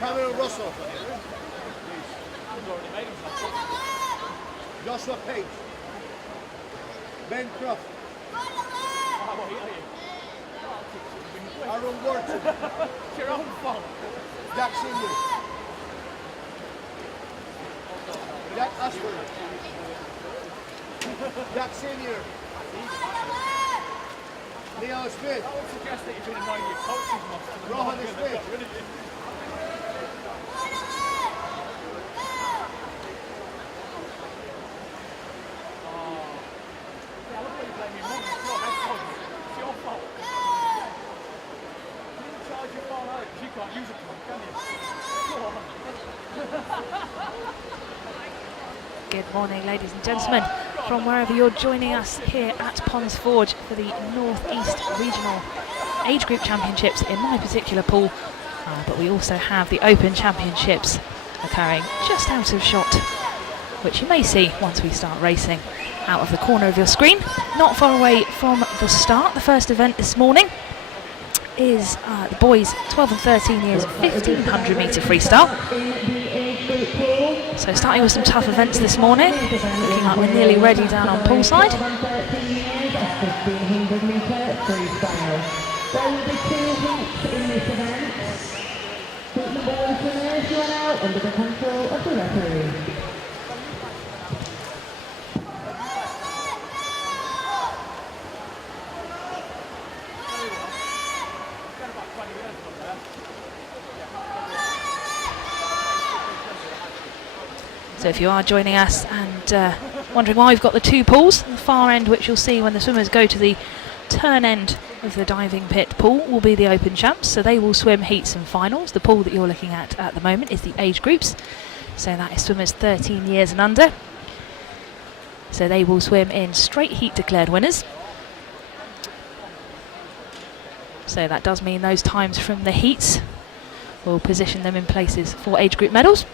Cameron Russell. Joshua Page. Ben Croft. Aaron Wharton. It's your own fault. Jack Senior. Jack Ashford. Jack Senior. Leo Smith. I would suggest that you've been annoying your coaches most of the Rohan Smith. Good morning, ladies and gentlemen, from wherever you're joining us here at Ponds Forge for the North East Regional Age Group Championships in my particular pool, but we also have the Open Championships occurring just out of shot, which you may see once we start racing out of the corner of your screen. Not far away from the start, the first event this morning is the boys 12 and 13 years 1500 metre freestyle. So starting with some tough events this morning, looking like we're nearly ready down on poolside. There will be 2 heats in this event. Heat number 1 swimmers run out under the control of the referee. So if you are joining us and wondering why we've got the 2 pools, the far end, which you'll see when the swimmers go to the turn end of the diving pit pool, will be the Open Champs, so they will swim heats and finals. The pool that you're looking at the moment is the age groups, so that is swimmers 13 years and under. So they will swim in straight heat declared winners. So that does mean those times from the heats will position them in places for age group medals.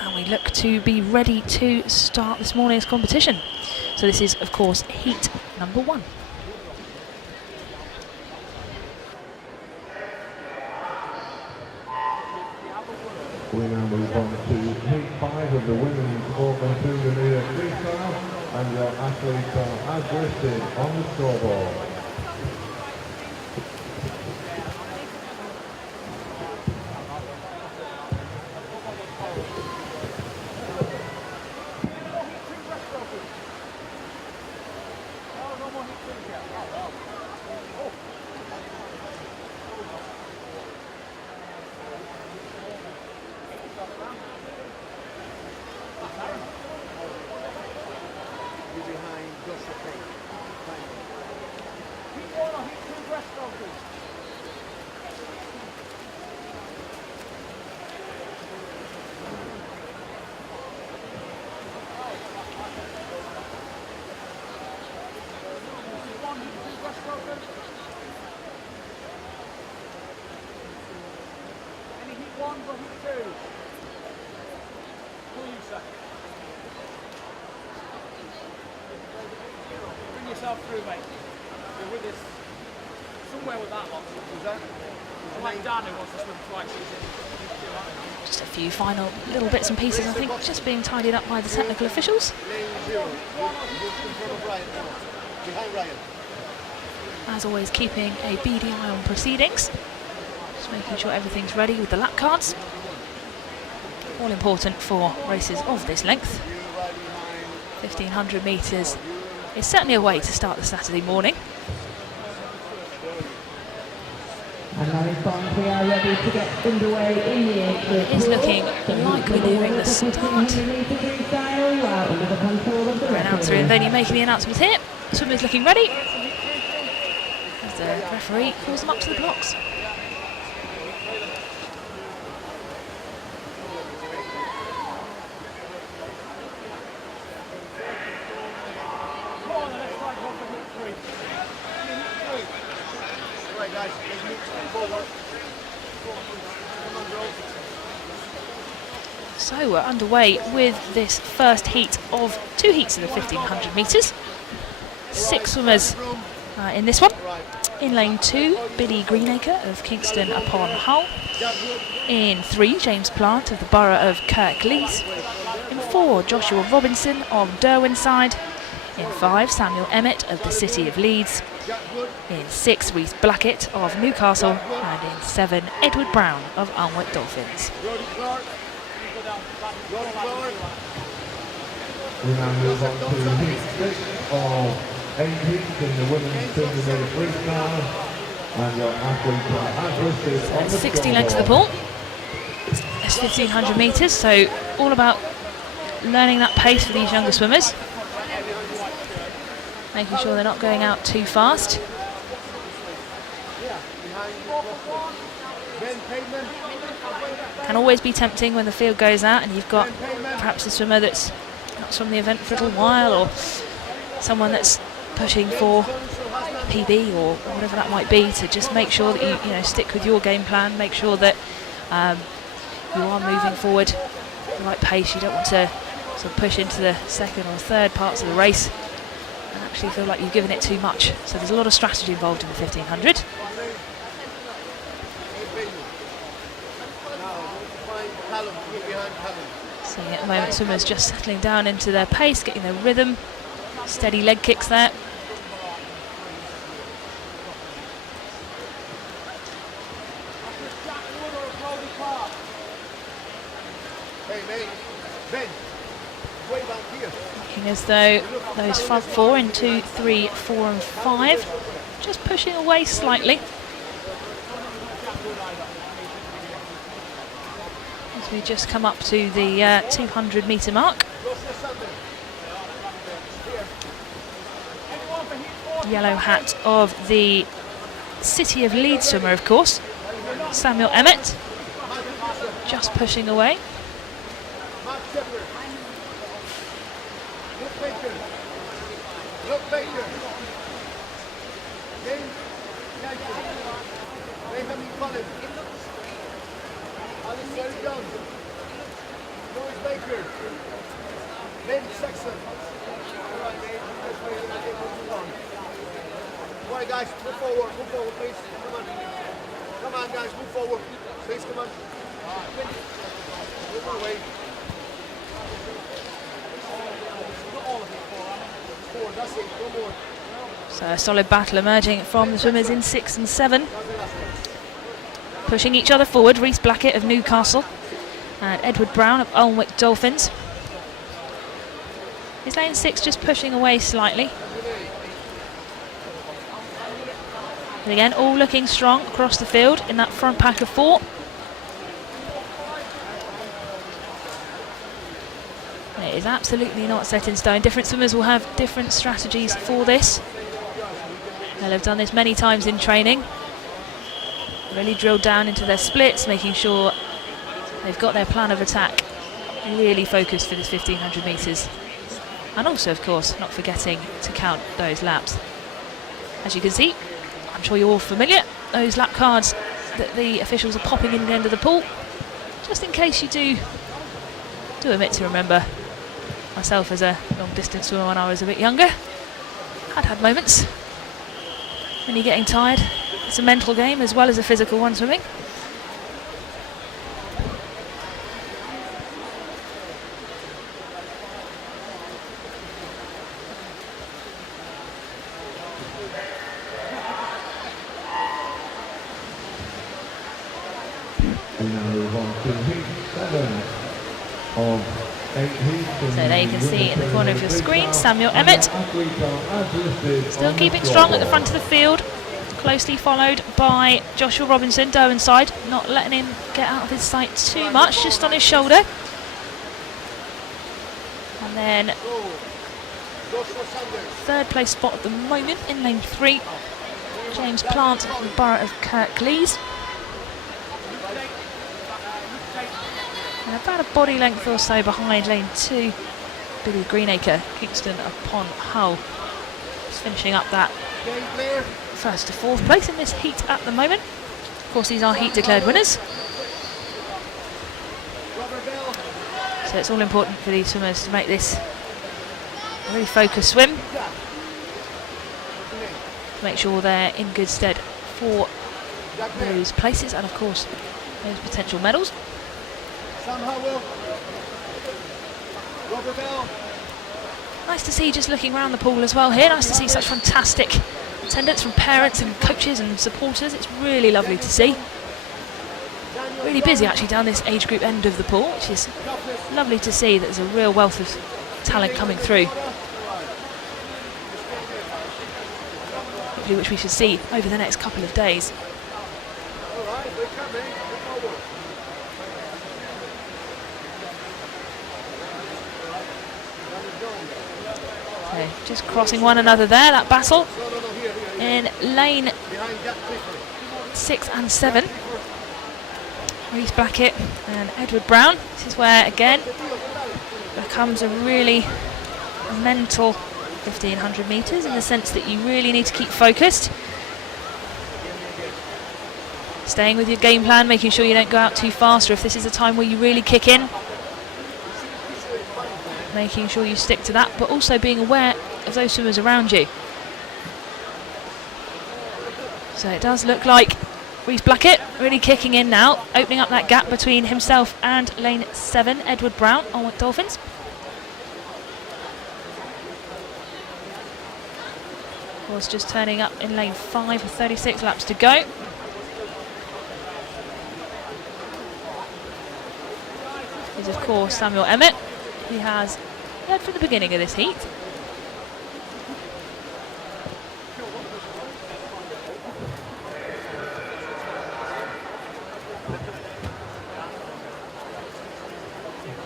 And we look to be ready to start this morning's competition. So this is, of course, heat number 1. We now move on to heat 5 of the women's 4.2 metre freestyle, and your athletes are as listed on the scoreboard. Through, mate. You're with us somewhere with that lot. Was that? Like Dan who wants to swim twice. Just a few final little bits and pieces, I think, just being tidied up by the technical officials. As always, keeping a beady eye on proceedings. Just making sure everything's ready with the lap cards. All important for races of this length. 1500 metres. It's certainly a way to start the Saturday morning. And now in Bond, we are ready to get underway in the age group. It is looking like we're nearing the start. Our announcer in the venue making the announcements here. Swimmers looking ready. As the referee calls them up to the blocks. So we're underway with this first heat of 2 heats of the 1500 metres. 6 swimmers in this one. In lane 2, Billy Greenacre of Kingston upon Hull. In 3, James Plant of the Borough of Kirklees. In 4, Joshua Robinson of Derwenside. In 5, Samuel Emmett of the City of Leeds. In 6, Reese Blackett of Newcastle. And in 7, Edward Brown of Alnwick Dolphins. We now move on to heat 6 of 8 heats in the women's 200 metre freestyle. And your athletes are as listed on the 60 lengths of the pool. It's 1500 metres, so all about learning that pace for these younger swimmers. Making sure they're not going out too fast. Can always be tempting when the field goes out and you've got perhaps a swimmer that's not swum the event for a little while, or someone that's pushing for PB or whatever that might be, to just make sure that you stick with your game plan, make sure that you are moving forward at the right pace. You don't want to sort of push into the second or third parts of the race and actually feel like you've given it too much. So there's a lot of strategy involved in the 1500. So at the moment, swimmers just settling down into their pace, getting their rhythm, steady leg kicks there. Looking as though those front 4 in 2, 3, 4 and 5 just pushing away slightly. As we just come up to the 200 metre mark. Yellow hat of the City of Leeds swimmer, of course, Samuel Emmett, just pushing away. Guys, move forward, please. Come on, guys, move forward, please. Come on. Move away. Forward, that's it. One more. So a solid battle emerging from the swimmers in 6 and 7. Pushing each other forward, Reese Blackett of Newcastle and Edward Brown of Alnwick Dolphins. Is lane 6 just pushing away slightly? And again, all looking strong across the field in that front pack of 4. And it is absolutely not set in stone. Different swimmers will have different strategies for this. They'll have done this many times in training. Really drilled down into their splits, making sure they've got their plan of attack really focused for this 1500 metres. And also, of course, not forgetting to count those laps. As you can see, I'm sure you're all familiar, those lap cards that the officials are popping in the end of the pool, just in case you do omit to remember. Myself, as a long distance swimmer when I was a bit younger, had moments when you're getting tired. It's a mental game as well as a physical one, swimming. So there you can see in the corner of your screen, Samuel Emmett still keeping strong at the front of the field, closely followed by Joshua Robinson, Derwenside, not letting him get out of his sight too much, just on his shoulder. And then third place spot at the moment in lane 3, James Plant from the Borough of Kirklees. And about a body length or so behind lane 2, Billy Greenacre, Kingston upon Hull. Just finishing up that first to fourth place in this heat at the moment. Of course, these are heat declared winners. So it's all important for these swimmers to make this a really focused swim. to make sure they're in good stead for those places and of course those potential medals. Sam Howell. Robert Bell. Nice to see, just looking around the pool as well here, nice to see such fantastic attendance from parents and coaches and supporters. It's really lovely to see. Really busy actually down this age group end of the pool, which is lovely to see that there's a real wealth of talent coming through, which we should see over the next couple of days. So just crossing one another there, that battle in lane 6 and 7. Reese Blackett and Edward Brown. This is where again becomes a really mental 1500 metres in the sense that you really need to keep focused, staying with your game plan, making sure you don't go out too fast, or if this is a time where you really kick in, making sure you stick to that, but also being aware of those swimmers around you. So it does look like Reese Blackett really kicking in now, opening up that gap between himself and lane 7, Edward Brown on Wick Dolphins. Of course, just turning up in lane 5 with 36 laps to go. Is of course Samuel Emmett. He has led from the beginning of this heat.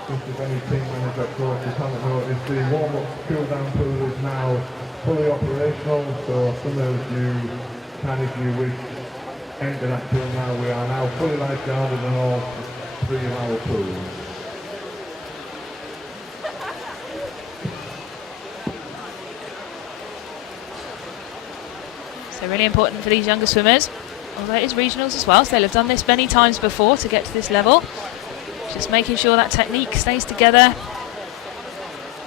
Just if any team manager coaches haven't noticed, the warm-up cool-down pool is now fully operational, so some of you can, if you wish, enter that pool now. We are now fully lifeguarded on all 3 of our pools. So really important for these younger swimmers, although it is regionals as well, so they'll have done this many times before to get to this level. Just making sure that technique stays together,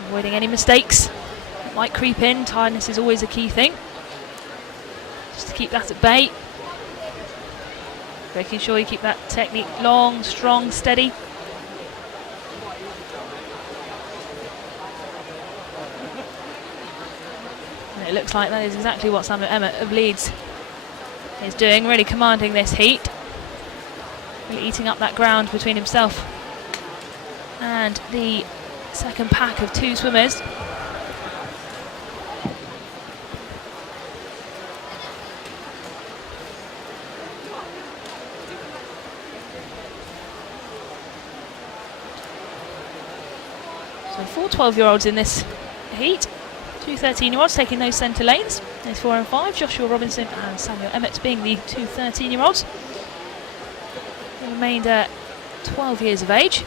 avoiding any mistakes that might creep in. Tiredness is always a key thing, just to keep that at bay. Making sure you keep that technique long, strong, steady. And it looks like that is exactly what Samuel Emmett of Leeds is doing, really commanding this heat. Really eating up that ground between himself and the second pack of 2 swimmers. So 4 12-year-olds in this heat, 2 13-year-olds taking those centre lanes. There's 4 and 5, Joshua Robinson and Samuel Emmett being the 2 13-year-olds. The remainder 12 years of age.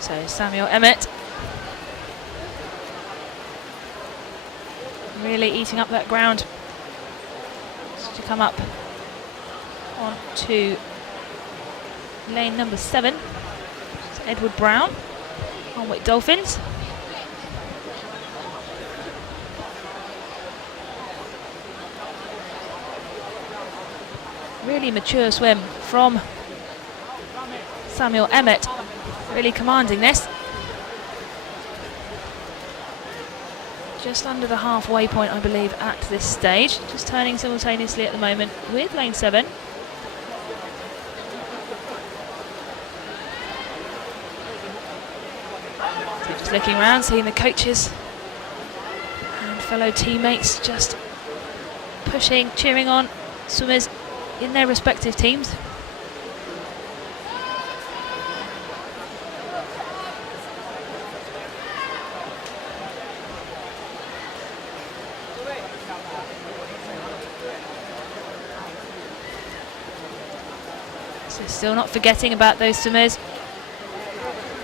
So Samuel Emmett really eating up that ground to come up on to lane number 7. It's Edward Brown on Wick Dolphins. Really mature swim from Samuel Emmett. Really commanding this. Just under the halfway point, I believe, at this stage. Just turning simultaneously at the moment with lane 7. So just looking around, seeing the coaches and fellow teammates just pushing, cheering on swimmers in their respective teams. So still not forgetting about those swimmers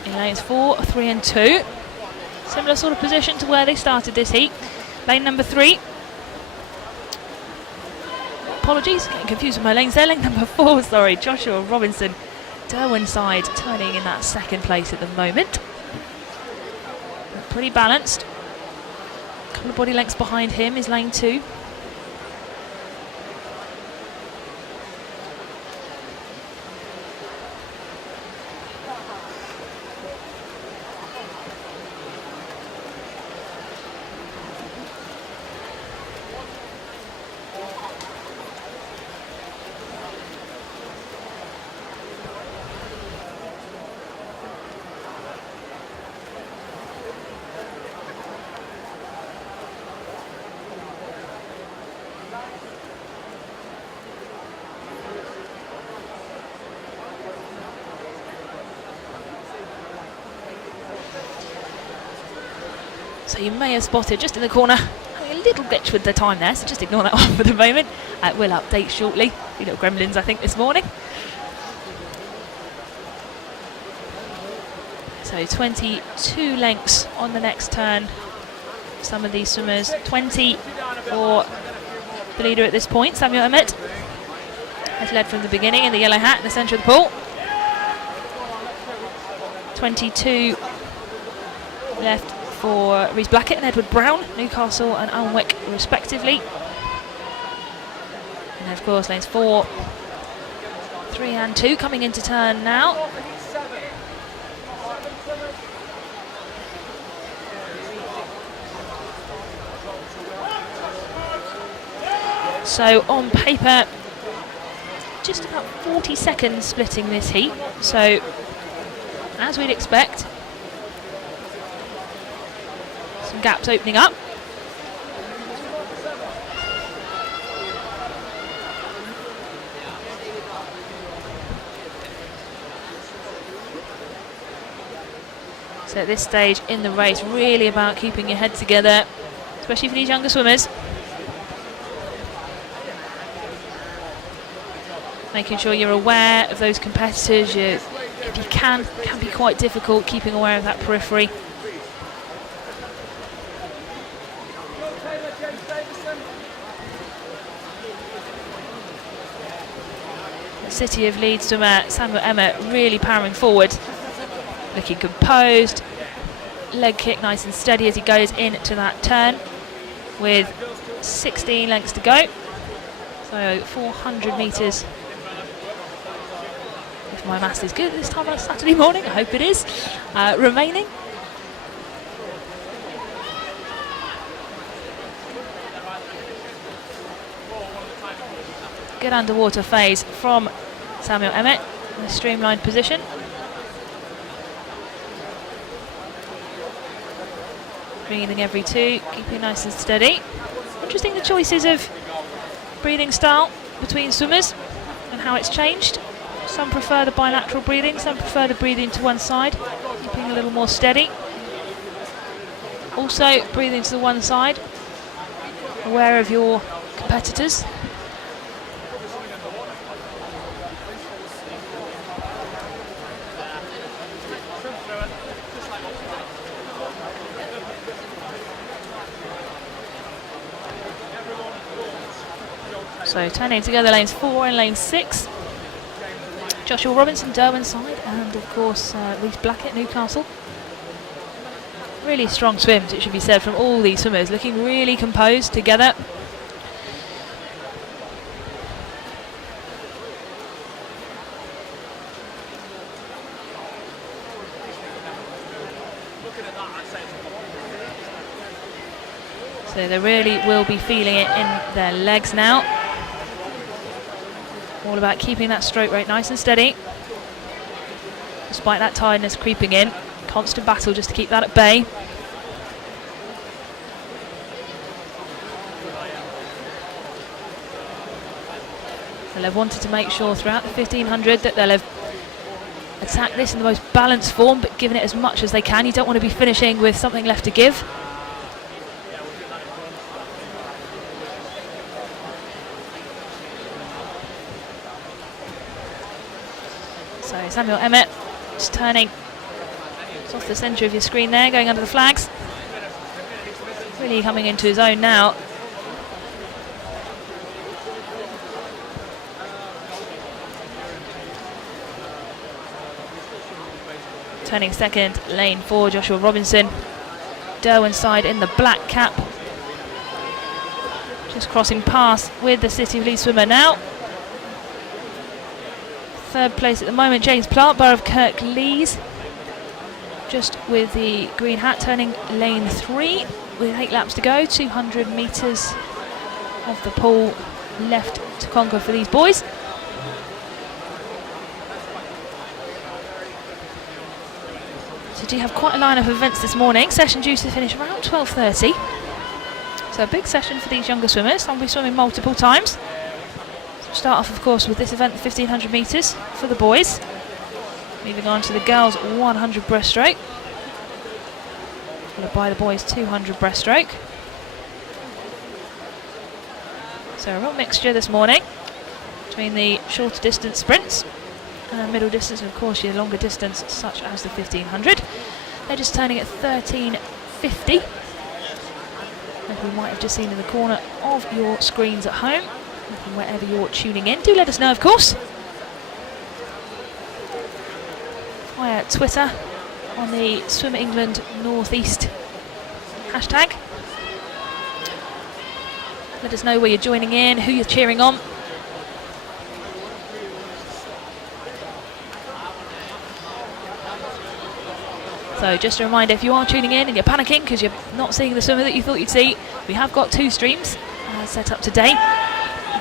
in lanes 4, 3 and 2. Similar sort of position to where they started this heat. Lane number 3. Apologies, getting confused with my lanes there. Lane number 4, sorry, Joshua Robinson, Derwent side, turning in that second place at the moment. Pretty balanced. A couple of body lengths behind him is lane 2. So you may have spotted just in the corner a little glitch with the time there, so just ignore that one for the moment. We'll update shortly. A few little gremlins, I think, this morning. So 22 lengths on the next turn. Some of these swimmers, 20 for the leader at this point, Samuel Emmett. Has led from the beginning in the yellow hat in the centre of the pool. 22 left for Rhys Blackett and Edward Brown, Newcastle and Alnwick respectively. And of course lanes 4, 3 and 2 coming into turn now. So on paper, just about 40 seconds splitting this heat. So as we'd expect, some gaps opening up. So at this stage in the race, really about keeping your head together, especially for these younger swimmers. Making sure you're aware of those competitors. If you can be quite difficult keeping aware of that periphery. City of Leeds swimmer Samuel Emmett really powering forward, looking composed, leg kick nice and steady as he goes into that turn with 16 lengths to go, so 400 metres, if my maths is good this time on a Saturday morning, I hope it is, remaining. Good underwater phase from Samuel Emmett in a streamlined position. Breathing every 2, keeping nice and steady. Interesting the choices of breathing style between swimmers and how it's changed. Some prefer the bilateral breathing, some prefer the breathing to one side, keeping a little more steady. Also breathing to the one side, aware of your competitors. So turning together lanes 4 and lane 6. Joshua Robinson, Derwent side, and of course Rhys Blackett, Newcastle. Really strong swims, it should be said, from all these swimmers, looking really composed together. So they really will be feeling it in their legs now. All about keeping that stroke rate nice and steady, despite that tiredness creeping in. Constant battle just to keep that at bay. They'll have wanted to make sure throughout the 1500 that they'll have attacked this in the most balanced form, but given it as much as they can. You don't want to be finishing with something left to give. So Samuel Emmett just turning. It's off the centre of your screen there, going under the flags. Really coming into his own now. Turning second, lane 4, Joshua Robinson. Derwent side in the black cap. Just crossing past with the City of Leeds swimmer now. Third place at the moment, James Plant, Borough of Kirklees. Just with the green hat, turning lane 3 with 8 laps to go. 200 metres of the pool left to conquer for these boys. So do you have quite a line of events this morning? Session due to finish around 12:30. So a big session for these younger swimmers. They'll be swimming multiple times. So start off, of course, with this event, 1500 metres for the boys. Moving on to the girls' 100 breaststroke. Followed by the boys' 200 breaststroke. So a real mixture this morning between the shorter distance sprints and middle distance, and of course your longer distance such as the 1500. They're just turning at 13:50. As we might have just seen in the corner of your screens at home, from wherever you're tuning in. Do let us know, of course, via Twitter on the Swim England Northeast hashtag. Let us know where you're joining in, who you're cheering on. So just a reminder, if you are tuning in and you're panicking because you're not seeing the swimmer that you thought you'd see, we have got 2 streams set up today.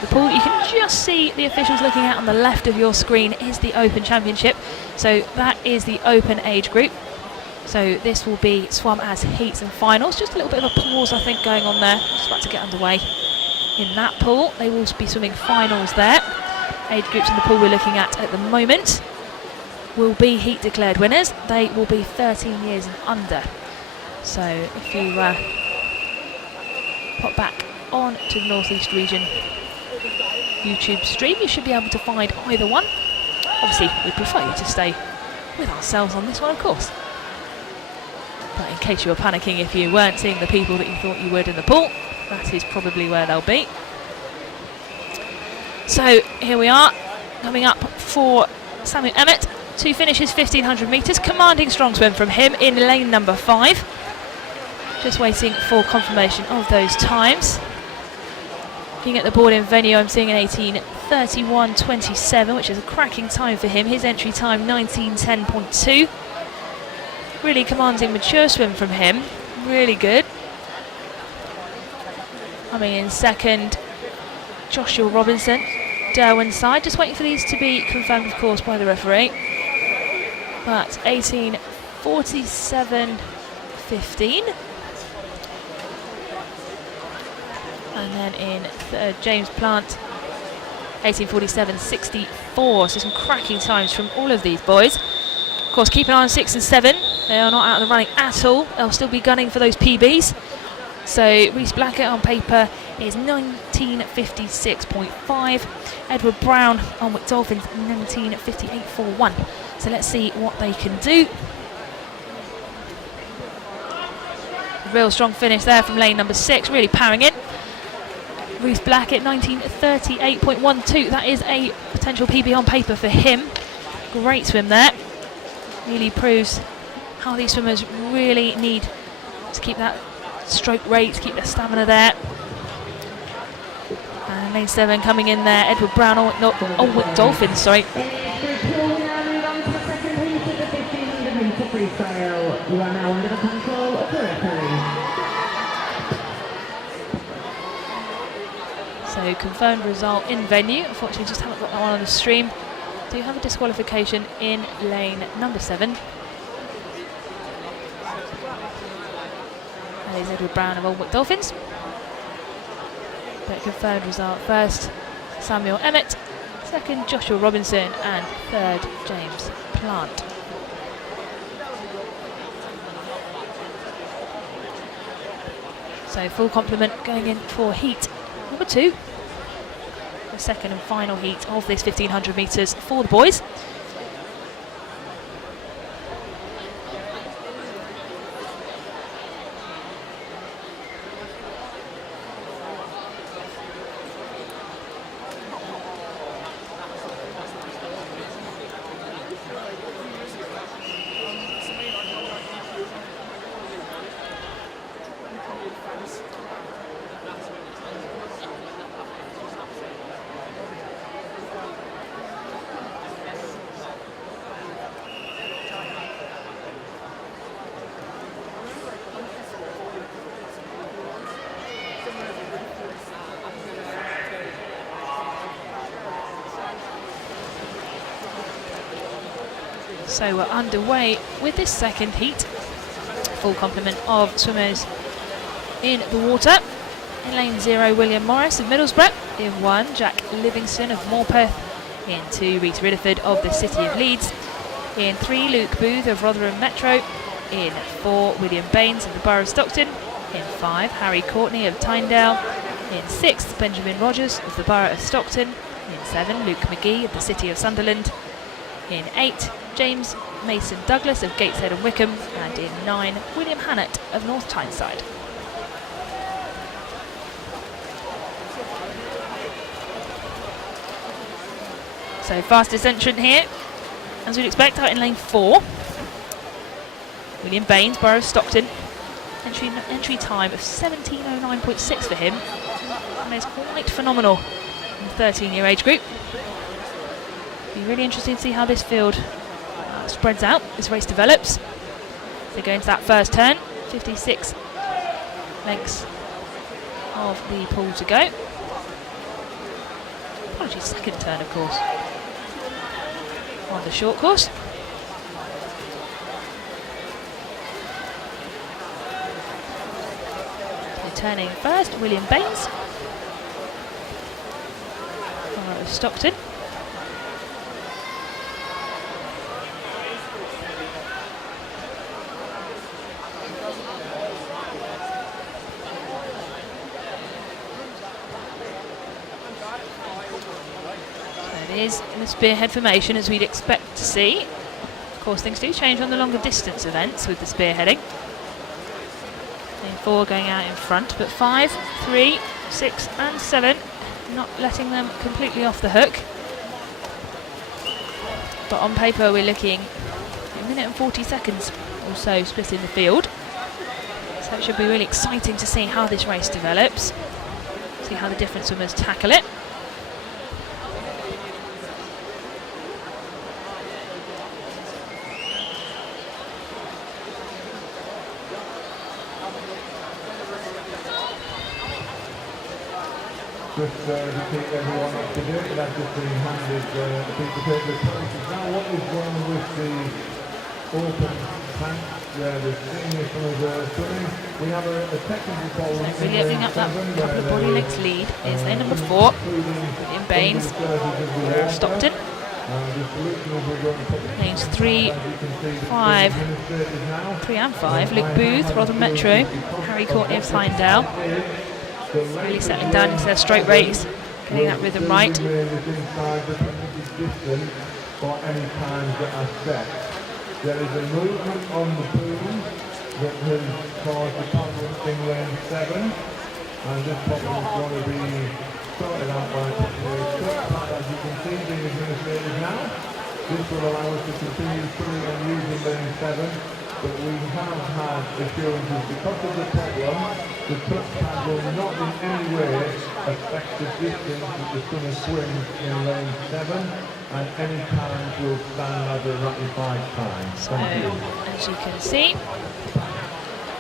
The pool you can just see the officials looking at on the left of your screen is the Open Championship. So that is the Open age group. So this will be swum as heats and finals. Just a little bit of a pause, I think, going on there. Just about to get underway in that pool. They will be swimming finals there. Age groups in the pool we're looking at the moment will be heat declared winners. They will be 13 years and under. So if you pop back on to the Northeast Region YouTube stream, you should be able to find either one. Obviously, we prefer you to stay with ourselves on this one, of course. But in case you were panicking if you weren't seeing the people that you thought you would in the pool, that is probably where they'll be. So here we are, coming up for Samuel Emmett. 2 finishes, 1500 metres. Commanding strong swim from him in lane number 5. Just waiting for confirmation of those times. Looking at the board in venue, I'm seeing an 18:31.27, which is a cracking time for him. His entry time 19:10.2. Really commanding mature swim from him. Really good. Coming in second, Joshua Robinson, Derwent side. Just waiting for these to be confirmed, of course, by the referee. But 18:47.15. And then in third, James Plant, 18:47.64. So some cracking times from all of these boys. Of course, keep an eye on 6 and 7. They are not out of the running at all. They'll still be gunning for those PBs. So Reece Blackett on paper is 19:56.5. Edward Brown on Wick Dolphins 19:58.41. So let's see what they can do. Real strong finish there from lane number 6, really powering in. Reece Blackett 19:38.12. That is a potential PB on paper for him. Great swim there. Really proves how these swimmers really need to keep that stroke rate, to keep their stamina there. And lane 7 coming in there, Edward Brown on Wick Dolphins, sorry. Freestyle. You are now under the control of the referee. So confirmed result in venue. Unfortunately, just haven't got that one on the stream. Do have a disqualification in lane number 7. That is Edward Brown of Old Wick Dolphins. But confirmed result: first, Samuel Emmett; second, Joshua Robinson; and third, James Plant. So full complement going in for heat number 2. The second and final heat of this 1500 metres for the boys. So we're underway with this second heat. Full complement of swimmers in the water. In lane 0, William Morris of Middlesbrough. In 1, Jack Livingston of Morpeth. In 2, Rita Riddiford of the City of Leeds. In 3, Luke Booth of Rotherham Metro. In 4, William Baines of the Borough of Stockton. In 5, Harry Courtney of Tyndale. In 6, Benjamin Rogers of the Borough of Stockton. In 7, Luke McGee of the City of Sunderland. In 8, James Mason Douglas of Gateshead and Wickham. And in 9, William Hannett of North Tyneside. So fastest entrant here, as we'd expect, out in lane 4. William Baines, Borough of Stockton. Entry time of 17:09.6 for him. And is quite phenomenal in the 13-year age group. Be really interesting to see how this field spreads out, this race develops. They go into that first turn, 56 lengths of the pool to go. Apologies, second turn, of course, on the short course. So turning first, William Baines, Borough of Stockton. Is in the spearhead formation, as we'd expect to see. Of course, things do change on the longer distance events with the spearheading. Lane 4 going out in front, but 5, 3, 6 and 7 not letting them completely off the hook. But on paper we're looking at 1 minute and 40 seconds or so splitting the field. So it should be really exciting to see how this race develops, see how the different swimmers tackle it. Just to keep everyone up to date, that's just been handed a piece of paper of prices. Now, what is wrong with the open tank where the senior swimmers are swimming? We have a technical problem. So really opening up that couple of body lengths lead is lane number 4, William Baines, Stockton. Lanes 3, 5, 3 and 5, Luke Booth, Rotherham Metro, Harry Courtney of Tyndale. Really settling down into their stroke rates, getting that rhythm right. For any times that are set. There is a movement on the boom that has caused a problem in lane 7, and this problem is going to be sorted out by putting a quick pad, as you can see, being administrated now. This will allow us to continue through and using lane 7, but we have had assurances because of the problem. The touchpad will not in any way affect the distance that the swimmer swims in lane 7, and any times will stand as a ratified time. So, as you can see,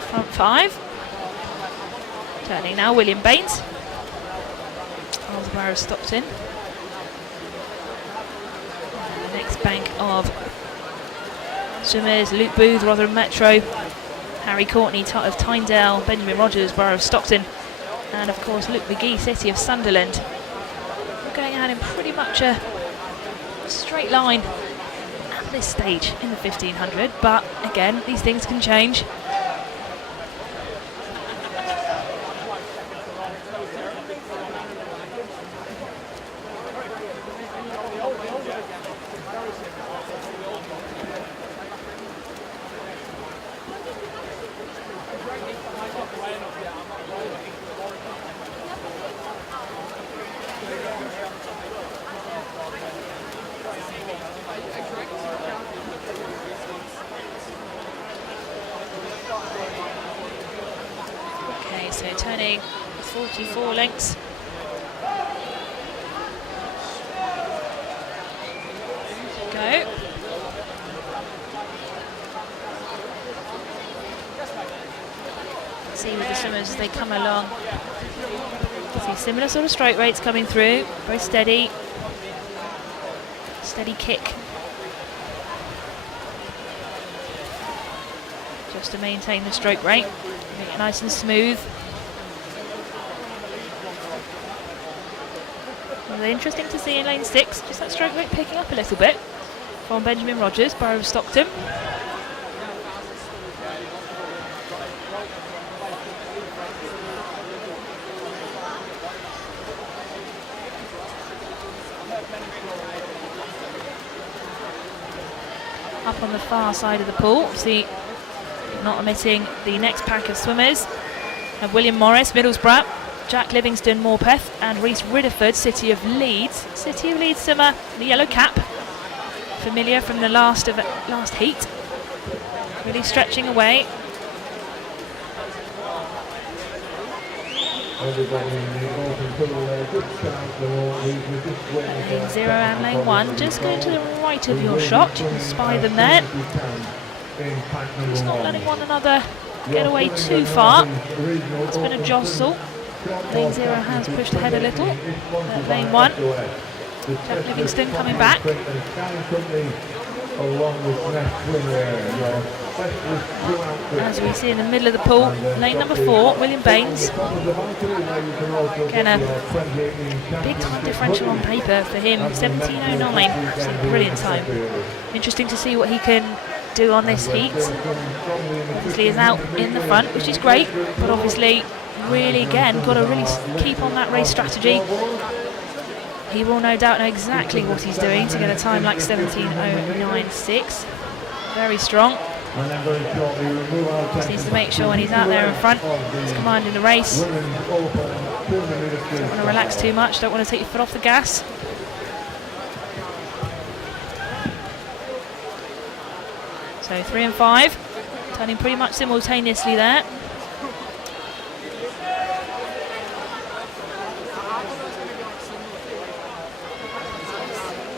front 5. Turning now, William Baines of the Borough of Stockton. And the next bank of swimmers, Luke Booth, Rotherham Metro. Harry Courtney of Tyndale, Benjamin Rogers, Borough of Stockton, and of course Luke McGee, City of Sunderland. We're going out in pretty much a straight line at this stage in the 1500, but again, these things can change. So turning 44 lengths. Go. See with the swimmers as they come along. See similar sort of stroke rates coming through. Very steady. Steady kick. Just to maintain the stroke rate. Make it nice and smooth. Well, interesting to see in lane 6, just that stroke rate picking up a little bit from Benjamin Rogers, Borough of Stockton. Up on the far side of the pool, obviously not omitting the next pack of swimmers. Have William Morris, Middlesbrough, Jack Livingston, Morpeth, and Rhys Ridderford, City of Leeds. City of Leeds swimmer, the yellow cap, familiar from the last heat. Really stretching away. Lane 0 and lane 1, just going to the right of your shot. You can spy them there. Just not letting one another get away too far. It's been a jostle. Lane 0 has pushed ahead a little. Lane 1, Jack Livingston coming back. As we see in the middle of the pool, lane number 4, William Baines. Again, a big time differential on paper for him, 17.09, which is a brilliant time. Interesting to see what he can do on this heat. Obviously is out in the front, which is great, but obviously really again got to really keep on that race strategy. He will no doubt know exactly what he's doing to get a time like 17.096. Very strong. Just needs to make sure when he's out there in front, he's commanding the race. Don't want to relax too much, don't want to take your foot off the gas. So 3 and 5, turning pretty much simultaneously there.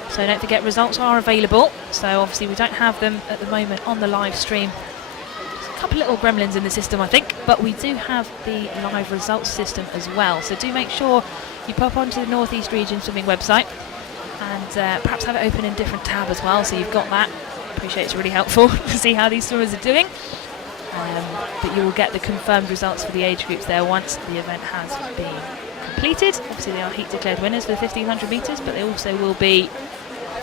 So don't forget, results are available. So obviously we don't have them at the moment on the live stream. There's a couple little gremlins in the system, I think, but we do have the live results system as well. So do make sure you pop onto the North East Region Swimming website and perhaps have it open in a different tab as well, so you've got that. Appreciate it's really helpful to see how these swimmers are doing. But you will get the confirmed results for the age groups there once the event has been completed. Obviously they are heat declared winners for the 1500 metres, but they also will be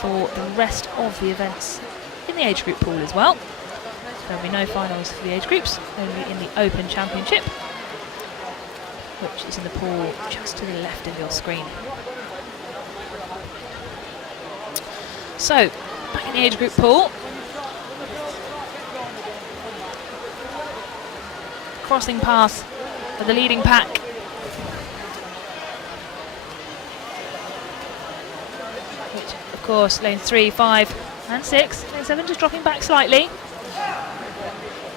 for the rest of the events in the age group pool as well. So there'll be no finals for the age groups, only in the Open Championship, which is in the pool just to the left of your screen. So, back in the age group pool. Crossing path for the leading pack. Which, of course, lane 3, 5 and 6. Lane 7 just dropping back slightly.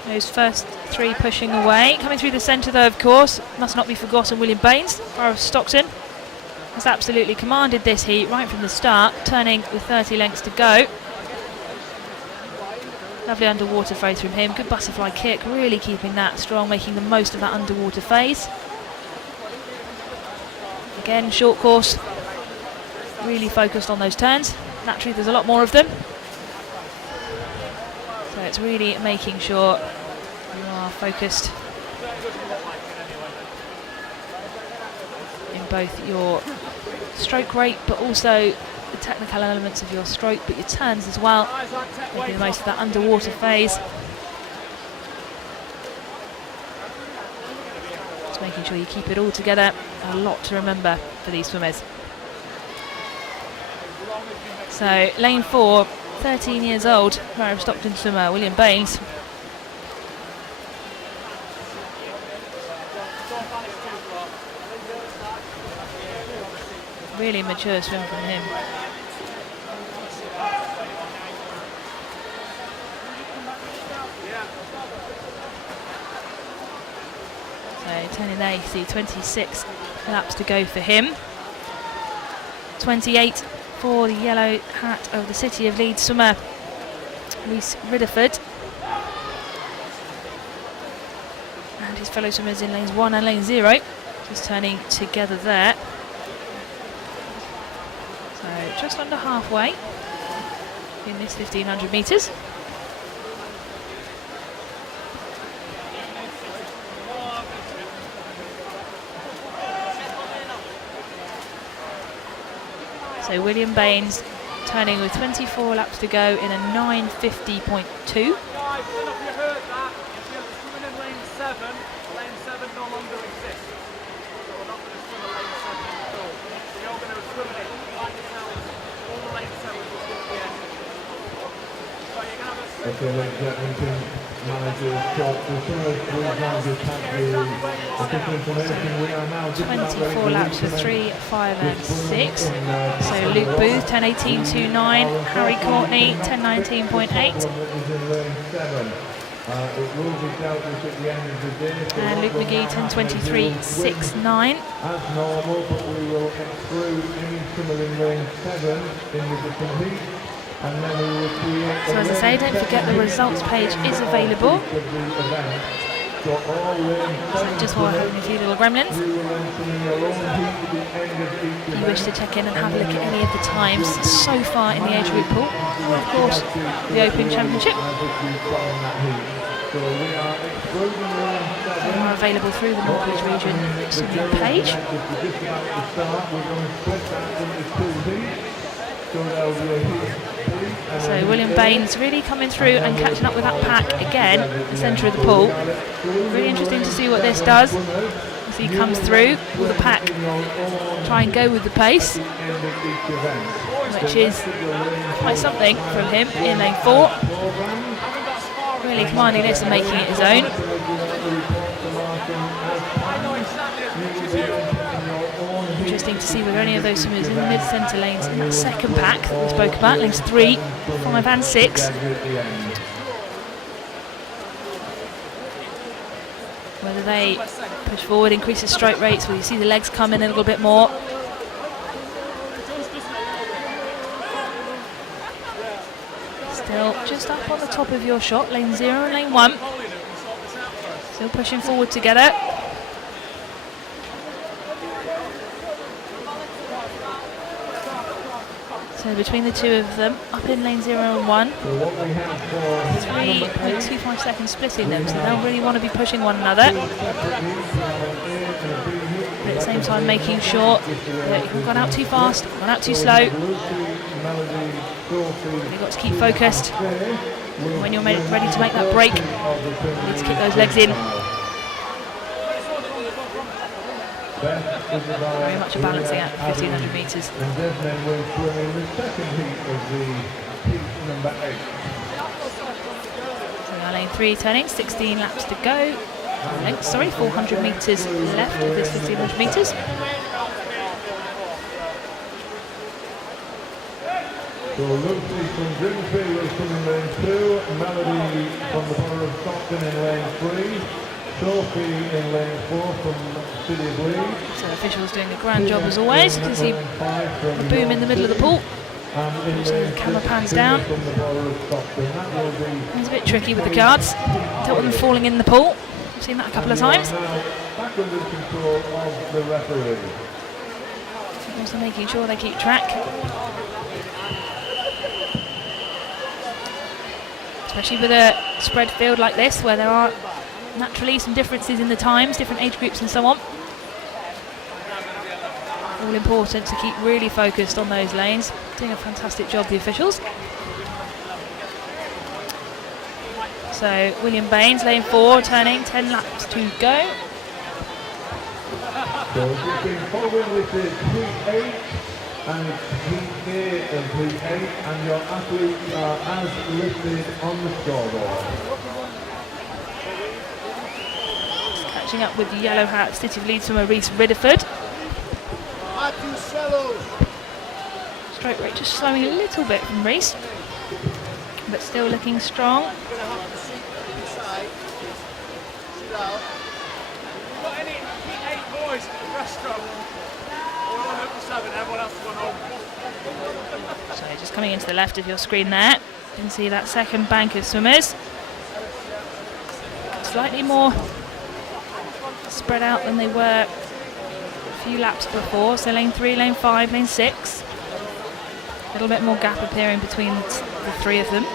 Those first 3 pushing away. Coming through the centre though, of course, must not be forgotten, William Baines, Borough of Stockton. Has absolutely commanded this heat right from the start, turning with 30 lengths to go. Lovely underwater phase from him, good butterfly kick, really keeping that strong, making the most of that underwater phase. Again, short course, really focused on those turns. Naturally, there's a lot more of them. So it's really making sure You are focused in both your stroke rate, but also the technical elements of your stroke, but your turns as well, making the most of that underwater phase. Just making sure you keep it all together. A lot to remember for these swimmers. So lane 4, 13 years old, Mary Stockton swimmer William Baines. Really mature swim from him. So turning there, you see 26 laps to go for him. 28 for the yellow hat of the City of Leeds swimmer, Reese Ridderford. And his fellow swimmers in lanes 1 and lane 0, just turning together there. So just under halfway in this 1500 metres. So William Baines turning with 24 laps to go in a 9:50.2. Okay, ladies and gentlemen, team managers, coaches, managers have the official information. We are now just about 24 laps for 3, 5 and 6. So Luke Booth 10:18.29, Harry Courtney 10:19.8. It will be dealt with at the end of the day. And Luke McGee 10:23.69. As normal, but we will exclude any swimmer in lane 7 in the different heats. And then we will create. So as I say, don't forget the results page is available. So just while having a few little gremlins, if you wish to check in and have a look at any of the times so far in the age group pool, or of course the Open Championship, they are available through the North East Region swimming page. So William Baines really coming through and catching up with that pack again in the centre of the pool. Really interesting to see what this does as he comes through. Will the pack try and go with the pace, which is quite something from him in lane 4. Really commanding this and making it his own. Interesting to see whether any of those swimmers in the mid-centre lanes in that second pack that we spoke about, lanes 3, 5 and 6, whether they push forward, increase the stroke rates, whether you see the legs come in a little bit more. Still just up on the top of your shot, lane 0 and lane 1. Still pushing forward together. So between the two of them, up in lane 0 and 1, 3.25 seconds splitting them, so they'll really want to be pushing one another. But at the same time making sure that you haven't gone out too fast, gone out too slow. You've got to keep focused. When you're ready to make that break, you need to kick those legs in. Very much a balancing act for 1500 metres. And then we'll swim in the second heat of the heat number 8. So now lane 3 turning, 16 laps to go. 400 metres left of this 1500 metres. So Lucy from Grimsby will swim in lane 2, Melody from the borough of Stockton in lane 3, Sophie in lane 4 from City of Leeds. So officials doing a grand job as always. You can see the boom in the middle of the pool. Also the camera pans down. It's a bit tricky with the cards. Don't want them falling in the pool. I've seen that a couple of times. Back under control of the referee. Also making sure they keep track. Especially with a spread field like this, where there are Naturally, some differences in the times, different age groups and so on. All important to keep really focused on those lanes. Doing a fantastic job, the officials. So William Baines, lane 4, turning, 10 laps to go. So you've been following with the P8 and it's P8 and P8 and your athletes are as listed on the scoreboard. Just catching up with the yellow hat, City of Leeds from Reese Ridderford. Stroke rate just slowing a little bit from Reese, but still looking strong. Got any P8 boys at the breaststroke? We're on up to 7, everyone else has gone home. So just coming into the left of your screen there, you can see that second bank of swimmers. Slightly more spread out than they were a few laps before. So lane 3, lane 5, lane 6. A little bit more gap appearing between the three of them.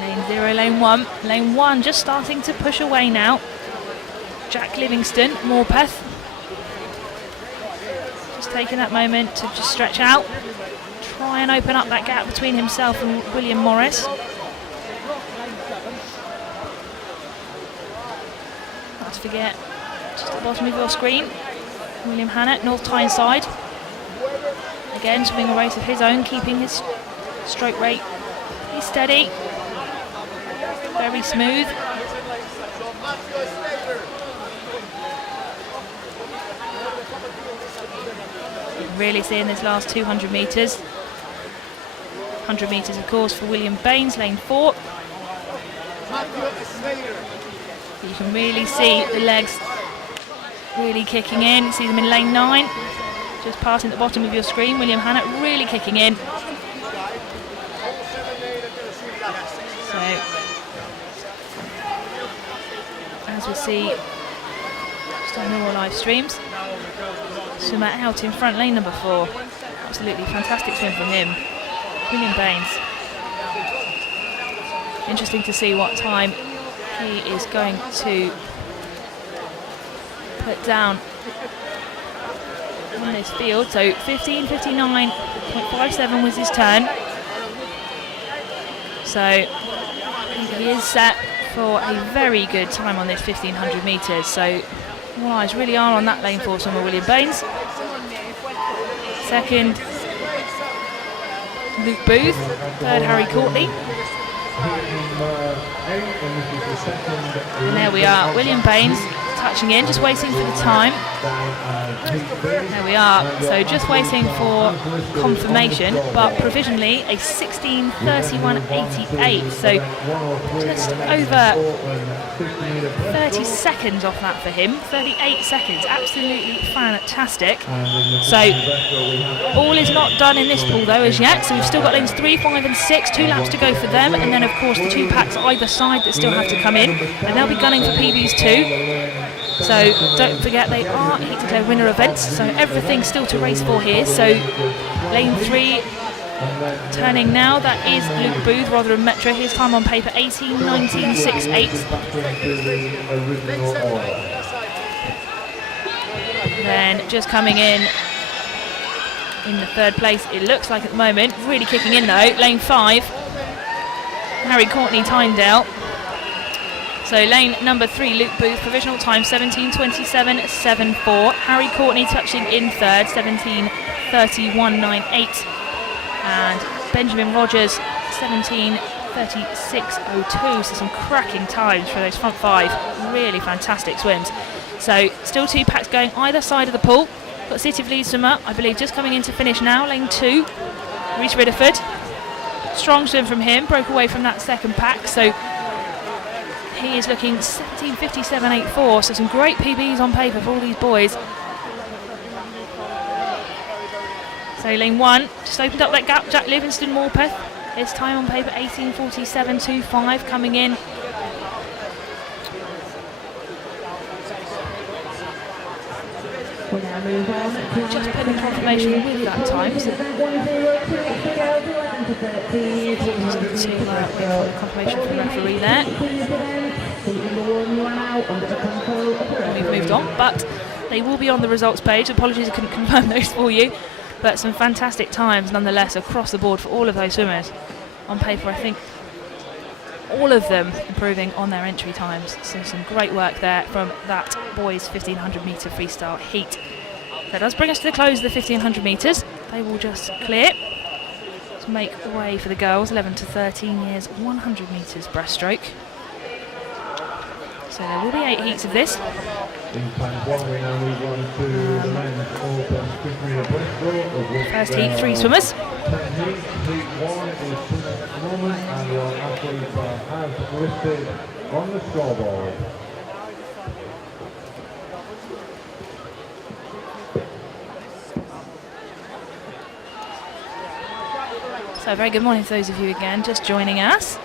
Lane 0, lane 1. Lane 1 just starting to push away now. Jack Livingston, Morpeth. Just taking that moment to just stretch out. Try and open up that gap between himself and William Morris. Not to forget, just at the bottom of your screen, William Hannett, North Tyneside. Again, swimming a race of his own, keeping his stroke rate steady. Very smooth. Really seeing this last 200 metres. 100 metres, of course, for William Baines, lane 4. You can really see the legs really kicking in. You see them in lane 9, just passing the bottom of your screen. William Hannett really kicking in. So, as we see just on all live streams, swimmer out in front, lane number 4. Absolutely fantastic swim from him, William Baines. Interesting to see what time he is going to put down on this field. So 15:59.57 was his turn. So he is set for a very good time on this 1500 metres. So all eyes really are on that lane 4 swimmer, William Baines. Second, Luke Booth. Third, Harry Courtney. And there we are, William Baines touching in, just waiting for the time. There we are, so just waiting for confirmation, but provisionally a 16:31.88, so just over 30 seconds off that for him, 38 seconds, absolutely fantastic. So all is not done in this pool though as yet, so we've still got lanes 3, 5 and 6, 2 laps to go for them, and then of course the 2 packs either side that still have to come in, and they'll be gunning for PBs too. So don't forget they are heat declared winner events, so everything's still to race for here. So lane 3 turning now, that is Luke Booth, Rotherham Metro. His time on paper 18:19.68. Then just coming in the third place, it looks like at the moment, really kicking in though, lane 5, Harry Courtney Tyndale. So lane number 3, Luke Booth, provisional time 17:27.74. Harry Courtney touching in third, 17:31.98. And Benjamin Rogers, 17:36.02. So some cracking times for those front 5. Really fantastic swims. So still 2 packs going either side of the pool. Got City of Leeds swimmer, I believe, just coming in to finish now, lane 2, Reese Ridderford. Strong swim from him, broke away from that second pack. So he is looking 17:57.84, so some great PBs on paper for all these boys. So lane 1, just opened up that gap, Jack Livingston Morpeth. His time on paper 18:47.25 coming in. Just putting confirmation with that time. So to 13 years, To with confirmation from the referee there. And we've moved on, but they will be on the results page. Apologies I couldn't confirm those for you, but some fantastic times nonetheless across the board for all of those swimmers. On paper, I think all of them improving on their entry times. So some great work there from that boys 1500 metre freestyle heat. That does bring us to the close of the 1500 metres. They will just clear to make way for the girls, 11 to 13 years, 100 metres breaststroke. So there will be 8 heats of this. First heat, 3 swimmers. Heat 1 is at the moment, and your athletes are as listed on the scoreboard. So very good morning to those of you again just joining us.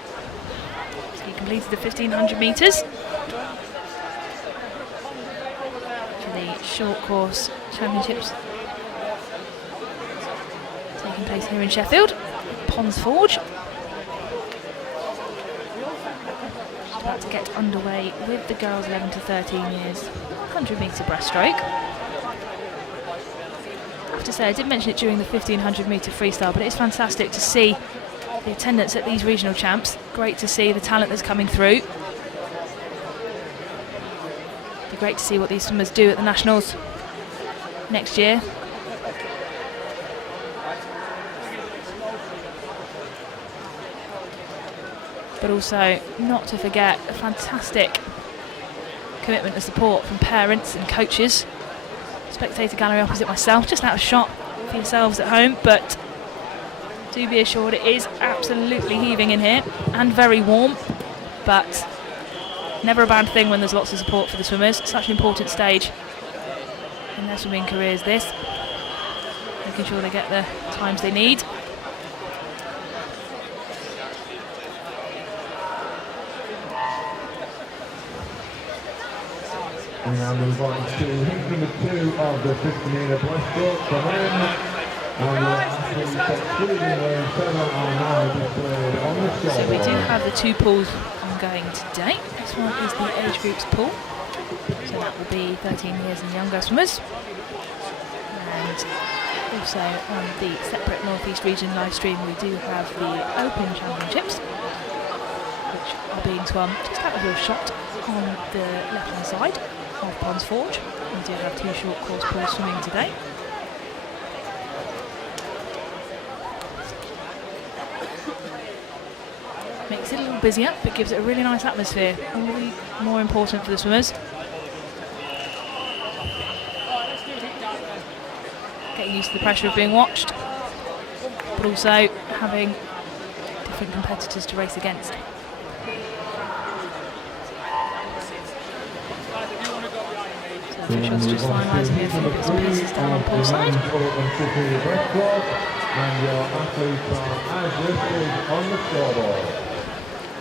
So you completed the 1500 metres for the short course championships taking place here in Sheffield, Ponds Forge. Just about to get underway with the girls 11 to 13 years, 100 metre breaststroke. I have to say, I did mention it during the 1500 metre freestyle, but it is fantastic to see the attendance at these regional champs. Great to see the talent that's coming through. It'd be great to see what these swimmers do at the Nationals next year. But also, not to forget, a fantastic commitment and support from parents and coaches. Spectator gallery opposite myself, just out of shot for yourselves at home, but do be assured it is absolutely heaving in here and very warm, but never a bad thing when there's lots of support for the swimmers. Such an important stage in their swimming careers, this. Making sure they get the times they need. We now move on to heat number 2 of the 15-metre breaststroke for men. And your athletes excluding the 7 are now displayed on the scoreboard. So we do have the 2 pools ongoing today. This one is the age groups pool. So that will be 13 years and younger swimmers. And also on the separate North East region live stream we do have the Open Championships, which are being swum just out of your shot on the left hand side of Ponds Forge. We do have 2 short course pools swimming today. Makes it a little busier, but gives it a really nice atmosphere. Really more important for the swimmers. Getting used to the pressure of being watched, but also having different competitors to race against. So the officials just finalising a few bits and pieces down on pool side. And your athletes are as listed on the scoreboard.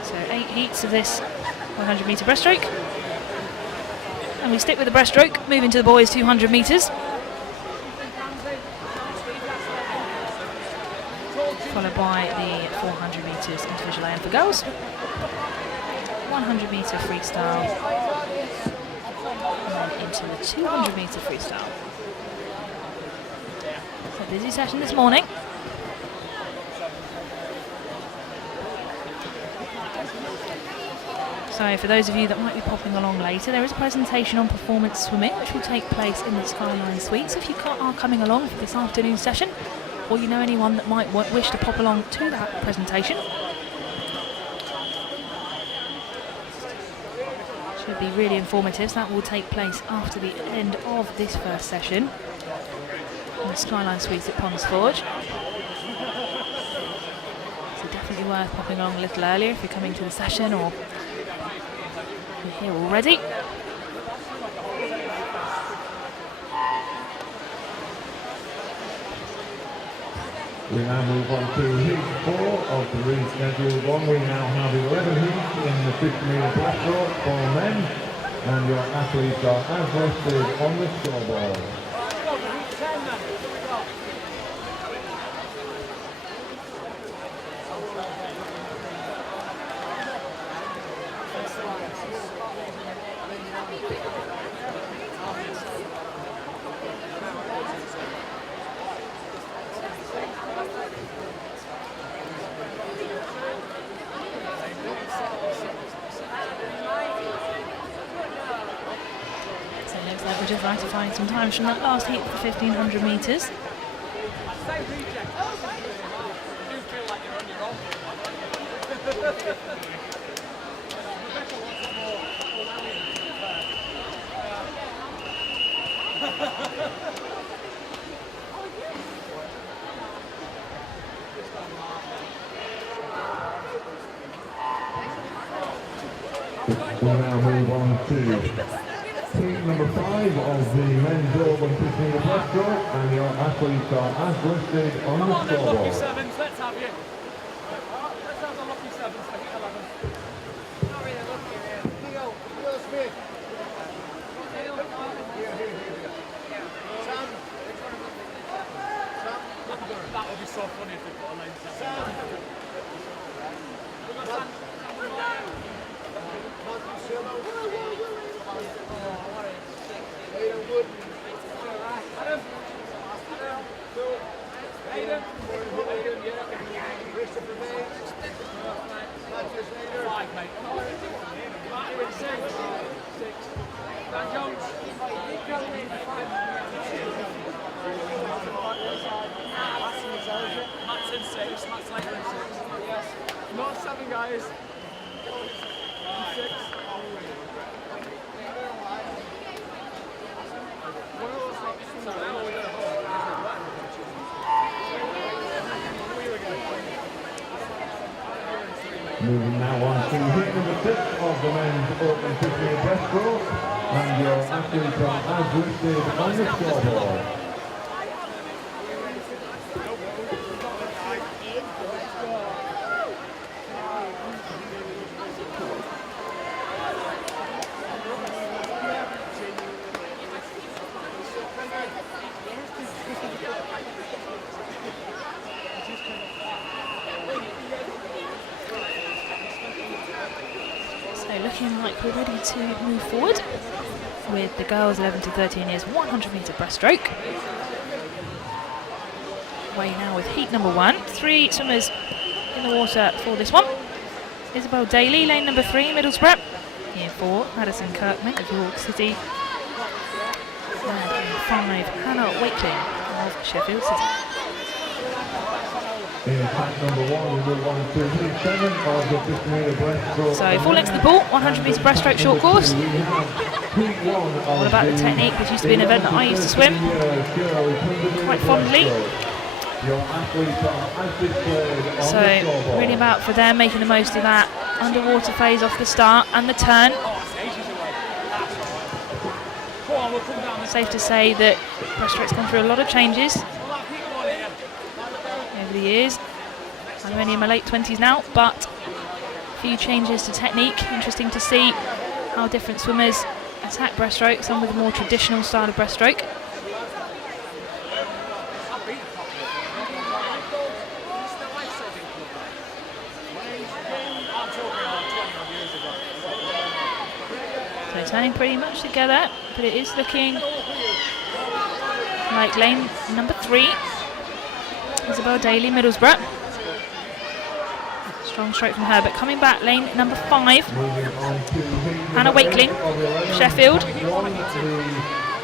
So 8 heats of this 100 metre breaststroke. And we stick with the breaststroke, moving to the boys 200 metres. Followed by the 400 metres individual AM for girls. 100 metre freestyle. And then into the 200 metre freestyle. So busy session this morning. So for those of you that might be popping along later, there is a presentation on performance swimming which will take place in the Skyline Suite. So if you are coming along for this afternoon session, or you know anyone that might wish to pop along to that presentation, should be really informative. So that will take place after the end of this first session in the Skyline Suite at Ponds Forge. So definitely worth popping along a little earlier if you're coming to the session or you're here already. We now move on to heat 4 of the rescheduled one. We now have 11 heats in the 50-metre breaststroke for men, and your athletes are as listed on the scoreboard. So it looks like we're just trying to find some times from that last heat for 1500 metres. We'll now move on to heat number 5 of the men's over 150 metre breaststroke, and your athletes are as listed on the Lucky scoreboard. sevens, let's have you. Let's have the lucky sevens for heat 11. Leo Smith. Sam. That would be so funny if they put a lane seven. Five, mate. Six. Dan Jones. Matt's in 6. Matt's later in 6. Yes. Not 7, guys. 6. Moving now on to heat number 6 of the men's open 50 metre breaststroke, and your athletes are as listed on the scoreboard. So looking like we're ready to move forward with the girls 11 to 13 years 100 metre breaststroke. Away now with heat number 1. 3 swimmers in the water for this one. Isabel Daly, lane number 3, Middlesbrough. Here 4, Madison Kirkman of York City. And 5, Hannah Wakeling of Sheffield City. In pack number 1, we move on to heat 7 of the 50 metre breaststroke. So 4 lengths of the ball, 100 metre breaststroke short course. What about the technique? This used to be an event that I used to swim quite fondly. So really about for them making the most of that underwater phase off the start and the turn. Safe to say that breaststroke's gone through a lot of changes over the years. I'm only in my late 20s now, but a few changes to technique. Interesting to see how different swimmers attack breaststroke, some with a more traditional style of breaststroke. So turning pretty much together, but it is looking like lane number 3. Isabel Daly, Middlesbrough. Strong stroke from her, but coming back, lane number 5. Hannah Wakeling, Sheffield.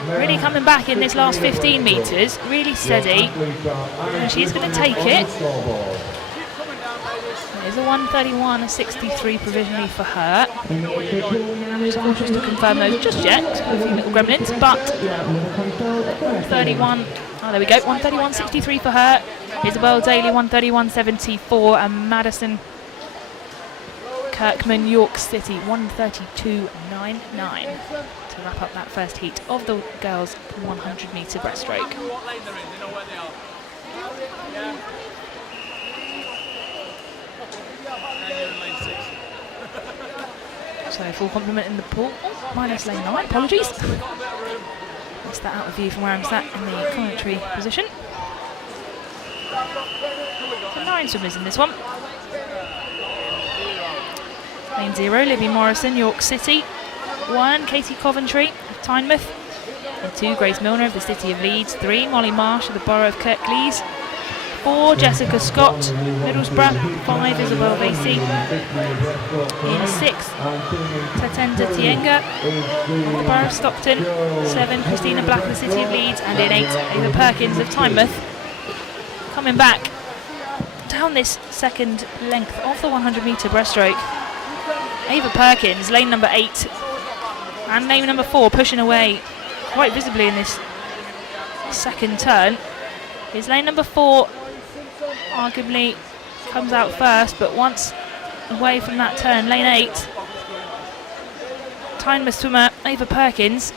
Really coming back in this last 15 metres, really steady. And she's going to take it. There's a 1:31.63 provisionally for her. Just cautious to confirm those just yet, a few little gremlins, but 31. Oh, there we go, 1:31.63 for her. Isabel Daly 1:31.74, and Madison Kirkman, York City 1:32.99 to wrap up that first heat of the girls 100 metre breaststroke. What lane they're in, they know where they are. Yeah. And you're in lane 6. So full complement in the pool, minus lane 9, apologies. Missed that out of view from where I'm sat in the commentary position. So 9 swimmers in this one. Lane 0, Libby Morrison, York City. 1, Katie Coventry of Tynemouth. And 2, Grace Milner of the City of Leeds. 3, Molly Marsh of the Borough of Kirklees. 4, Jessica Scott, Middlesbrough. 5, Isabel Vasey. In 6th, Tatenda Tienga of the Borough of Stockton. 7, Christina Black of the City of Leeds. And in 8, Ava Perkins of Tynemouth. Coming back down this second length of the 100 metre breaststroke. Ava Perkins, lane number 8, and lane number 4 pushing away quite visibly in this second turn. Is lane number 4 arguably comes out first, but once away from that turn, lane 8, Tynemouth swimmer Ava Perkins.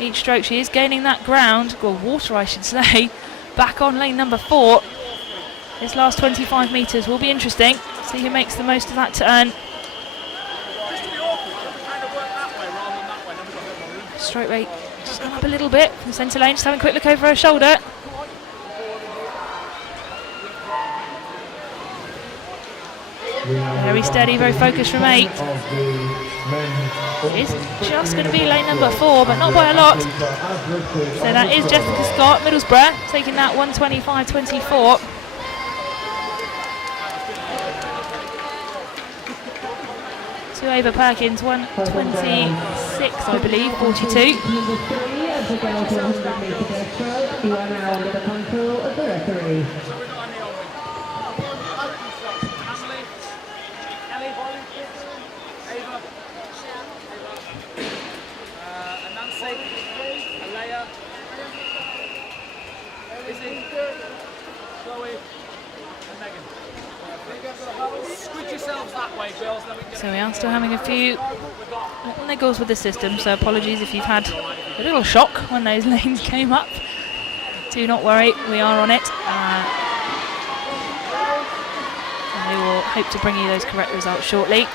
Each stroke she is gaining that ground, or water I should say, back on lane number 4. This last 25 metres will be interesting. See who makes the most of that turn. Stroke rate just gone up a little bit from centre lane, just having a quick look over her shoulder. Very steady, very focused from 8. It's just going to be lane number 4, but not by a lot. So that is Jessica Scott, Middlesbrough, taking that 1:25.24. To Ava Perkins, 1:26, I believe, 42. Number 3 of the girls 100 metre breaststroke. You are now under the control of the referee. So we are still having a few little niggles with the system, so apologies if you've had a little shock when those lanes came up. Do not worry, we are on it. And we will hope to bring you those correct results shortly.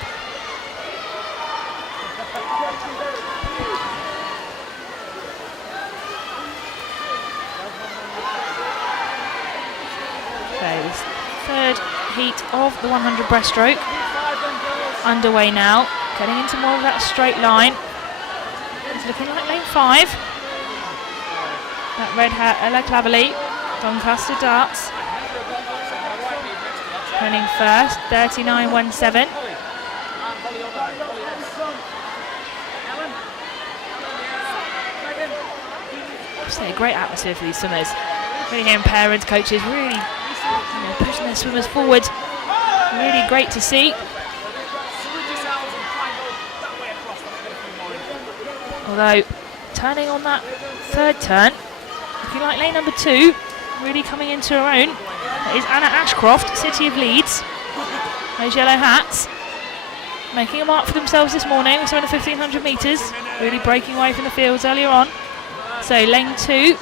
Okay, this third heat of the 100 breaststroke underway now, getting into more of that straight line. It's looking like lane 5. That red hat, Ella Claverley, Doncaster Darts. Running first, 39.17. Obviously a great atmosphere for these swimmers. Really hearing parents, coaches really pushing their swimmers forward. Really great to see. Although turning on that third turn, looking like lane number 2, really coming into her own. That is Anna Ashcroft, City of Leeds. Those yellow hats making a mark for themselves this morning. We saw in the 1500 metres, really breaking away from the fields earlier on. So lane 2,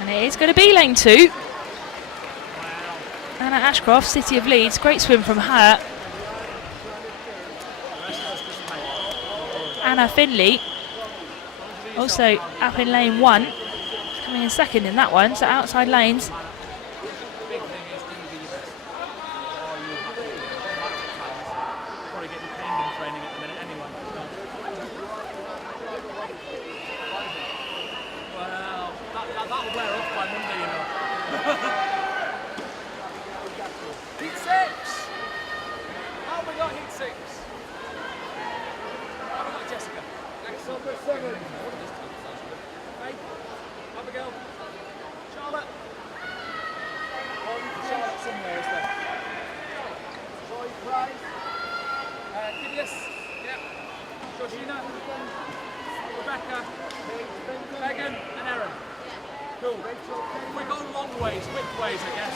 and it is going to be lane 2. Anna Ashcroft, City of Leeds, great swim from her. Anna Finley, also up in lane 1, coming in second in that one, so outside lanes. Heat 6! How have we got heat 6? How have we got Jessica? Number 7. Hey, Abigail. Charlotte. Charlotte somewhere, is there? Joy Price. Gideus. Yep. Georgina. Rebecca. Megan and Erin. Cool. We've gone long ways, quick ways, I guess.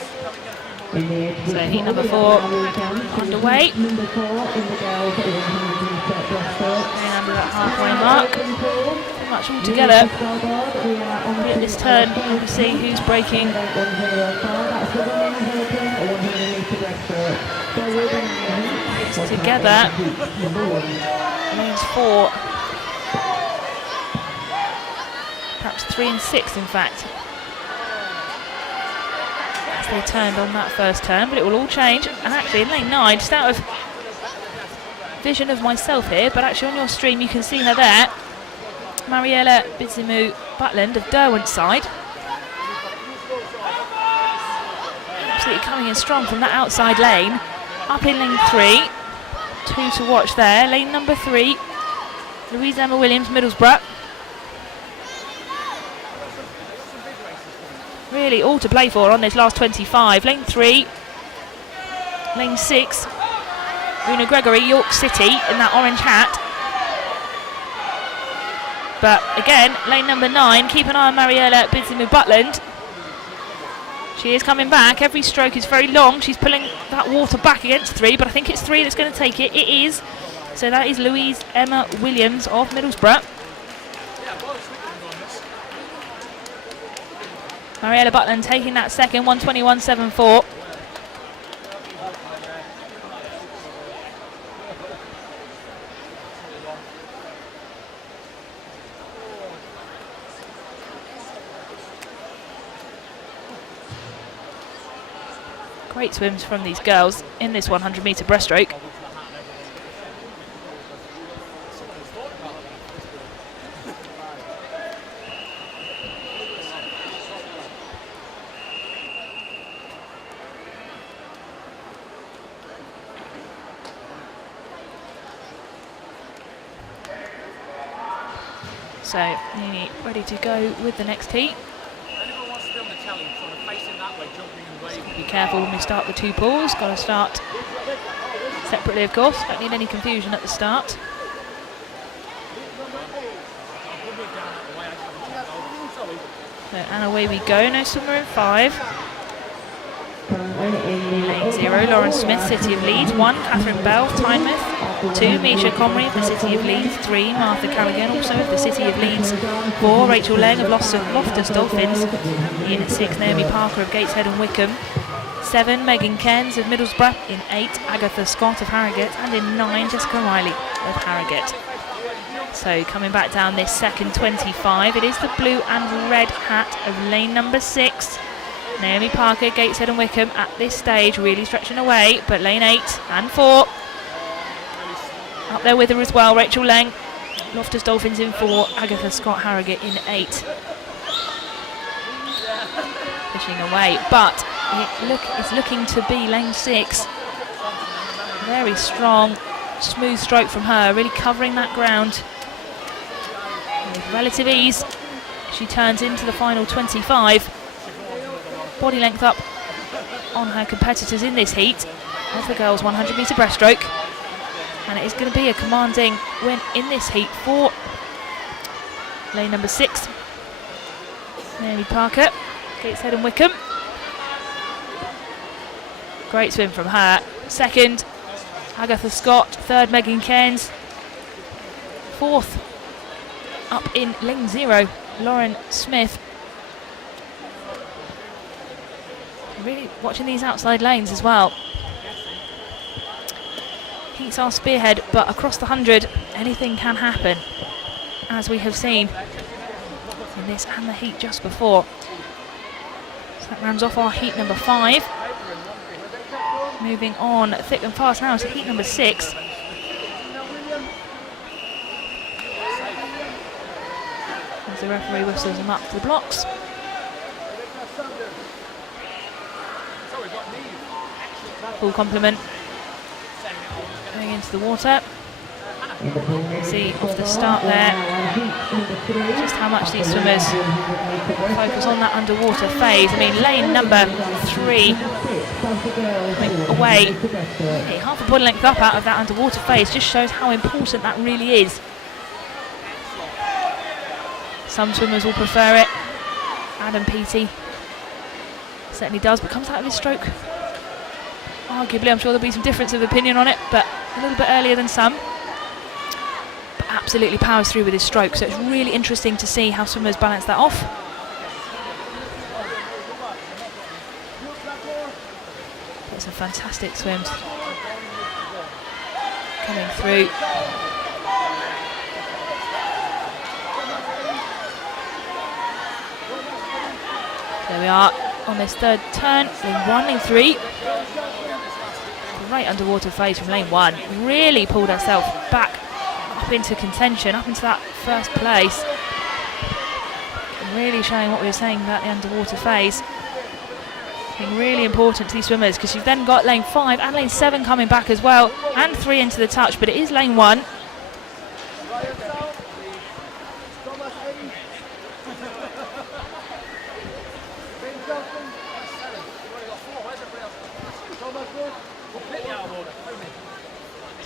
So heat number 4 underway. Number 4 in the girls 100 metre breaststroke. Going under that halfway mark. Pretty much all together. Be at this turn, we'll see who's breaking. Together. Lanes 4. Perhaps 3 and 6 in fact. they turned on that first turn, but it will all change. And actually in lane 9, just out of vision of myself here, but actually on your stream you can see her there. Mariella Bizimu Butland of Derwent's side. Absolutely coming in strong from that outside lane. Up in lane 3. 2 to watch there. Lane number 3. Louise Emma Williams, Middlesbrough. Really all to play for on this last 25. Lane 3. Lane 6. Una Gregory, York City, in that orange hat. But again, lane number 9, keep an eye on Mariella Bizimu Butland. She is coming back. Every stroke is very long. She's pulling that water back against 3, but I think it's 3 that's going to take it. It is. So that is Louise Emma Williams of Middlesbrough. Mariella Butland taking that second, 1:21.74. Great swims from these girls in this 100-metre breaststroke. So, Nini ready to go with the next heat. Be careful when we start the 2 pools. Got to start separately, of course. Don't need any confusion at the start. So, and away we go. No swimmer in 5. Lane 0, Lauren Smith, City of Leeds. 1, Catherine Bell, Tynemouth. 2, Misha Comrie of the City of Leeds. 3, Martha Callaghan, also of the City of Leeds. 4, Rachel Lang of Loftus Dolphins. In 6, Naomi Parker of Gateshead and Wickham. 7, Megan Cairns of Middlesbrough. In 8, Agatha Scott of Harrogate. And in 9, Jessica Riley of Harrogate. So coming back down this second 25, it is the blue and red hat of lane number 6. Naomi Parker, Gateshead and Wickham at this stage, really stretching away, but lane 8 and 4. Up there with her as well, Rachel Lang, Loftus Dolphins in 4, Agatha Scott Harrogate in 8. Pushing away, but it's looking to be lane 6. Very strong, smooth stroke from her, really covering that ground with relative ease. She turns into the final 25. Body length up on her competitors in this heat of the girls' 100-metre breaststroke, and it is going to be a commanding win in this heat for lane number 6, Naomi Parker, Gateshead and Wickham. Great swim from her. Second, Agatha Scott. Third, Megan Cairns. 4th, up in lane 0, Lauren Smith. Really watching these outside lanes as well. Heats our spearhead, but across the 100, anything can happen, as we have seen in this and the heat just before. So that rounds off our heat number 5. Moving on thick and fast now to heat number 6. As the referee whistles them up to the blocks. Full complement going into the water. See off the start there just how much these swimmers focus on that underwater phase. I mean, lane number 3 away, half a body length up out of that underwater phase, just shows how important that really is. Some swimmers will prefer it. Adam Peaty certainly does, but comes out of his stroke arguably. I'm sure there'll be some difference of opinion on it, but a little bit earlier than some. But absolutely powers through with his stroke, so it's really interesting to see how swimmers balance that off. But some fantastic swims coming through. There we are. on this third turn. Lane 1, lane 3. Great underwater phase from lane 1. Really pulled herself back up into contention, up into that first place. Really showing what we were saying about the underwater phase. Being really important to these swimmers, because you've then got lane 5 and lane 7 coming back as well, and 3 into the touch, but it is lane 1.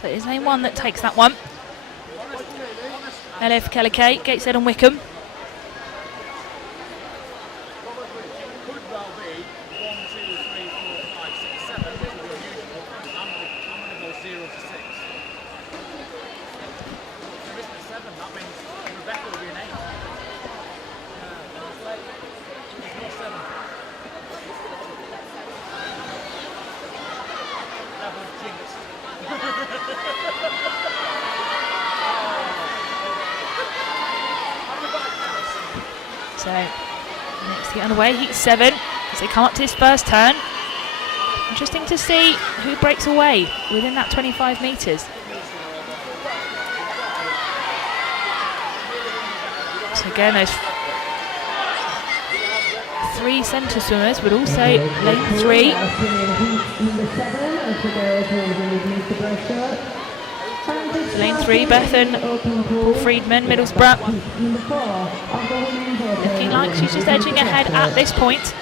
So it is lane 1 that takes that one. LF Kelly, Gateshead and Wickham. So next to get underway, heat 7 as they come up to his first turn. Interesting to see who breaks away within that 25 metres. So again, those 3 centre swimmers, but also lane 3. Lane 3, Bethan, Paul Friedman, Middlesbrough. Looking like she's just edging ahead at this point.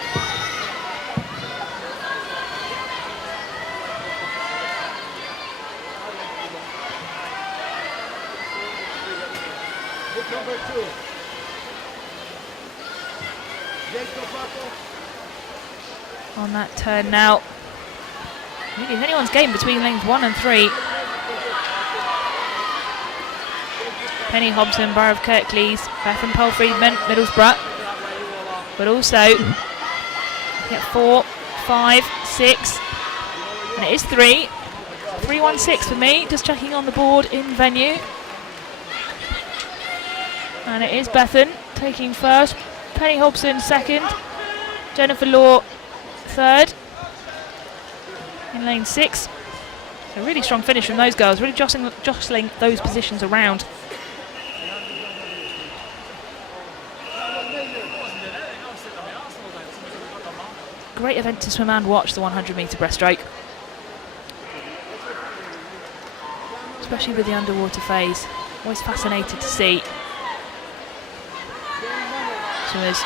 On that turn now. Really, it's anyone's game between lanes 1 and 3. Penny Hobson, Borough of Kirklees, Bethan Paul Friedman, Middlesbrough. But also, get 4, 5, 6, and it is 3. 3-1-6 for me, just checking on the board in venue. And it is Bethan taking first, Penny Hobson second, Jennifer Law third in lane 6. A really strong finish from those girls, really jostling those positions around. Great event to swim and watch, the 100 metre breaststroke. Especially with the underwater phase. Always fascinated to see swimmers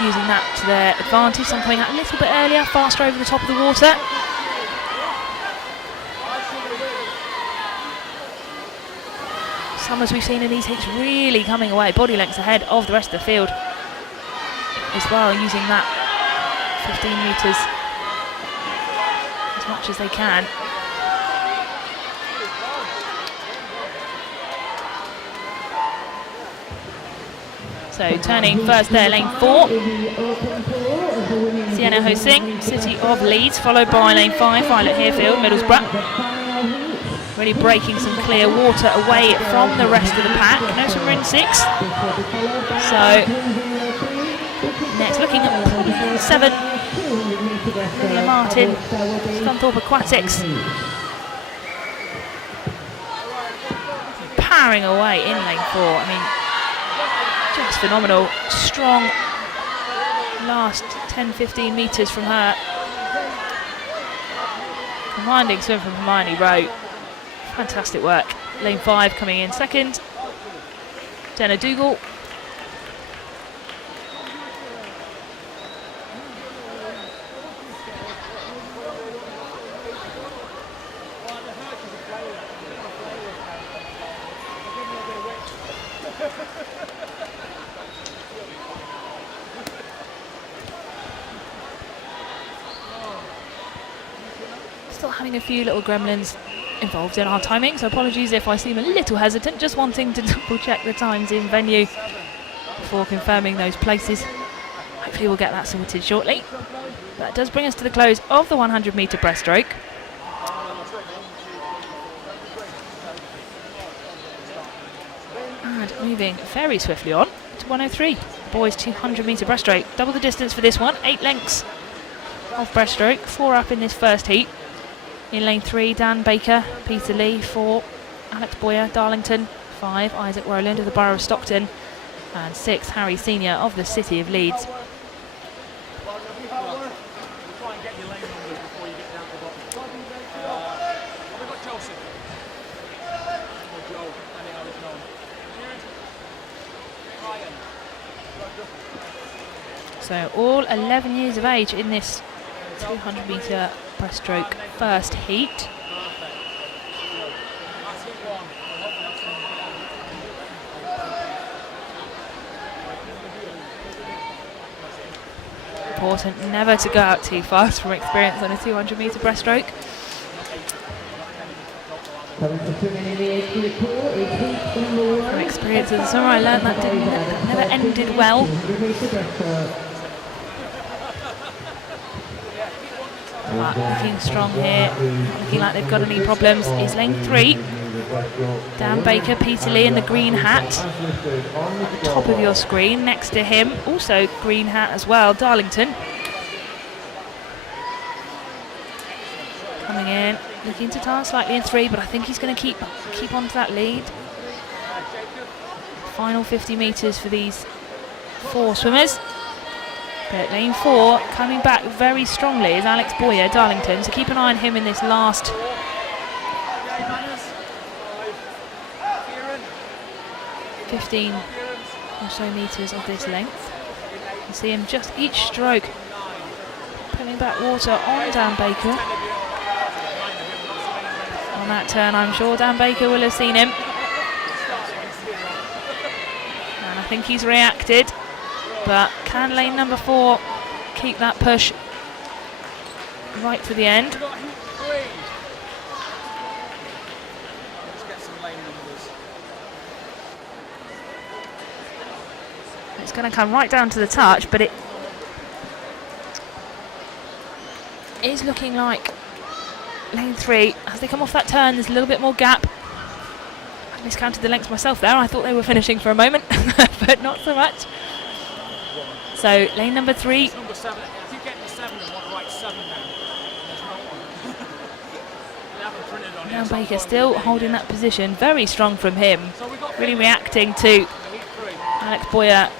using that to their advantage. Some coming out a little bit earlier, faster over the top of the water. Some, as we've seen in these heats, really coming away, body lengths ahead of the rest of the field as well, using that 15 metres as much as they can. So turning first there, lane 4, Sienna Ho-Sing, City of Leeds, followed by lane 5, Violet Harefield, Middlesbrough. Really breaking some clear water away from the rest of the pack. No swimmer in 6. So next, looking at 7, Lydia Martin, Scunthorpe Aquatics. Powering away in lane 4. I mean, just phenomenal. Strong last 10-15 metres from her. Commanding swim from Hermione Rowe. Fantastic work. Lane 5 coming in second. Jenna Dougal. Still having a few little gremlins involved in our timing, so apologies if I seem a little hesitant, just wanting to double check the times in venue before confirming those places. Hopefully we'll get that sorted shortly. That does bring us to the close of the 100 metre breaststroke. And moving very swiftly on to 103, boys 200 metre breaststroke. Double the distance for this one, 8 lengths of breaststroke. 4 up in this first heat. In lane 3, Dan Baker, Peter Lee. 4, Alex Boyer, Darlington. 5, Isaac Rowland of the Borough of Stockton. And 6, Harry Senior of the City of Leeds. So all 11 years of age in this 200 metre breaststroke first heat. Important never to go out too fast from experience on a 200 metre breaststroke. From experience as a swimmer, I learned that never ended well. But looking strong here, looking like they've got any problems, is lane 3. Dan Baker, Peter Lee in the green hat. Top of your screen, next to him, also green hat as well, Darlington. Coming in, looking to turn slightly in 3, but I think he's going to keep on to that lead. Final 50 metres for these 4 swimmers. But lane 4, coming back very strongly, is Alex Boyer, Darlington. So keep an eye on him in this last 15 or so metres of this length. You see him just each stroke pulling back water on Dan Baker. On that turn, I'm sure Dan Baker will have seen him. And I think he's reacted. But can lane number 4 keep that push right to the end? It's going to come right down to the touch, but it is looking like lane 3, as they come off that turn, there's a little bit more gap. I miscounted the lengths myself there. I thought they were finishing for a moment, but not so much. So lane number 3. Number 7. If you get the 7 and want to write 7 down, there's no one. They haven't printed on it. Dan Baker still holding that position, very strong from him. Really reacting to Alex Boyer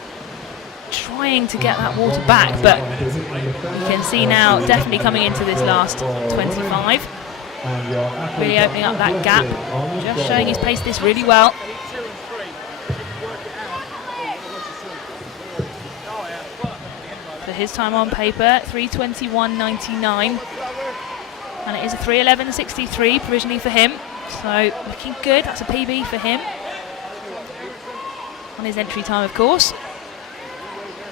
trying to get that water back, but you can see now definitely coming into this last 25. Really opening up that gap, just showing his pace this really well. So his time on paper, 3:21.99, and it is a 3:11.63 provisionally for him. So looking good. That's a PB for him on his entry time, of course.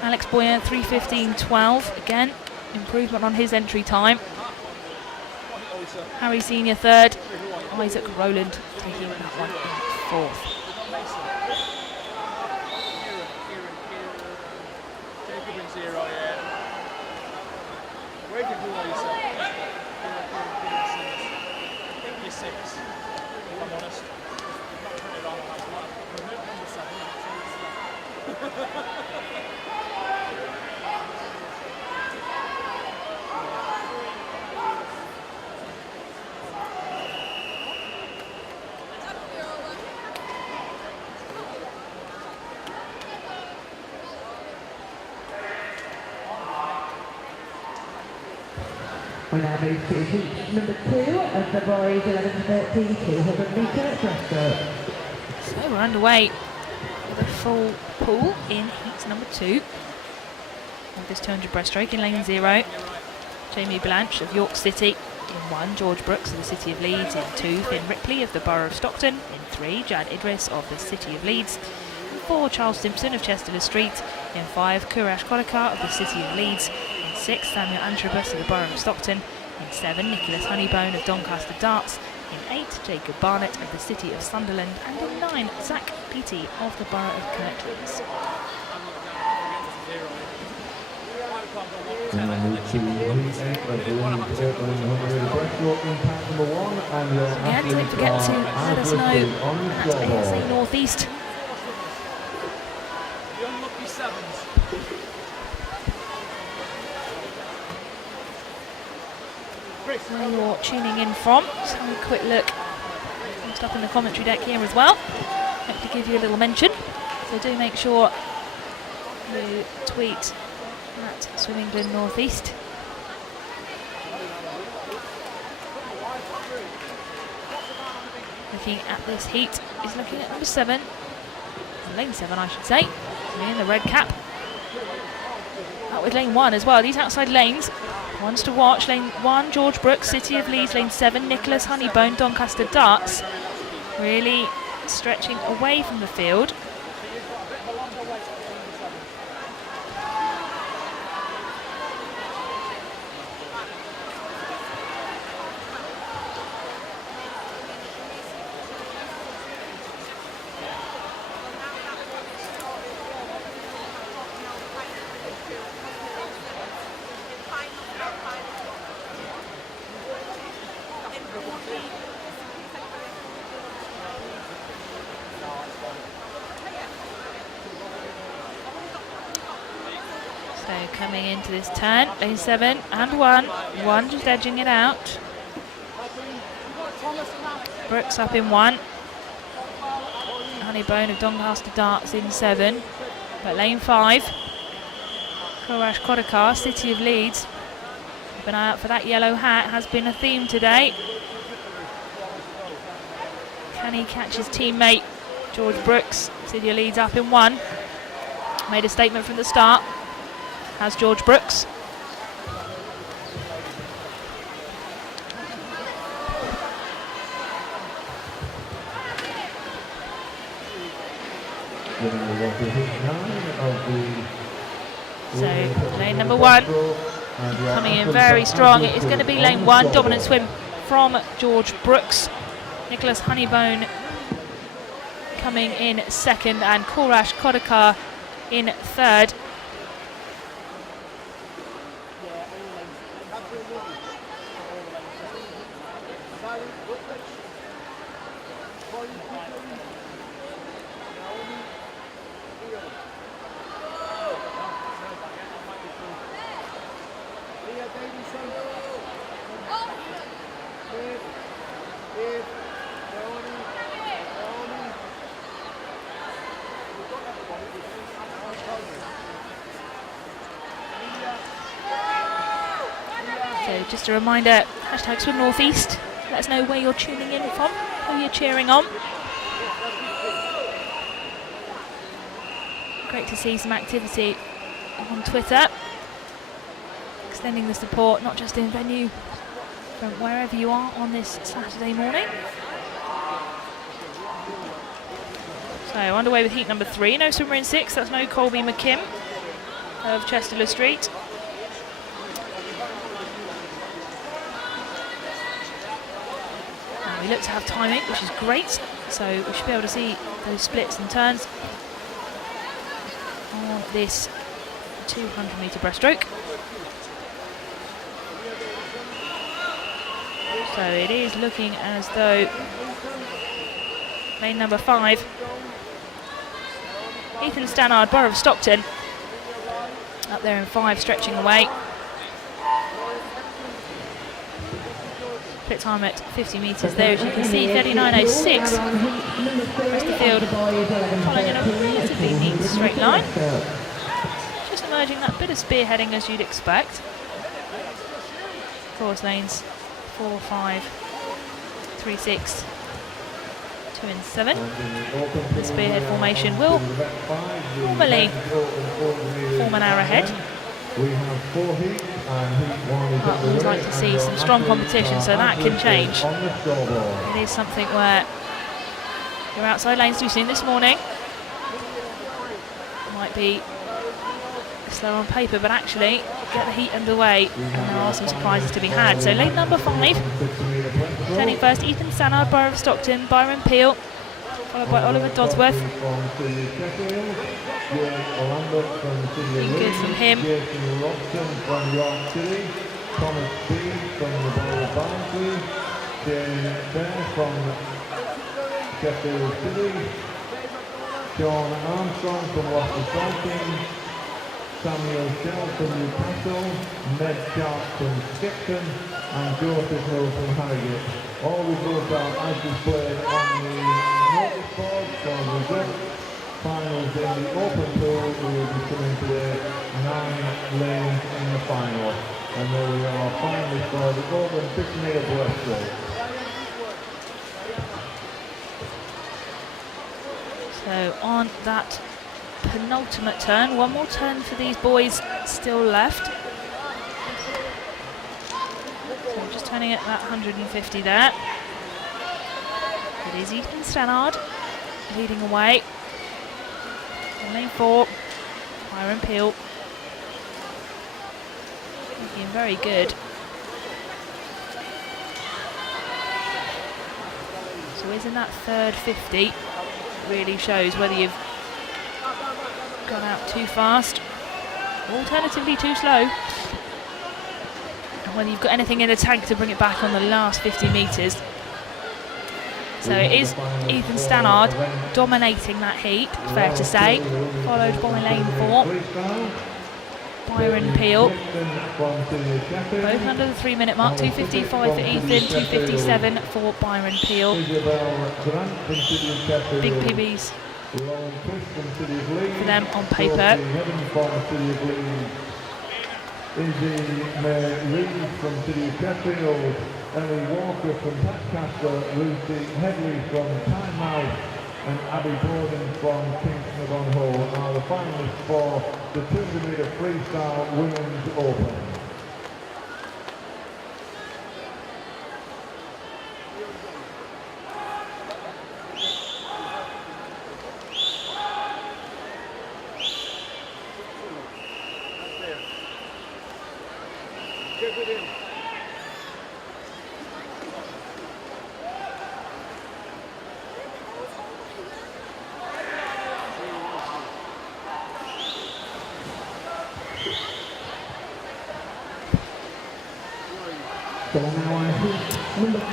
Alex Boyer, 3:15.12. Again, improvement on his entry time. Harry Senior 3rd. Isaac Rowland taking that one in 4th. We now move to heat number 2 of the boys 11 to 13 200 metre breaststroke. So we're underway with a full pool in heat number 2 of this 200 breaststroke. In lane 0, Jamie Blanche of York City. In 1, George Brooks of the City of Leeds. In 2, Finn Ripley of the Borough of Stockton. In 3, Jad Idris of the City of Leeds. In 4, Charles Simpson of Chester Street. In 5, Kurash Kodakar of the City of Leeds. In 6, Samuel Antrobus of the Borough of Stockton. In 7, Nicholas Honeybone of Doncaster Darts. In 8, Jacob Barnett of the City of Sunderland. And in 9, Zach Beattie of the Borough of Kirtlands. Again, don't forget to let us know at ASA Northeast. where you're tuning in from. Just have a quick look. Post up in the commentary deck here as well. Hopefully give you a little mention. So do make sure you tweet at Swim England North East. Looking at this heat is looking at number 7, lane 7 I should say, in the red cap. Out with lane 1 as well, these outside lanes, ones to watch. Lane 1, George Brooks, City of Leeds. Lane 7, Nicholas Honeybone, Doncaster Darts. Really stretching away from the field. Coming into this turn, lane 7 and 1 just edging it out. Brooks up in 1. Honeybone of Doncaster Darts in 7. But lane 5, Korash Kodakar, City of Leeds. Keep an eye out for that yellow hat, has been a theme today. Can he catch his teammate George Brooks? City of Leeds up in 1. Made a statement from the start. Has George Brooks. So lane number 1 coming in very strong. It is going to be lane 1. Dominant swim from George Brooks. Nicholas Honeybone coming in 2nd and Korash Kodakar in 3rd. So just a reminder, hashtag Swim Northeast. Let us know where you're tuning in from, who you're cheering on. Great to see some activity on Twitter, extending the support not just in venue, from wherever you are on this Saturday morning. So underway with heat number 3. No swimmer in 6. That's no Colby McKim of Chesterlow Street. And we look to have timing, which is great. So we should be able to see those splits and turns on this 200-metre breaststroke. So it is looking as though lane number 5, Ethan Stannard, Borough of Stockton, up there in 5, stretching away. Split time at 50 metres there, as you can see, 39.06. The rest of the field following in a relatively neat straight line. Just emerging that bit of spearheading as you'd expect. Of course, lanes 4, 5, 3, 6, 2 and 7. The spearhead formation will normally form an arrowhead. But we would like to see some strong competition, so that can change. It is something where your outside lanes too soon this morning. Might be slow on paper, but actually get the heat underway, and there are some surprises to be had. So lane number 5, turning first, Ethan Stannard, Borough of Stockton, Byron Peel, followed by Oliver Dodsworth. Looking good from him. Thomas Speed from the Borough of Barnsley, Jane Bear from Sheffield City, Sean Armstrong from Western Stockton, Samuel Shell from Newcastle, Ned Sharp from Skipton, and Joseph Hill from Harrogate. All results are as displayed on the notice board for results. Finals in the open pool will be coming today, 9 lanes in the final. And there we are, finally for the open 50-metre breaststroke. So on that penultimate turn, one more turn for these boys still left. So I'm just turning at that 150 there. It is Ethan Stannard leading away. In lane 4, Byron Peel. Looking very good. So he's in that third 50. Really shows whether you've gone out too fast, alternatively too slow, and whether you've got anything in the tank to bring it back on the last 50 metres. So it is Ethan Stannard dominating that heat, fair to say, followed by lane 4, Byron Peel, both under the 3-minute mark, 2:55 for Ethan, 2:57 for Byron Peel. Big PBs for them on paper. Izzy Reid from City of Sheffield, Ellie Walker from Tadcaster, Lucy Headley from Tynemouth, and Abby Borden from Kingston-upon-Hull are the finalists for the 200-metre freestyle women's open. Get with him.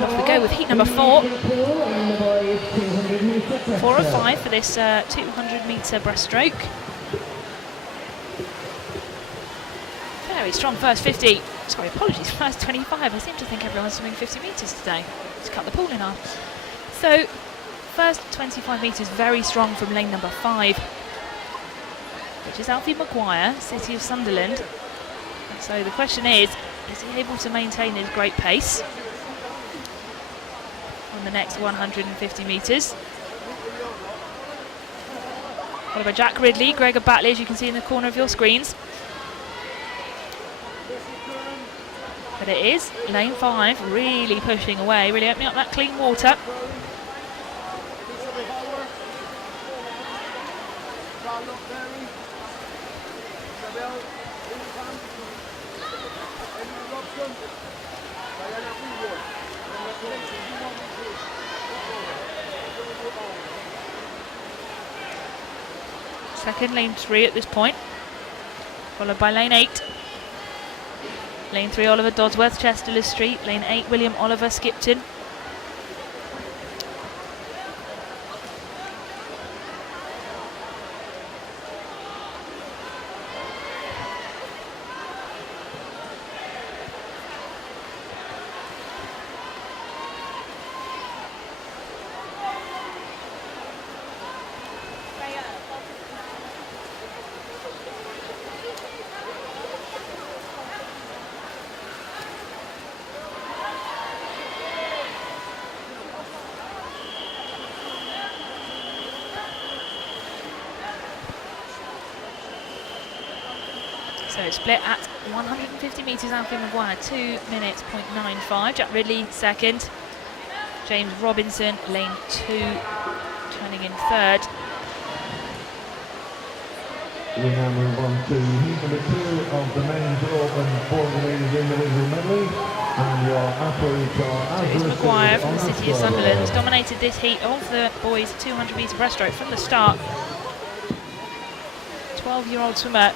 Off we go with heat number 4. 4 of 5 for this 200-metre breaststroke. Very strong first 50. Sorry, apologies, first 25. I seem to think everyone's swimming 50 metres today. Just cut the pool in half. So, first 25 metres, very strong from lane number 5, which is Alfie Maguire, City of Sunderland. And so the question is he able to maintain his great pace on the next 150 metres? Followed by Jack Ridley, Gregor Batley, as you can see in the corner of your screens. But it is lane 5 really pushing away, really opening up that clean water. Second, lane 3 at this point, followed by lane 8. Lane 3, Oliver Dodsworth, Chesterless Street. Lane 8, William Oliver, Skipton. So split at 150 metres, Alfie Maguire 2 minutes, 0.95. Jack Ridley second. James Robinson, lane 2, turning in third. We now move on to heat number 2 of the men's open 4 ladies individual medley. And your athletes are So it's Maguire from the City of Sunderland has dominated this heat of the boys 200 metre breaststroke from the start. 12-year-old swimmer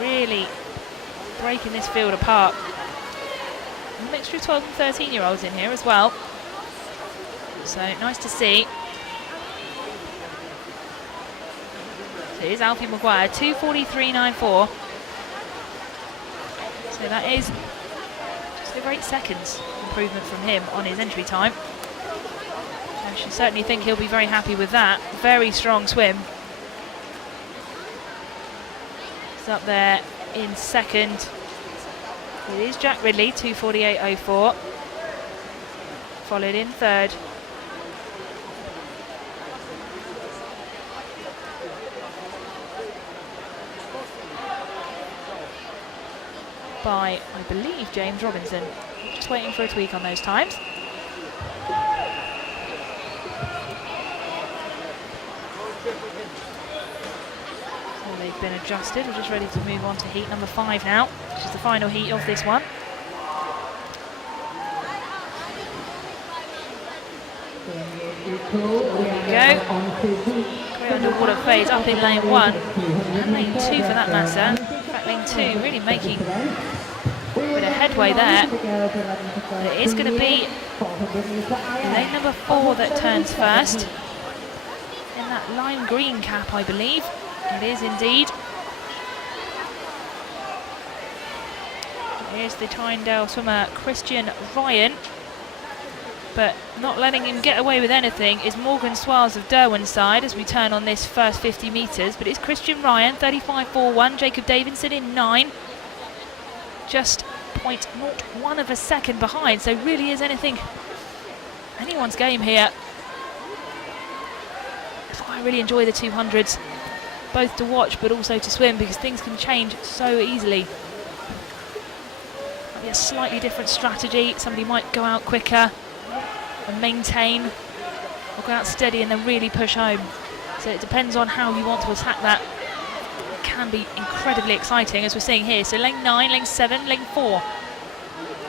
really breaking this field apart. A mixture of 12 and 13-year-olds in here as well. So nice to see. So It is Alfie Maguire, 2:43.94. So that is just over 8 seconds improvement from him on his entry time. I should certainly think he'll be very happy with that. Very strong swim. He's up there in second. It is Jack Ridley, 2:48.04. Followed in third by, I believe, James Robinson. Just waiting for a tweak on those times. So they've been adjusted. We're just ready to move on to heat number 5 now, which is the final heat of this one. There we go. Great underwater phase up in lane 1 and lane 2 for that matter. In fact, lane 2 really making a bit of headway there. But it is going to be lane number 4 that turns first. In that lime green cap, I believe. It is indeed. Here's the Tyndale swimmer Christian Ryan. But not letting him get away with anything is Morgan Swales of Derwent's side as we turn on this first 50 metres. But it's Christian Ryan, 35.41, Jacob Davidson in 9. Just 0.01 of a second behind, so really is anyone's game here. I really enjoy the 200s, both to watch but also to swim, because things can change so easily. Might be a slightly different strategy. Somebody might go out quicker and maintain, or go out steady and then really push home. So it depends on how you want to attack that. It can be incredibly exciting, as we're seeing here. So lane 9, lane 7, lane 4.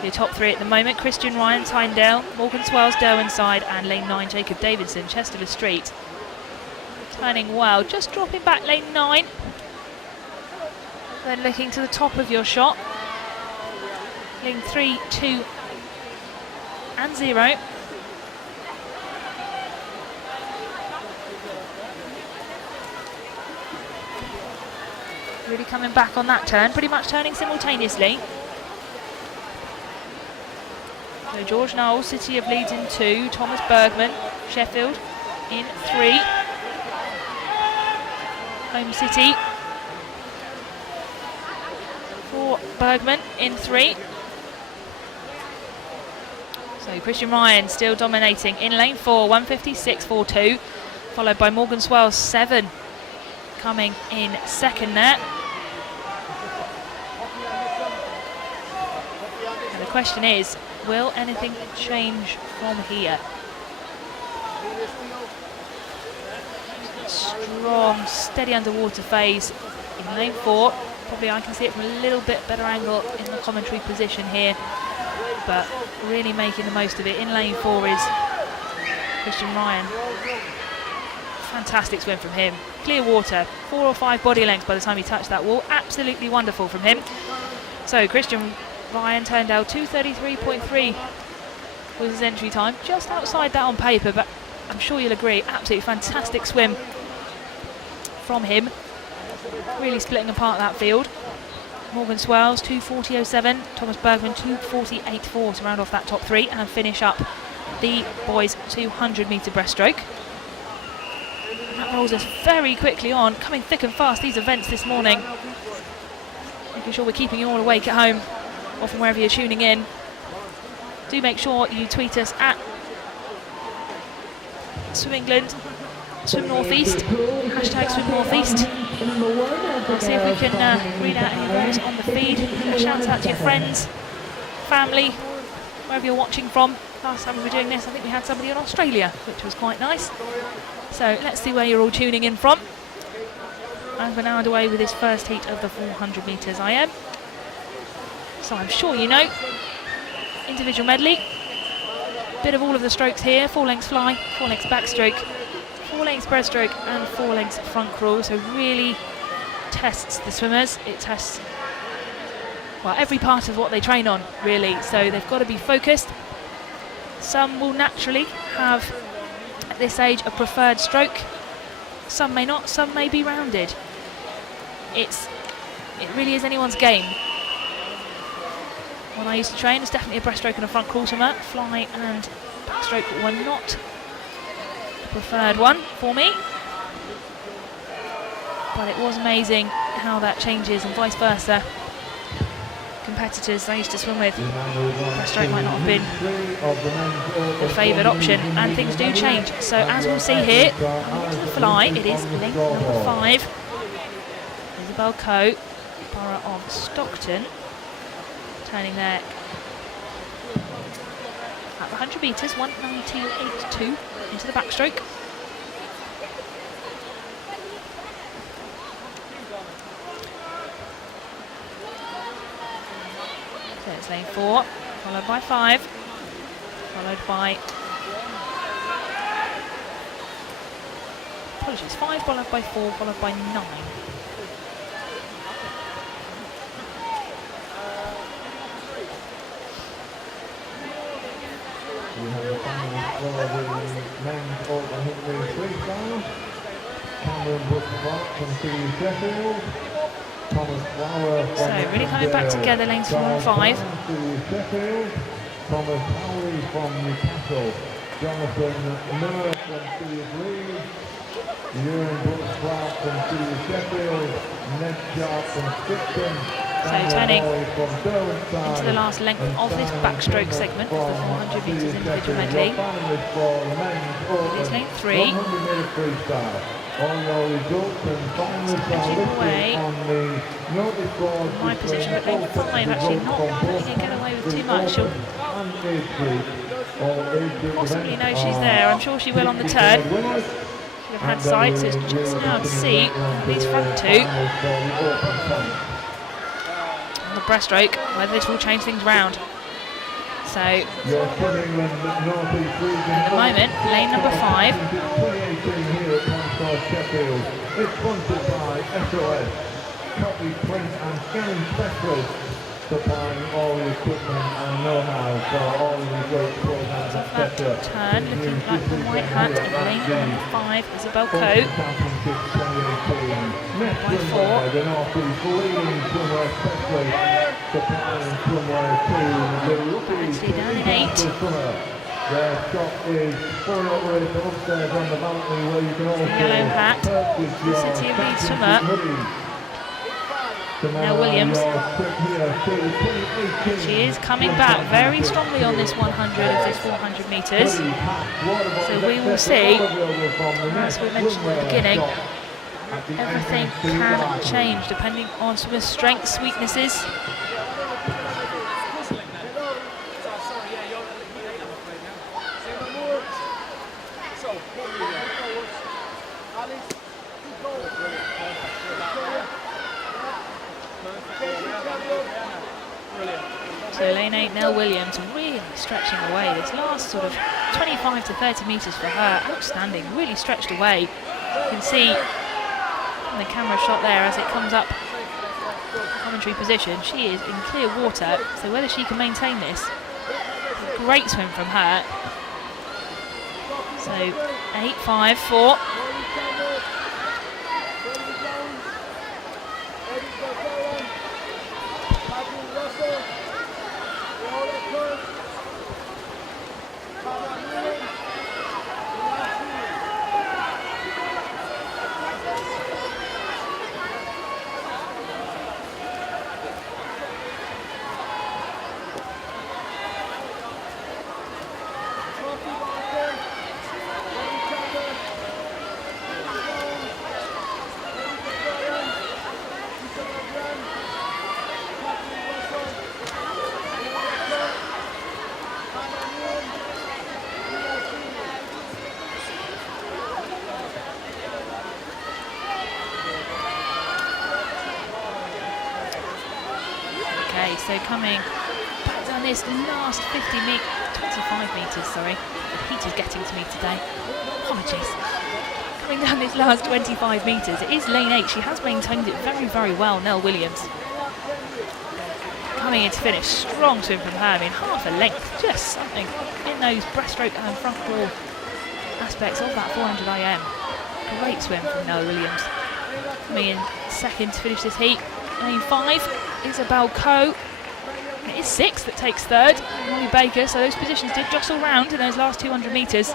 Your top 3 at the moment: Christian Ryan, Tyndale, Morgan Swales, Derwent's side, and lane 9, Jacob Davidson, Chesterford Street. Turning well, just dropping back lane 9. Then looking to the top of your shot. Lane 3, 2, and 0. Really coming back on that turn, pretty much turning simultaneously. So George Knowles, City of Leeds in 2, Thomas Bergman, Sheffield in 3. Home City for Bergman in 3. So Christian Ryan still dominating in lane 4, 1:56.42, followed by Morgan Swales 7 coming in second there. And the question is, will anything change from here? Strong, steady underwater phase in lane 4. Probably I can see it from a little bit better angle in the commentary position here, but really making the most of it. In lane 4 is Christian Ryan. Fantastic swim from him. Clear water, 4 or 5 body lengths by the time he touched that wall. Absolutely wonderful from him. So Christian Ryan turned out 2:33.3 was his entry time. Just outside that on paper, but I'm sure you'll agree, absolutely fantastic swim from him. Really splitting apart that field. Morgan Swales 2:40.07, Thomas Bergman 2:48.4 to round off that top 3 and finish up the boys' 200-metre breaststroke. That rolls us very quickly on, coming thick and fast these events this morning. Making sure we're keeping you all awake at home or from wherever you're tuning in. Do make sure you tweet us at Swim England, Swim Northeast, hashtag Swim Northeast. We'll see if we can read out any of those on the feed. A shout out to your friends, family, wherever you're watching from. Last time we were doing this, I think we had somebody in Australia, which was quite nice. So let's see where you're all tuning in from. As we're now underway with this first heat of the 400 metres IM. So I'm sure you know, individual medley, bit of all of the strokes here: 4 lengths fly, 4 lengths backstroke, 4 lengths breaststroke and 4 lengths front crawl. So really tests the swimmers. It tests, well, every part of what they train on, really. So they've got to be focused. Some will naturally have, at this age, a preferred stroke. some may not, some may be rounded. It really is anyone's game. When I used to train, it's definitely a breaststroke and a front crawl swimmer. Fly and backstroke were not the preferred one for me. But it was amazing how that changes and vice versa. Competitors I used to swim with, breaststroke might not have been the favoured option, and things do change. So as we'll see here, coming to the fly, it is lane number 5. Isabel Coe, Borough of Stockton, turning there at 100 metres, 1:19.82 into the backstroke. So it's lane 4, followed by 5, followed by, apologies, 5, followed by 4, followed by 9. We have the final for the men's open Hickory freestyle. Cameron Bushbart from City Sheffield. Thomas Flower from So really coming back together, lanes 4 and 5. City Sheffield. Thomas Howley from Newcastle. Jonathan Miller from City of Leeds. Ewan Bushbart from City of Sheffield. Ned Sharp from Skipton. So turning into the last length of this backstroke segment of the 400 metres individual medley. It is lane 3. Edging away my position, but lane 5 actually not letting it get away with too much. She'll possibly know she's there. I'm sure she will on the turn. Should have had sight, so it's just now to see these front two. The breaststroke, whether this will change things round. So at the moment, lane number 5. It's sponsored by SOS, copy, print and scanning specialists, supplying all the equipment and know-how for all the results programs, etc. Turn, looking like the white hat in lane number 5, Isabel Coe. By 4. The North East leading swimwear specialist, supplying swimwear to the Actually down in 8. Their shop is fully operated upstairs on the balcony where you can also Yellow hat, the City of Leeds swimmer, Nell Williams. She is coming back very strongly on this 100 of this 400 metres. So we will see, as we mentioned at the beginning, everything can change depending on swimmer's strengths, weaknesses. So lane 8, Nell Williams, really stretching away. This last sort of 25 to 30 metres for her, outstanding, really stretched away. You can see in the camera shot there as it comes up commentary position, she is in clear water, so whether she can maintain this, great swim from her. So 8, 5, 4. So coming back down this last 25 metres, sorry. The heat is getting to me today. Apologies. Coming down this last 25 metres, it is lane 8. She has maintained it very, very well, Nell Williams. Coming in to finish, strong swim from her. I mean, half a length, just something in those breaststroke and front crawl aspects of that 400 IM. Great swim from Nell Williams. Coming in second to finish this heat. Lane 5, Isabel Coe. It is 6 that takes third, Molly Baker, so those positions did jostle round in those last 200 metres.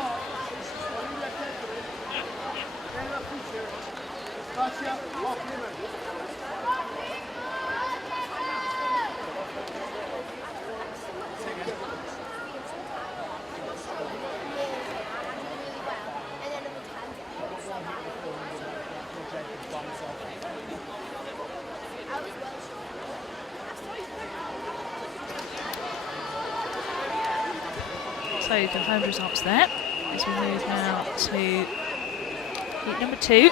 So confirmed results there as we move now to heat number 2.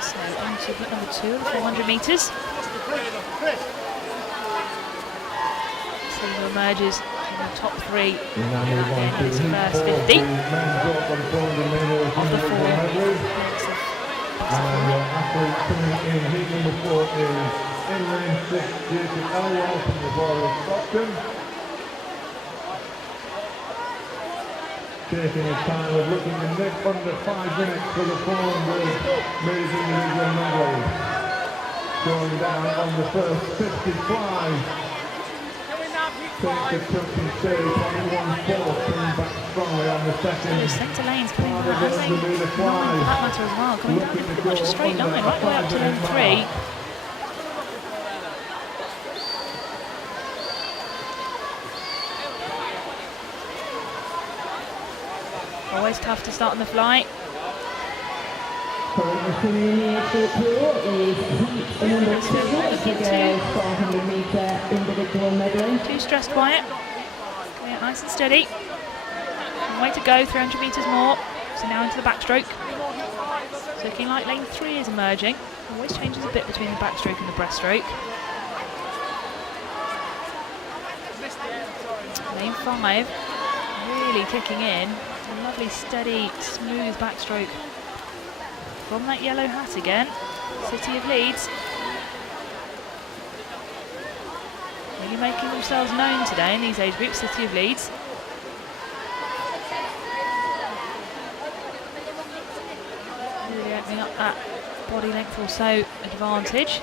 So on to heat number 2, 400 metres. Who emerges in the top 3 in his first 50 of the 4. And your athlete coming in heat number 4 is in lane 6, Jason Elwell from the Borough of Stockton. Taking his time of looking to nick under 5 minutes for the 400 men's individual medley. Going down on the first 50 fly. Takes the touching stage, 21-4, coming back strongly on the second. Those centre lanes coming out, as they for that matter as well, coming down in pretty much a straight line, right the way up to lane 3. Always tough to start on the flight. Currently swimming in the age pool is heat number 2, the girls 400 metre individual medley. Too stressed by it. Yeah, nice and steady. Long way to go, 300 metres more. So now into the backstroke. It's looking like lane 3 is emerging. Always changes a bit between the backstroke and the breaststroke. Lane 5 really kicking in. A lovely, steady, smooth backstroke from that yellow hat again. City of Leeds. Really making themselves known today in these age groups, City of Leeds. Really opening up that body length or so advantage.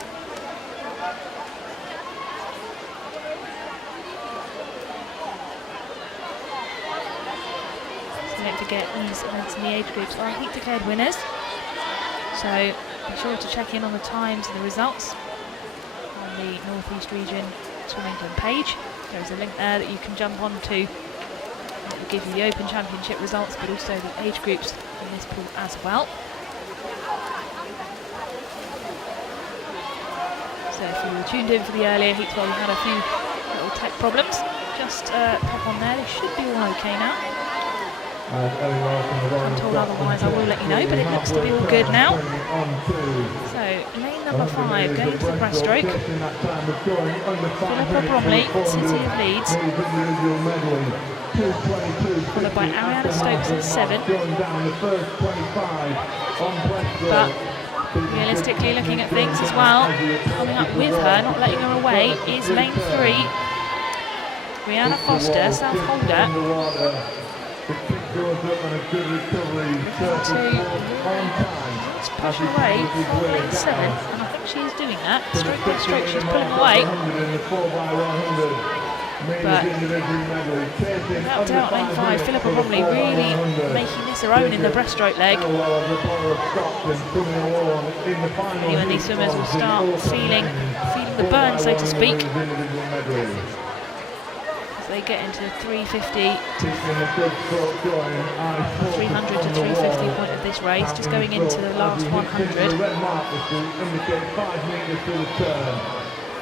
So don't forget these events in the age groups are heat declared winners. So be sure to check in on the times and the results on the North East Region Swim England page. There's a link there that you can jump on to. That will give you the Open Championship results, but also the age groups in this pool as well. So if you were tuned in for the earlier heats while we had a few little tech problems, just pop on there. They should be all okay now. I'm told otherwise, I will let you know, but it looks to be all good now. So, lane number 5, going to the breaststroke. Philippa Bromley, City of Leeds. Followed by Ariana Stokes at 7. But realistically looking at things as well, coming up with her, not letting her away, is lane 3. Brianna Foster, South Holder. Let's push away from lane 7, and I think she is doing that. Stroke by stroke, she's pulling away. But without doubt, lane 5, Philippa Bromley really making this her own in the breaststroke leg. Really when these swimmers will start feeling the burn, so to speak. They get into the 350 to 300 to 350 point of this race, just going into the last 100.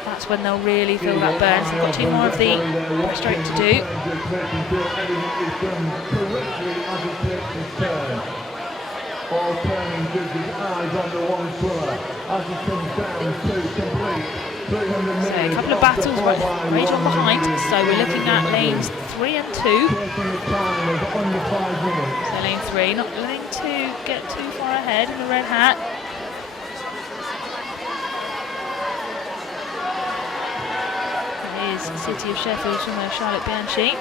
That's when they'll really feel that burn. So they've got 2 more of the breaststroke to do. All turning judges' eyes on the one swimmer as he comes down to complete So a couple of battles rage on behind. So we're looking at lanes 3 and 2. So lane 3, not lane 2 get too far ahead in the red hat. It is City of Sheffield from Charlotte Bianchi.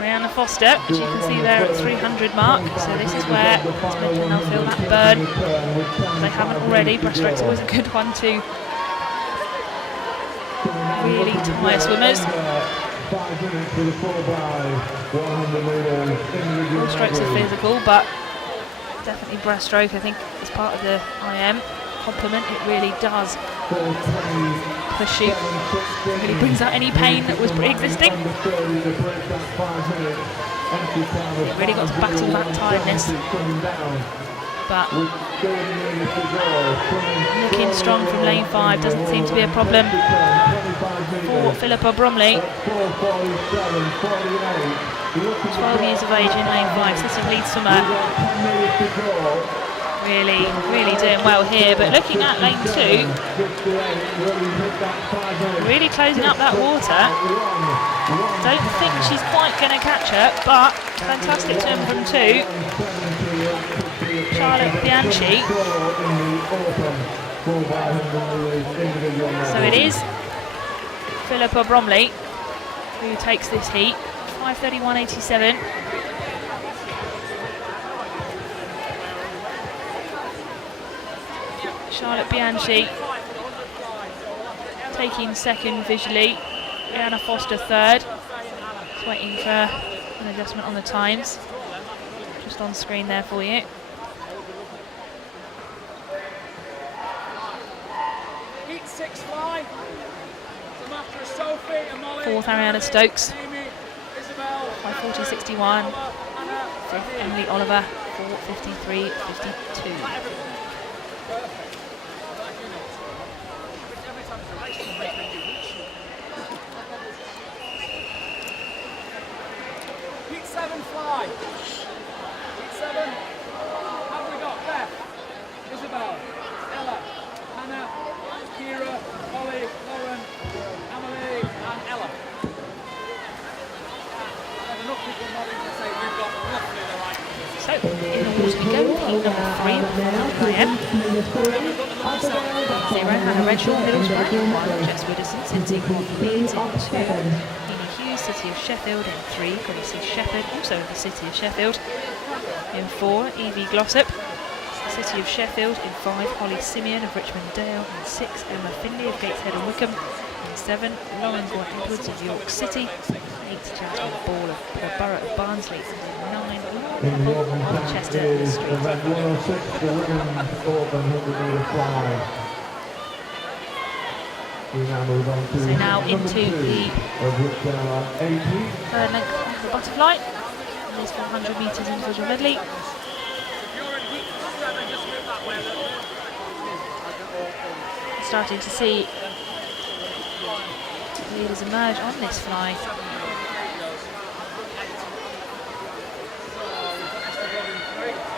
Rihanna Foster, as you can see there at 300 mark, so this is where, as mentioned, they'll feel that burn. If they haven't already, breaststroke's always a good one to really tire swimmers. All strokes are physical, but definitely breaststroke, I think, is part of the IM complement. It really does push you, really brings out any pain that was pre-existing. It really got to battle that tiredness. But looking strong from lane 5, doesn't seem to be a problem for Philippa Bromley. 12 years of age in lane 5, City of Lead swimmer. Really doing well here, but looking at lane 2, really closing up that water. Don't think she's quite going to catch her, but fantastic turn from 2. Charlotte Bianchi. So it is Philippa Bromley who takes this heat, 5:31.87. Charlotte Bianchi taking second visually, Rihanna Foster third. Just waiting for an adjustment on the times. Just on screen there for you. Heat 6 fly. Sophie, Fourth, Ariana Stokes. Isabel, 5:40.61. Fifth, Emily Oliver, 4:53.52. Heat 7 fly. Heat 7. How have we got? Beth, Isabel, Ella, Hannah, Kira, Holly, Lauren, Emily, and Ella. There's enough people nodding to say we've got roughly the right. So, in the water we go, heat number 3, 4 0, Hannah Redshaw, Middlesbrough, 1, Jess Widdowson, Cindy Leeds in 2, Nina Hughes, City of Sheffield in 3, Gracie Shepherd, also in the City of Sheffield, in 4, Evie Glossop, City of Sheffield in 5, Holly Simeon of Richmond Dale in 6, Emma Finley of Gateshead and Wickham in 7, Lauren Edwards of York City, 8, Jasmine Ball of the Borough of Barnsley in 9, In the open Manchester time is Street. event 106, the women's open 100-metre fly. We now move on to So now number into 2, the of which there are 80. third length of the butterfly. And this 400 metres individual medley. Starting to see leaders emerge on this fly.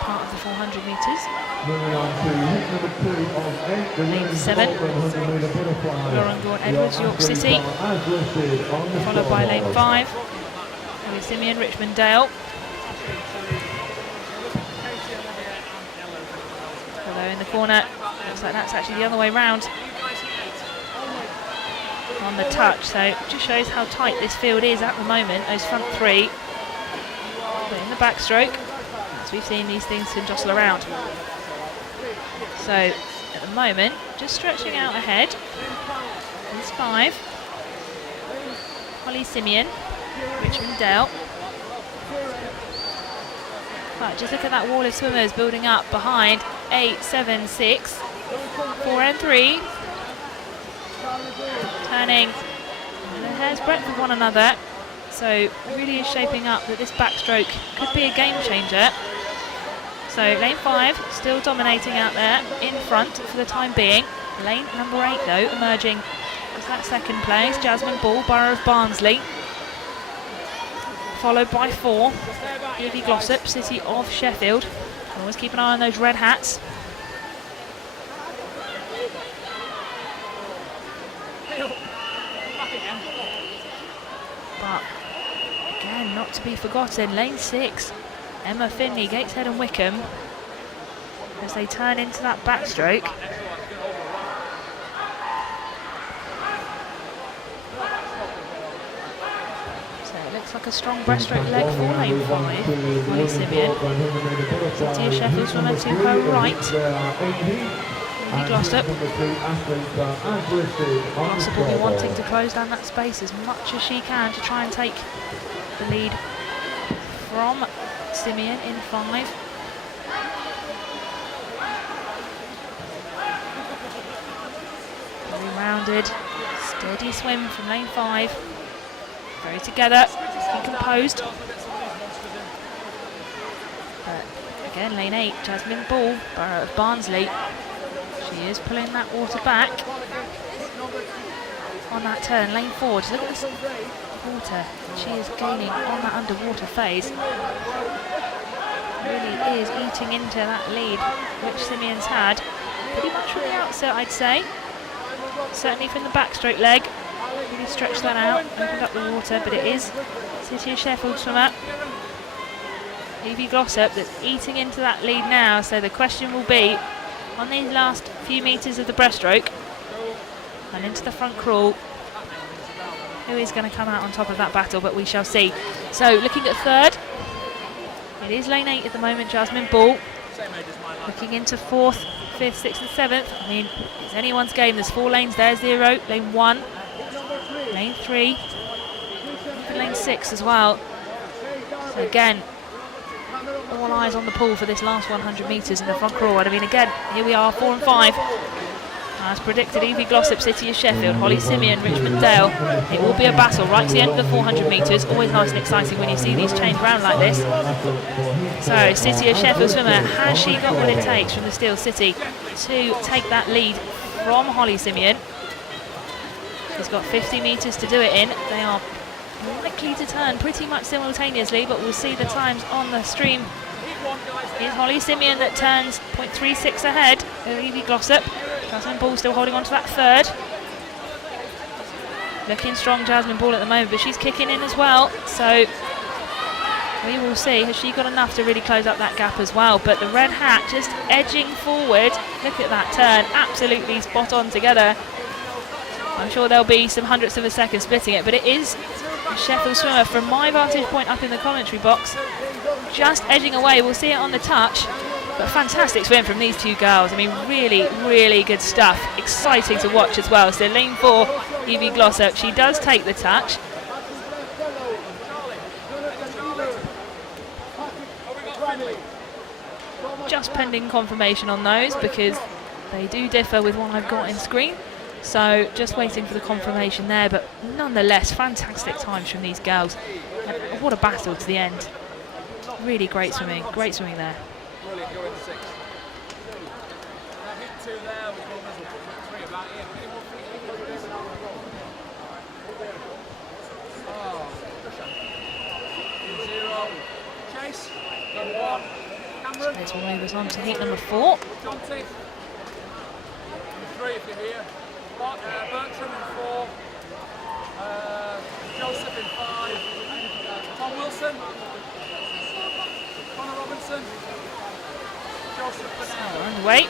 Part of the 400 metres. Moving on to heat number 2 of 8, the women's 7. open 100-metre butterfly. Lauren Gordon Edwards, York City. As listed on the Followed by lane scoreboard. 5. Holly Simeon, Richmond Dale. Although in the corner, looks like that's actually the other way round on the touch, so it just shows how tight this field is at the moment, those front 3. But in the backstroke, as we've seen, these things can jostle around. So at the moment, just stretching out ahead is 5. Holly Simeon, Richmond Dale. But just look at that wall of swimmers building up behind 8, 7, 6, 4 and 3. Turning a hair's breadth of one another. So it really is shaping up that this backstroke could be a game changer. So lane 5 still dominating out there in front for the time being. Lane number 8 though emerging as that second place. Jasmine Ball, Borough of Barnsley. Followed by 4, Evie Glossop, City of Sheffield. Always keep an eye on those red hats. But again, not to be forgotten, lane 6, Emma Finley, Gateshead and Wickham, as they turn into that backstroke. So it looks like a strong breaststroke leg for lane 5. Molly Simeon. Cynthia Sheffield swimmer to her right. Evie Glossop. Glossop will be wanting to close down that space as much as she can to try and take the lead from Simeon in 5. Very rounded, steady swim from lane 5. Very together, and composed. But again, lane 8, Jasmine Ball, Borough of Barnsley. She is pulling that water back on that turn. Lane 4, just look at this water. She is gaining on that underwater phase. Really is eating into that lead, which Simeon's had pretty much from the outset, I'd say. Certainly from the backstroke leg. Really stretched that out, opened up the water, but it is Cynthia Sheffield swimmer, Evie Glossop, that's eating into that lead now. So the question will be, on these last few metres of the breaststroke and into the front crawl, who is going to come out on top of that battle, but we shall see. So looking at third, it is lane 8 at the moment, Jasmine Ball. Looking into 4th, 5th, 6th and 7th. I mean, it's anyone's game. There's 4 lanes there, 0, lane 1, lane 3, and lane 6 as well. So again, all eyes on the pool for this last 100 metres in the front crawl. And I mean, again, here we are, 4 and 5. As predicted, Evie Glossop, City of Sheffield, Holly Simeon, Richmond Dale. It will be a battle right to the end of the 400 metres. Always nice and exciting when you see these change round like this. So, City of Sheffield swimmer, has she got what it takes from the Steel City to take that lead from Holly Simeon? She's got 50 metres to do it in. They are likely to turn pretty much simultaneously, but we'll see the times on the stream. It's Holly Simeon that turns 0.36 ahead of Evie Glossop. Jasmine Ball still holding on to that third. Looking strong, Jasmine Ball at the moment, but she's kicking in as well. So we will see. Has she got enough to really close up that gap as well? But the red hat just edging forward. Look at that turn, absolutely spot on together. I'm sure there'll be some hundredths of a second splitting it, but it is a Sheffield swimmer from my vantage point up in the commentary box, just edging away. We'll see it on the touch, but fantastic swim from these two girls. I mean, really, really good stuff. Exciting to watch as well. So lane 4, Evie Glossop, she does take the touch. Just pending confirmation on those because they do differ with what I've got in screen. So just waiting for the confirmation there, but nonetheless, fantastic times from these girls. And what a battle to the end. Really great swimming there. Brilliant, you're in 6th. Hit 2 there, we've got 3 about here. In 0, Chase, in 1, Cameron. Chase will move us on to heat number 4. Jonty, in 3 if you're here. Bertram in 4, Joseph in 5, Tom Wilson, Connor Robinson, Joseph Bernal. We're underway. I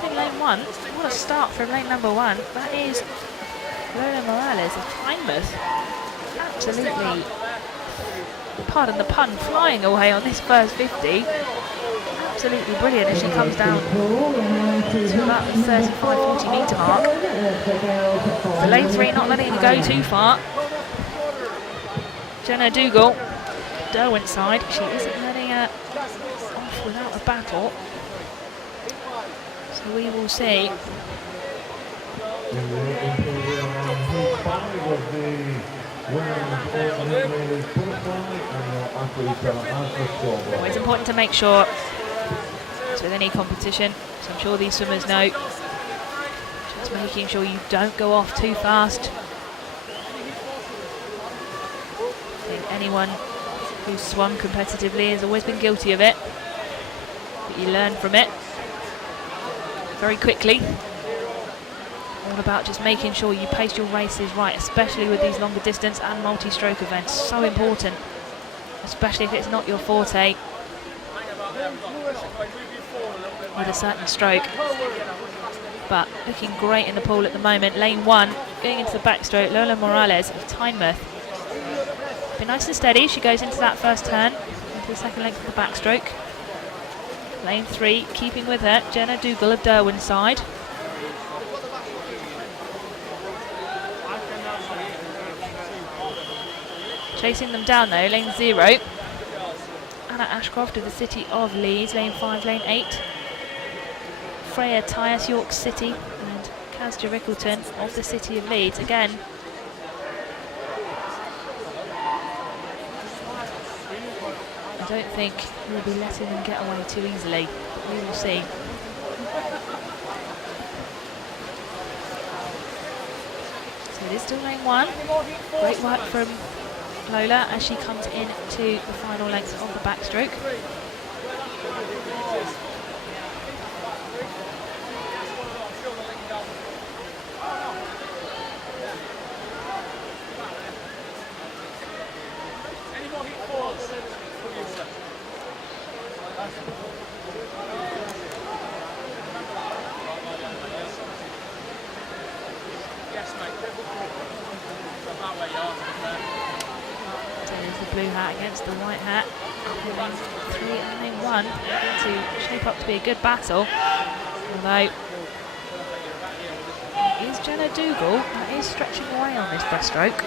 think lane 1, what a start from lane number 1. That is Lola Morales of Tynemouth. Absolutely, pardon the pun, flying away on this first 50. Absolutely brilliant as she comes down to about the 35-40 metre mark. The lane 3 not letting it go too far. Jenna Dougal, Derwent side, she isn't letting her off without a battle. So we will see. Always important to make sure, as with any competition, as I'm sure these swimmers know, just making sure you don't go off too fast. I think anyone who's swum competitively has always been guilty of it, but you learn from it very quickly. All about just making sure you pace your races right, especially with these longer distance and multi-stroke events. So important, especially if it's not your forte with a certain stroke. But looking great in the pool at the moment. Lane 1, going into the backstroke, Lola Morales of Tynemouth. Be nice and steady. She goes into that first turn, into the second length of the backstroke. Lane 3, keeping with her, Jenna Dougal of Derwent side. Chasing them down though, lane 0. Anna Ashcroft of the City of Leeds, lane 5, lane 8. Freya Tyas, York City, and Kazja Rickleton of the City of Leeds. Again, I don't think we'll be letting them get away too easily, but we will see. So it is still lane 1. Great work from Lola as she comes into the final length of the backstroke. Blue hat against the white hat. Lane 3 and lane 1 to shape up to be a good battle. Although it is Jenna Dougal that is stretching away on this breaststroke.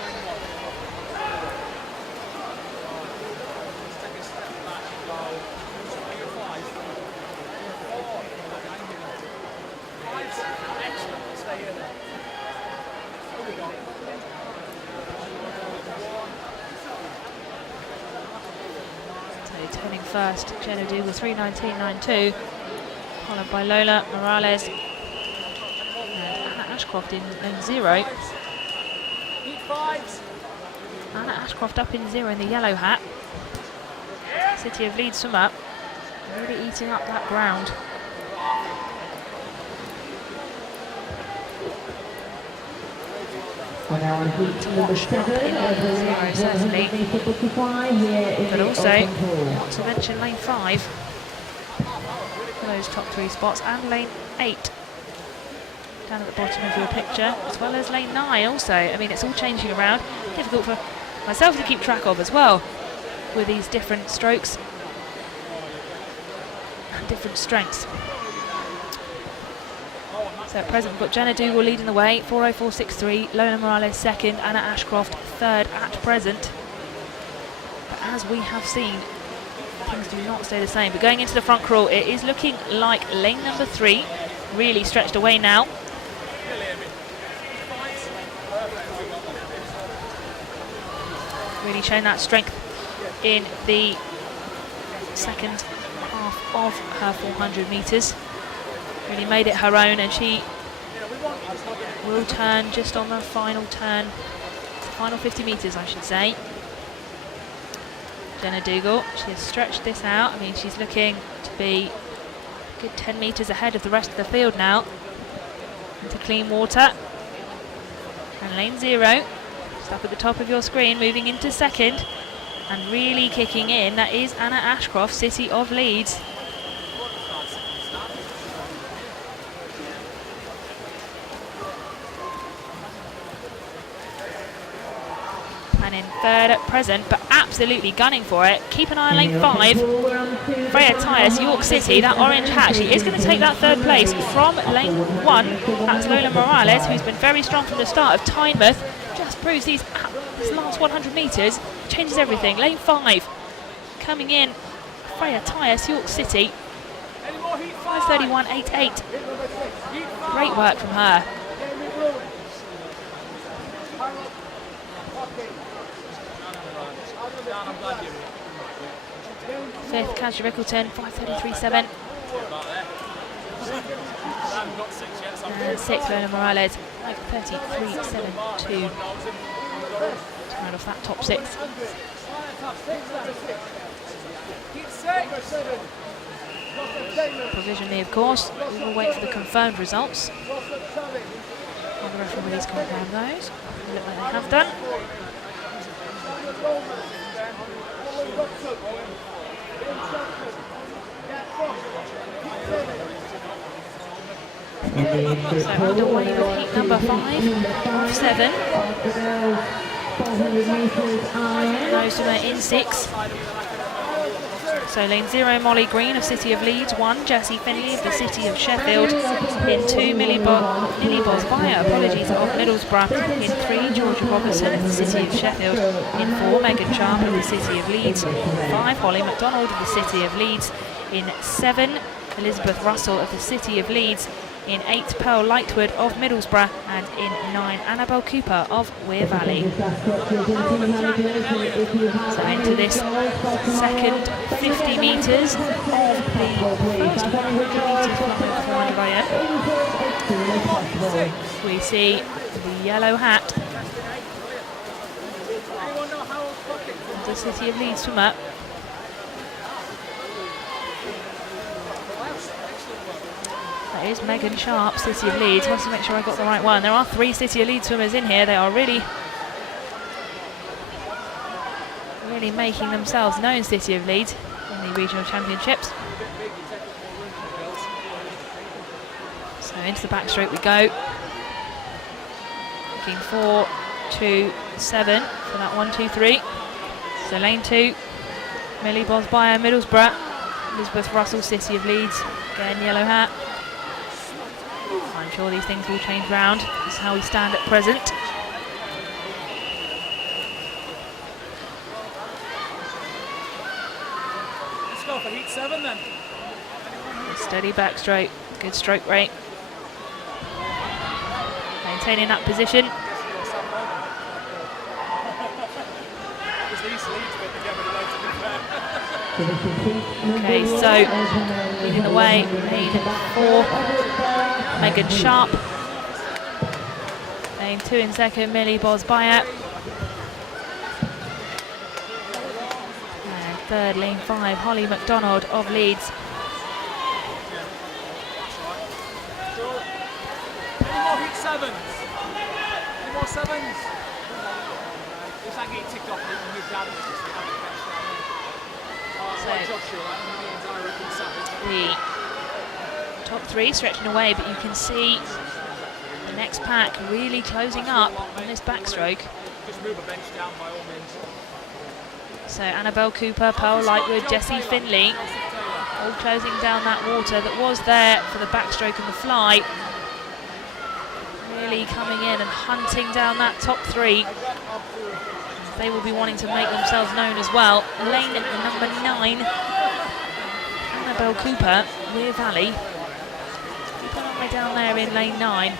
Turning first, Jenna Dougal 3:19.92, followed by Lola Morales and Anna Ashcroft in lane 0. Anna Ashcroft up in 0 in the yellow hat. City of Leeds swimmer, really eating up that ground. Number 7, certainly, but also not to mention lane 5 for those top 3 spots, and lane 8 down at the bottom of your picture, as well as lane 9 also. I mean, it's all changing around. Difficult for myself to keep track of as well with these different strokes and different strengths. So at present we've got Jenna Dougal leading the way, 4:04.63, Lola Morales second, Anna Ashcroft third at present. But as we have seen, things do not stay the same. But going into the front crawl, it is looking like lane number 3, really stretched away now. Really showing that strength in the second half of her 400 metres. Really made it her own, and she will turn just on the final turn, the final 50 metres I should say. Jenna Dougal, she has stretched this out. I mean, she's looking to be a good 10 metres ahead of the rest of the field now. Into clean water. And lane 0, just up at the top of your screen, moving into second. And really kicking in, that is Anna Ashcroft, City of Leeds. And in third at present, but absolutely gunning for it. Keep an eye on lane 5. Freya Tyas, York City, that orange hat. She is going to take that third place from lane 1. That's Lola Morales, who's been very strong from the start of Tynemouth. Just proves this last 100 metres changes everything. Lane 5 coming in. Freya Tyas, York City. 5:31.88. Great work from her. Fifth, Kazja Rickleton, 5:33.7. And sixth, Lola Morales, 5:33.72. To round off that top 6. Provisionally, of course, we will wait for the confirmed results. the referees confirm those. Look like they have done. So underway with heat number 5 of 7. 400 metres iron. Those who are in 6. So lane 0, Molly Green of City of Leeds. 1, Jessie Finley of the City of Sheffield. In 2, Millie Bosbaya, apologies, of Middlesbrough. In 3, Georgia Robertson of the City of Sheffield. In 4, Megan Sharp of the City of Leeds. In 5, Holly MacDonald of the City of Leeds. In 7, Elizabeth Russell of the City of Leeds. In 8, Pearl Lightwood of Middlesbrough, and in 9, Annabelle Cooper of Weir Valley. So into this second 50 metres of the first 100 metres from we see the yellow hat, the City of Leeds swimmer. That is Megan Sharp, City of Leeds. I want to make sure I got the right one. There are 3 City of Leeds swimmers in here. They are really making themselves known, City of Leeds, in the regional championships. So into the backstroke we go. Looking 4, 2, 7 for that 1, 2, 3. So lane 2, Millie Bosbaya, Middlesbrough. Elizabeth Russell, City of Leeds. Again, yellow hat. I'm sure these things will change round. This is how we stand at present. Let's go for heat 7 then. Steady backstroke, good stroke rate. Maintaining that position. Okay, so leading the way, lane 4, Megan Sharp. Lane 2 in second, Millie Bosbaya. And third, lane 5, Holly MacDonald of Leeds. Any more heat 7s? Any more 7s? If I get ticked off, we can move down a bit. The top 3 stretching away, but you can see the next pack really closing up on this backstroke. Just move a bench down by all means. So Annabelle Cooper, Pearl Lightwood, Jessie Finley, all closing down that water that was there for the backstroke and the fly. Really coming in and hunting down that top 3. They will be wanting to make themselves known as well. Lane number 9, Annabelle Cooper, Weir Valley. Keeping all the way down there in lane 9.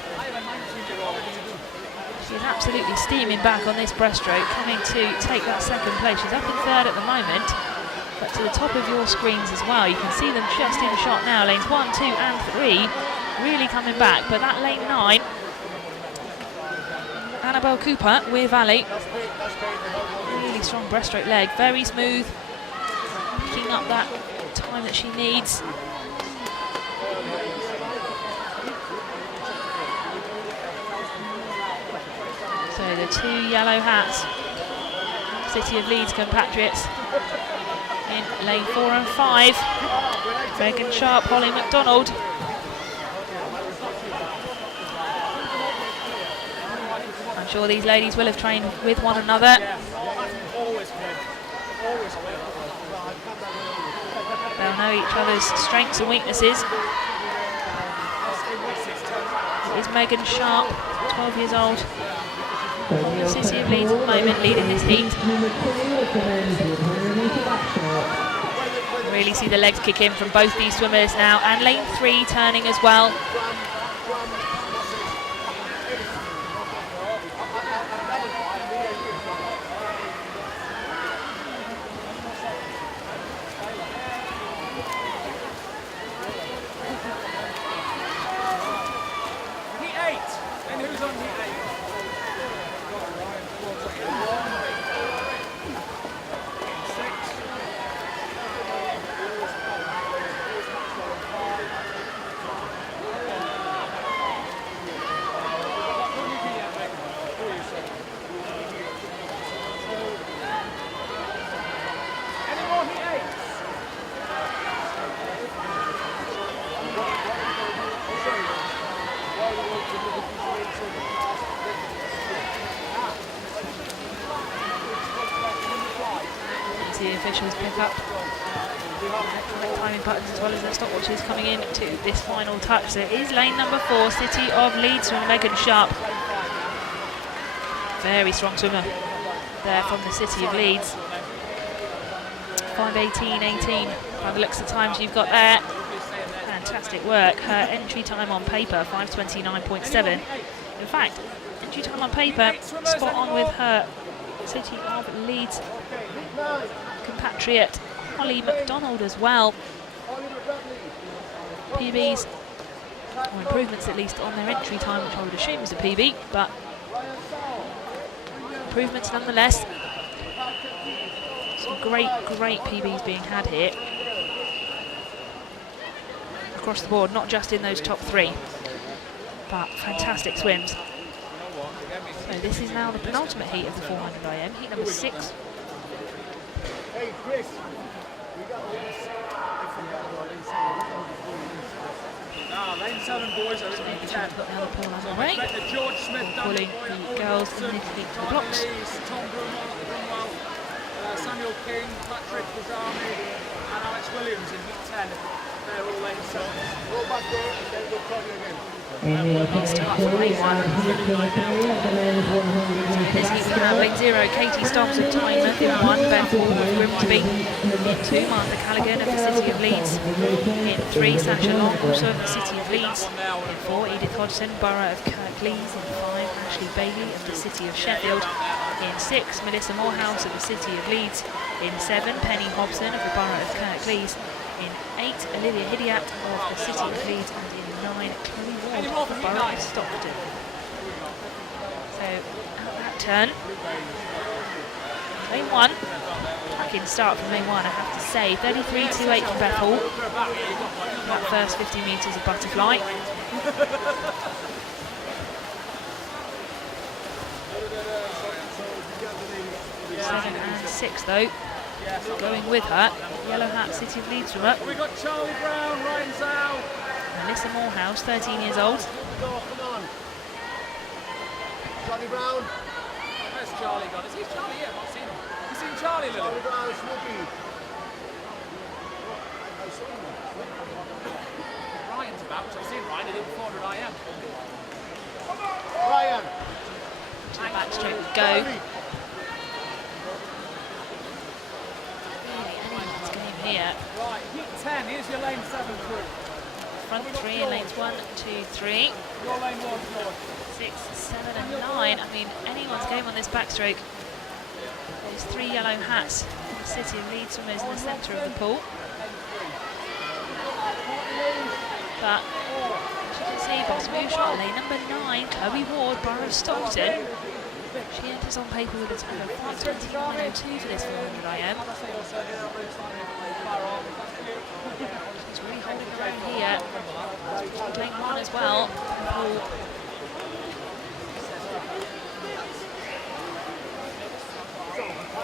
She's absolutely steaming back on this breaststroke, coming to take that second place. She's up in third at the moment, but to the top of your screens as well. You can see them just in shot now. Lanes 1, 2 and 3 really coming back, but that lane 9, Annabelle Cooper, Weir Valley, really strong breaststroke leg, very smooth, picking up that time that she needs. So the 2 yellow hats, City of Leeds compatriots, in lane 4 and 5, Megan Sharp, Holly MacDonald. I'm sure these ladies will have trained with one another. They'll know each other's strengths and weaknesses. It is Megan Sharp, 12 years old. City of Leeds at the moment leading this heat. Really see the legs kick in from both these swimmers now, and lane 3 turning as well. the officials pick up timing buttons as well as their stopwatches coming in to this final touch. So it is lane number 4, City of Leeds from Megan Sharp. Very strong swimmer there from the City of Leeds. 5:18.18 by the looks of the times you've got there. Fantastic work. Her entry time on paper, 5:29.7. In fact, entry time on paper, spot on with her City of Leeds compatriot Holly McDonald as well. PBs, or improvements at least, on their entry time, which I would assume is a PB, but improvements nonetheless. Some great PBs being had here across the board, not just in those top 3, but fantastic swims. So this is now the penultimate heat of the 400 IM, heat number 6. Hey, Chris. Lane 7 boys are in heat 10. Got the other pool underway. George Smith, Pulling the girls in the heat to the blocks. Tom Brunwell, Samuel King, Patrick Brazami, and Alex Williams in heat 10. They're all lane 7. Go back there and then we'll call you again. Start from lane 1. This heat we have lane 0, Katie Stobbs of Tynemouth in 1, Beth Hall of Grimsby in 2, Martha Callaghan of the City of Leeds in 3, Sasha Long also of the City of Leeds in 4, Edith Hodgson, Borough of Kirklees in 5, Ashley Bailey of the City of Sheffield in 6, Melissa Morehouse of the City of Leeds in 7, Penny Hobson of the Borough of Kirklees in 8, Olivia Hidiat of the City of Leeds, and in 9, Chloe Ward of the Borough of Stockton. So at that turn, lane 1, cracking start from lane 1, I have to say. 33.28 from Beth Hall. That first 50 metres of butterfly. 7 and 6 though, going with her. Yellow hat City of Leeds swimmer. We've got Charlie Brown, Ryan's out. Melissa Morehouse, 13 years old. Come on. Johnny Brown. Where's Charlie gone? Is he Charlie here? I've not seen him. Have you seen Charlie, Lily? Johnny Brown, Snoopy. Ryan's about, which I've seen Ryan, he did 400 IM. Ryan. To the backstroke we go. Really anyone's game here. Right, heat 10, here's your lane 7 crew. Front 3 in lanes 1, 2, 3. Your lane 1, George. 6, 7 and 9. I mean, anyone's game on this backstroke. There's 3 yellow hats. The City of Leeds swimmers in the centre of the pool. But, as you can see, bottom of your shot, lane number 9, Chloe Ward, Borough of Stockton. She enters on paper with a time of 5:29.02 for this 400 IM. She's really holding her own here. Lane 1 as well. Pool.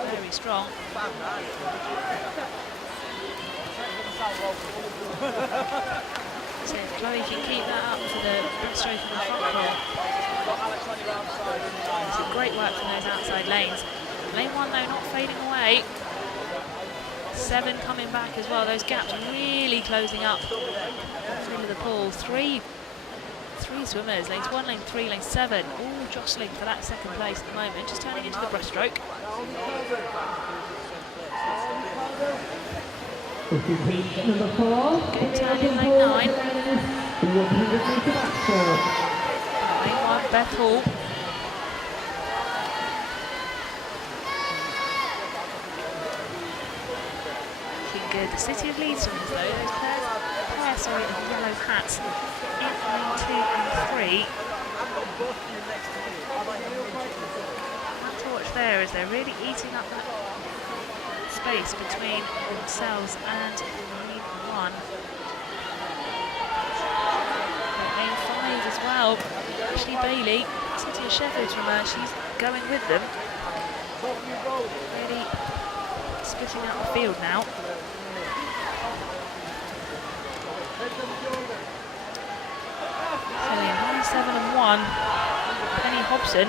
Very strong. So if Chloe can keep that up for the breaststroke in the front row. Some great work from those outside lanes. Lane 1 though not fading away. 7 coming back as well. Those gaps really closing up into the pool. Three swimmers, lanes 1, lane 3, lane 7, all jostling for that second place at the moment. Just turning into the breaststroke. Number 4. Good turn in lane 9. Lane 1, Beth Hall. Looking good. The City of Leeds swimmers though, those pair of yellow hats in lane 2 and 3. Have to watch there as they're really eating up that space between themselves and lane 1. Lane 5 as well. Ashley Bailey, City of Sheffield from her, she's going with them. Really splitting out the field now. So yeah, 9, 7 and 1. Penny Hobson.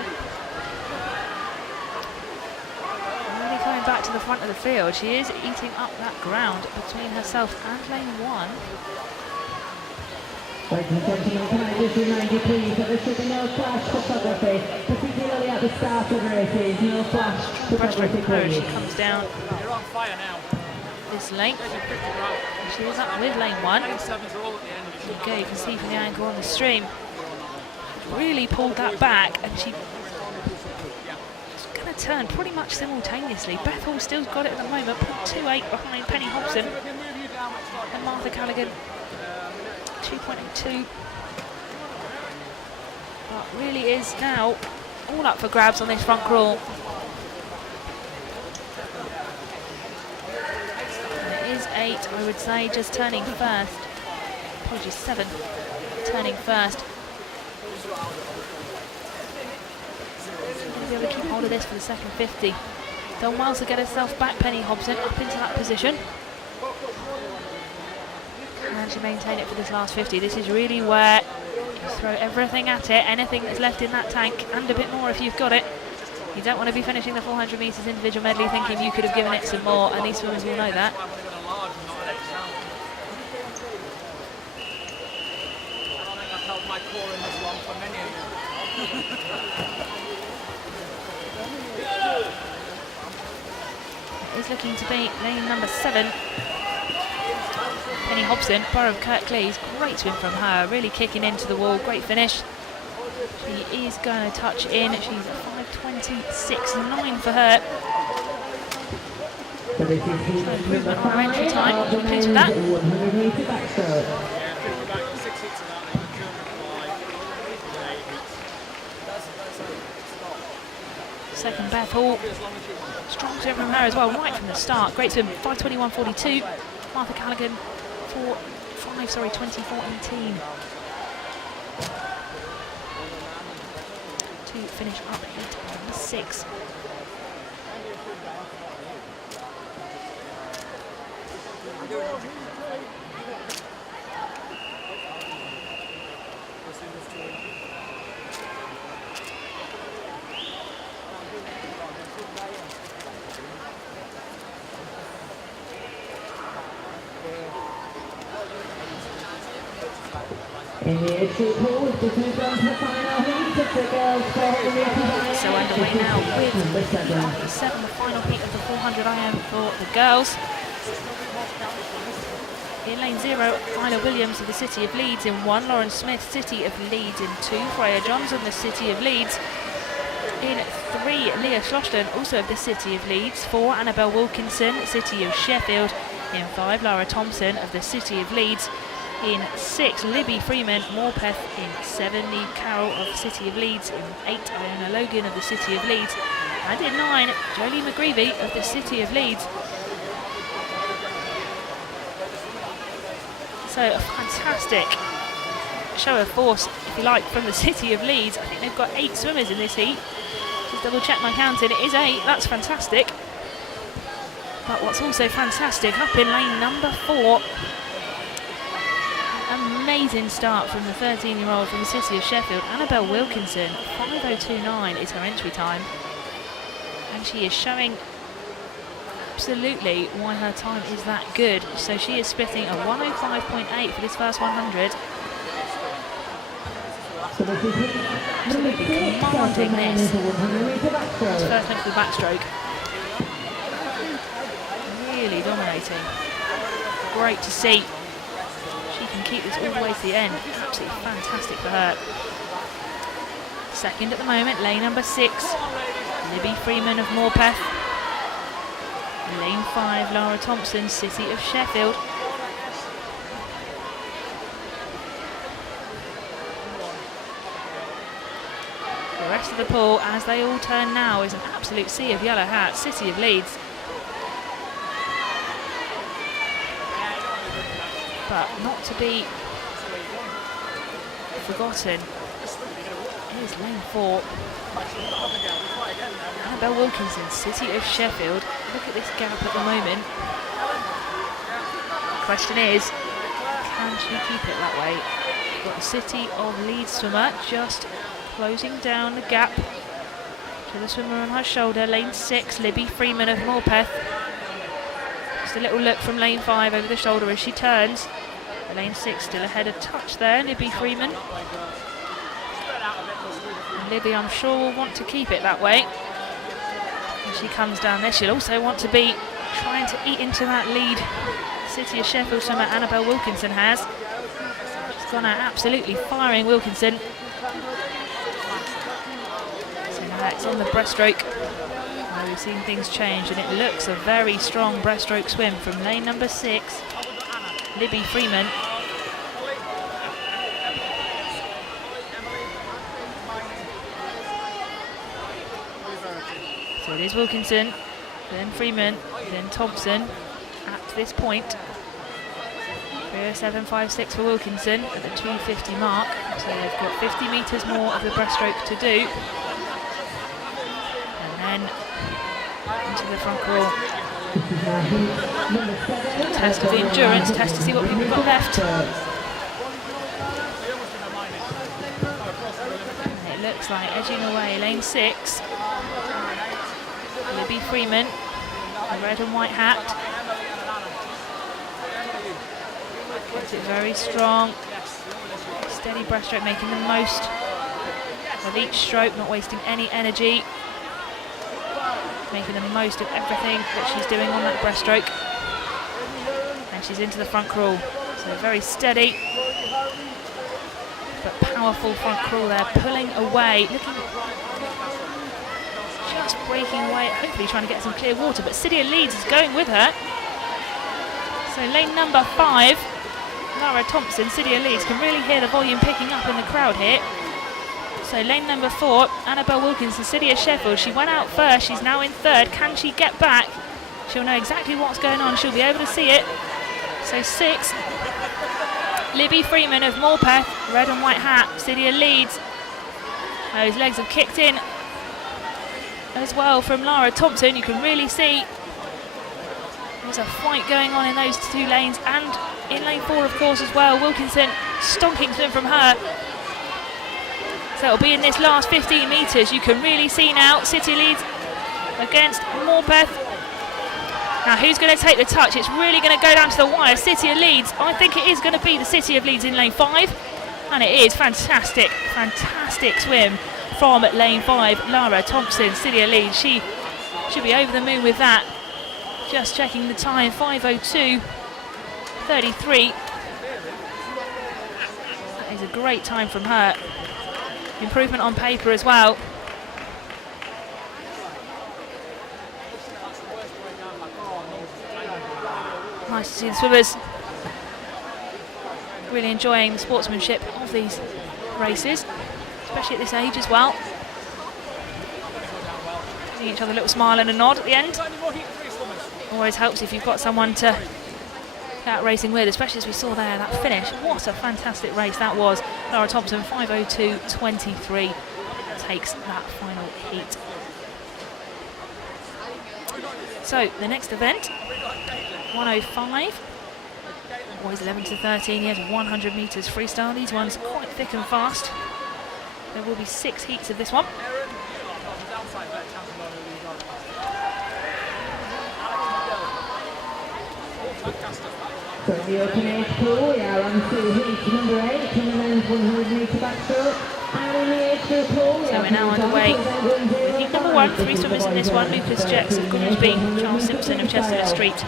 Really going going back to the front of the field. She is eating up that ground between herself and lane 1. Ladies and gentlemen, can I just remind you please that there should be no flash photography, particularly at the start of races. No flash photography, Breaststroke she please. comes down You're on fire now. this length. There's your 50 right. She is up with lane 1. Lane 7's are all at the end. There you go, you can see from the angle on the stream. Really pulled that back, and she's going to turn pretty much simultaneously. Beth Hall still's got it at the moment, 0.28 behind Penny Hobson and Martha Callaghan, 2.82. But really is now all up for grabs on this front crawl. And it is 8, I would say, just turning first. Apologies, 7, turning first. Be able to keep hold of this for the second 50. Done well to get herself back, Penny Hobson, up into that position. Can she maintain it for this last 50? This is really where you throw everything at it, anything that's left in that tank, and a bit more if you've got it. You don't want to be finishing the 400 metres individual medley thinking you could have given it some more, and these swimmers will know that. I've held my core in this long for many years. It is looking to be lane number 7. Penny Hobson, Borough of Kirklees, great swim from her, really kicking into the wall, great finish. She is going to touch in, she's at 5:26.9 for her. So this is Improvement on her entry time, she's pleased with that. 100 metre backstroke. Second, Beth Hall. Strong swim from her as well, right from the start. Great swim, 5:21.42. Martha Callaghan, 24:18. To finish up at number 6. In the entry pool, the 2 girls in the final heat of the girls 400 metres. So underway now with number 7. the 7, the final heat of the 400 IM for the girls. In lane 0, Isla Williams of the City of Leeds in 1, Lauren Smith, City of Leeds in 2, Freya Johnson, the City of Leeds in 3, Leah Schlosston, also of the City of Leeds, 4, Annabelle Wilkinson, City of Sheffield in 5, Lara Thompson of the City of Leeds in 6, Libby Freeman, Morpeth in 7, Neve Carroll of the City of Leeds in 8, Iona Logan of the City of Leeds, and in 9, Jolie McGreevy of the City of Leeds. So a fantastic show of force, if you like, from the City of Leeds. I think they've got 8 swimmers in this heat. Just double check my counting, it is 8, that's fantastic. But what's also fantastic, up in lane number 4, amazing start from the 13-year-old from the City of Sheffield, Annabelle Wilkinson. 5:02.9 is her entry time, and she is showing absolutely why her time is that good. So she is splitting a 105.8 for this first 100. So this is Absolutely commanding this. First length of the backstroke. Really dominating. Great to see. She can keep this all the way to the end. Absolutely fantastic for her. Second at the moment, lane number 6, Libby Freeman of Morpeth. Lane 5, Lara Thompson, City of Sheffield. The rest of the pool, as they all turn now, is an absolute sea of yellow hats. City of Leeds. But not to be forgotten is lane 4. Annabelle Wilkinson, City of Sheffield. Look at this gap at the moment. The question is, can she keep it that way? We've got the City of Leeds swimmer just closing down the gap To the swimmer on her shoulder, lane 6, Libby Freeman of Morpeth. Just a little look from lane 5 over the shoulder as she turns. Lane 6 still ahead a touch there, Libby Freeman. And Libby, I'm sure, will want to keep it that way. As she comes down there, she'll also want to be trying to eat into that lead City of Sheffield swimmer Annabelle Wilkinson has. She's gone out absolutely firing, Wilkinson. So now it's on the breaststroke where we've seen things change, and it looks a very strong breaststroke swim from lane number 6, Libby Freeman. So it is Wilkinson, then Freeman, then Thompson at this point. 3:07.56 for Wilkinson at the 2:50 mark. So they've got 50 metres more of the breaststroke to do. And then into the front crawl. Test of the endurance, test to see what people have got left. And it looks like edging away, lane 6. Libby Freeman, a red and white hat. Gets it very strong. Steady breaststroke, making the most of each stroke, not wasting any energy. Making the most of everything that she's doing on that breaststroke. And she's into the front crawl. So very steady, but powerful front crawl there, pulling away, looking just breaking away, hopefully trying to get some clear water, but City of Leeds is going with her. So lane number 5, Lara Thompson, City of Leeds, can really hear the volume picking up in the crowd here. So lane number 4, Annabelle Wilkinson, City of Sheffield, she went out first, she's now in 3rd. Can she get back? She'll know exactly what's going on, she'll be able to see it. So 6, Libby Freeman of Morpeth, red and white hat, City of Leeds. Those legs have kicked in as well from Lara Thompson. You can really see there's a fight going on in those 2 lanes, and in lane 4 of course as well. Wilkinson, stonking swim from her. So it'll be in this last 15 metres. You can really see now City Leeds against Morpeth. Now who's going to take the touch? It's really going to go down to the wire. City of Leeds, I think it is going to be the City of Leeds in lane 5, and it is. Fantastic, fantastic swim from lane 5, Lara Thompson, City of Leeds. She should be over the moon with that. Just checking the time, 5:02.33. That is a great time from her. Improvement on paper as well. Nice to see the swimmers really enjoying the sportsmanship of these races, especially at this age as well. Giving each other a little smile and a nod at the end. Always helps if you've got someone to get out racing with, especially as we saw there, that finish. What a fantastic race that was. Lara Thompson, 5:02.23, takes that final heat. So, the next event, 105. Boys 11 to 13, here's 100 metres freestyle. These ones are quite thick and fast. There will be 6 heats of this one. So the open age pool, we are on to heat number 8 in the men's 100 metre backstroke. And in the age group pool, we So are we're now underway with heat number 1. 3 swimmers in this one: Lucas Jecks of Grimsby, Charles Simpson of Chestnut Street,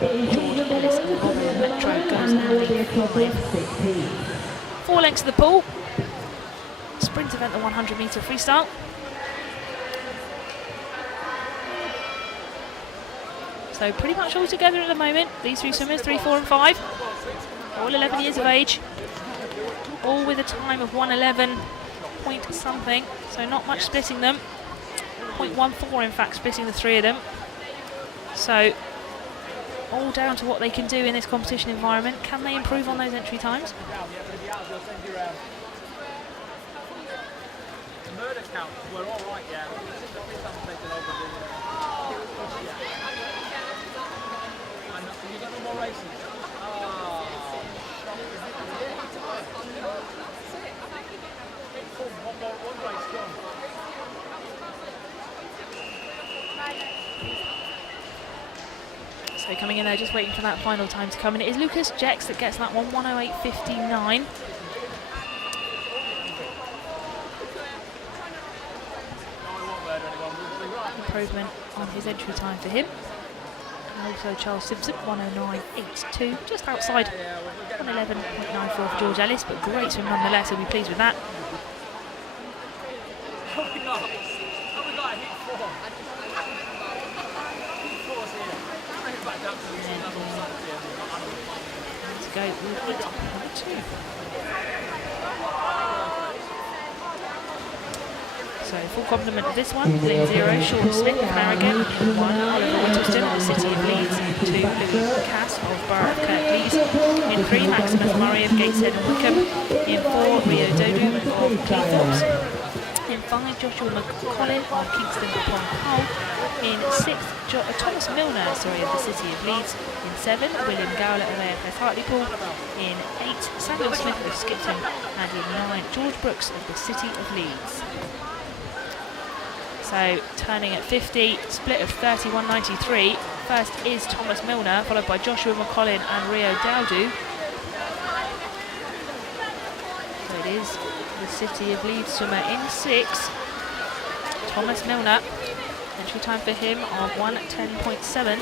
and George Ellis of Metro goes now lead 5. 4 lengths of the pool. Sprint event, the 100 metre freestyle. So pretty much all together at the moment. These 3 swimmers, 3, 4 and 5, all 11 years of age, all with a time of 1:11 point something, so not much splitting them. 0.14 in fact splitting the 3 of them. So all down to what they can do in this competition environment. Can they improve on those entry times? We're all right, yeah. You got no more races? One race done. So coming in there, just waiting for that final time to come. And it is Lucas Jex that gets that one, 1:08.59. Improvement on his entry time for him. And also Charles Simpson, 1:09.82, just outside 1:11.94 for George Ellis, but great swim nonetheless, he'll be pleased with that. To go with heat number 2. So full complement of this one, lane 0, Sean Smith of Harrogate, in 1, Oliver Whittleston of the City of Leeds, in 2, Louis Cass of Borough of Kirklees, in 3, Maximus Murray of Gateshead and Wickham, in 4, Rio Dodu of Cleethorpes, in 5, Joshua McCollin of Kingston upon Hull, in 6, Thomas Milner of the City of Leeds, in 7, William Gowler of AFS Hartlepool, in 8, Samuel Smith of Skipton, and in 9, George Brooks of the City of Leeds. So turning at 50, split of 31.93. First is Thomas Milner, followed by Joshua McCollin and Rio Dowdu. So it is the City of Leeds swimmer in 6. Thomas Milner, entry time for him of 1:10.7.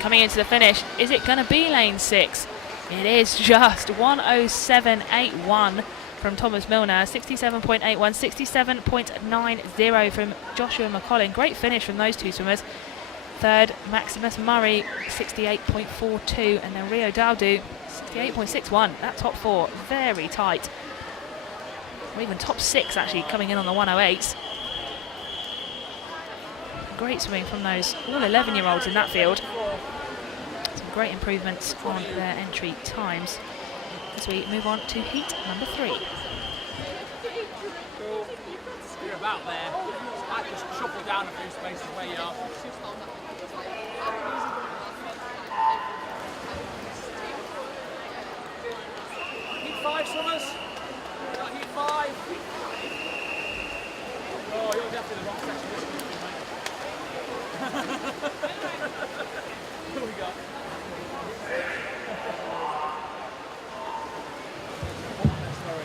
Coming into the finish, is it going to be lane 6? It is just 1:07.81 from Thomas Milner, 67.81, 67.90 from Joshua McCollin. Great finish from those two swimmers. Third, Maximus Murray, 68.42, and then Rio Dowdu, 68.61. That top 4, very tight. Or even top 6 actually coming in on the 1:08s. Great swimming from those all 11-year-olds in that field. Some great improvements on their entry times as we move on to heat number 3. Cool. You're about there. I just shuffle down a few spaces where you are. Heat 5, swimmers. Got heat 5. Oh, you're definitely the wrong section. Who we got?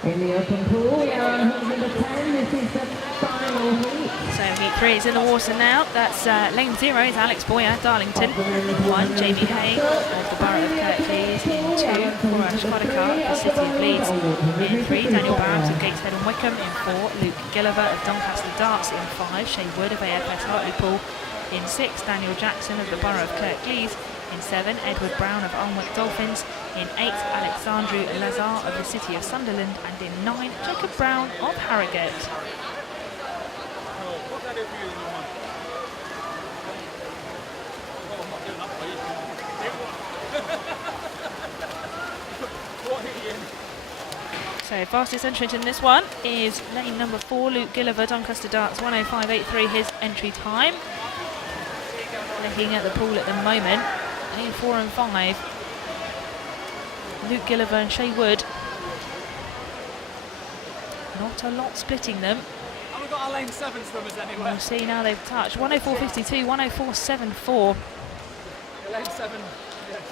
In the open pool, we are on heat number 10. This is the final heat. So heat 3 is in the water now. That's lane 0 is Alex Boyer, Darlington. 1, Jamie Hay of the Borough of Kirklees. In 2, Cora Schwadekar of the City of Leeds. In 3, Daniel Barrett of Gateshead and Wickham. In 4, Luke Gilliver of Doncaster Darts. In 5, Shay Wood of AFS Hartlepool. In 6, Daniel Jackson of the Borough of Kirklees. In 7, Edward Brown of Alnwick Dolphins. In 8, Alexandru Lazar of the City of Sunderland. And in 9, Jacob Brown of Harrogate. What did I do for you in the one? Oh, I'm not doing that for you. What hit you in? So fastest entrant in this one is lane number 4, Luke Gilliver, Doncaster Darts, 1:05.83 his entry time. Looking at the pool at the moment, lane 4 and 5, Luke Gilliver and Shay Wood. Not a lot splitting them. Have we got our lane 7 swimmers anywhere? We'll see now they've touched. 1:04.52, 1:04.74. Lane 7.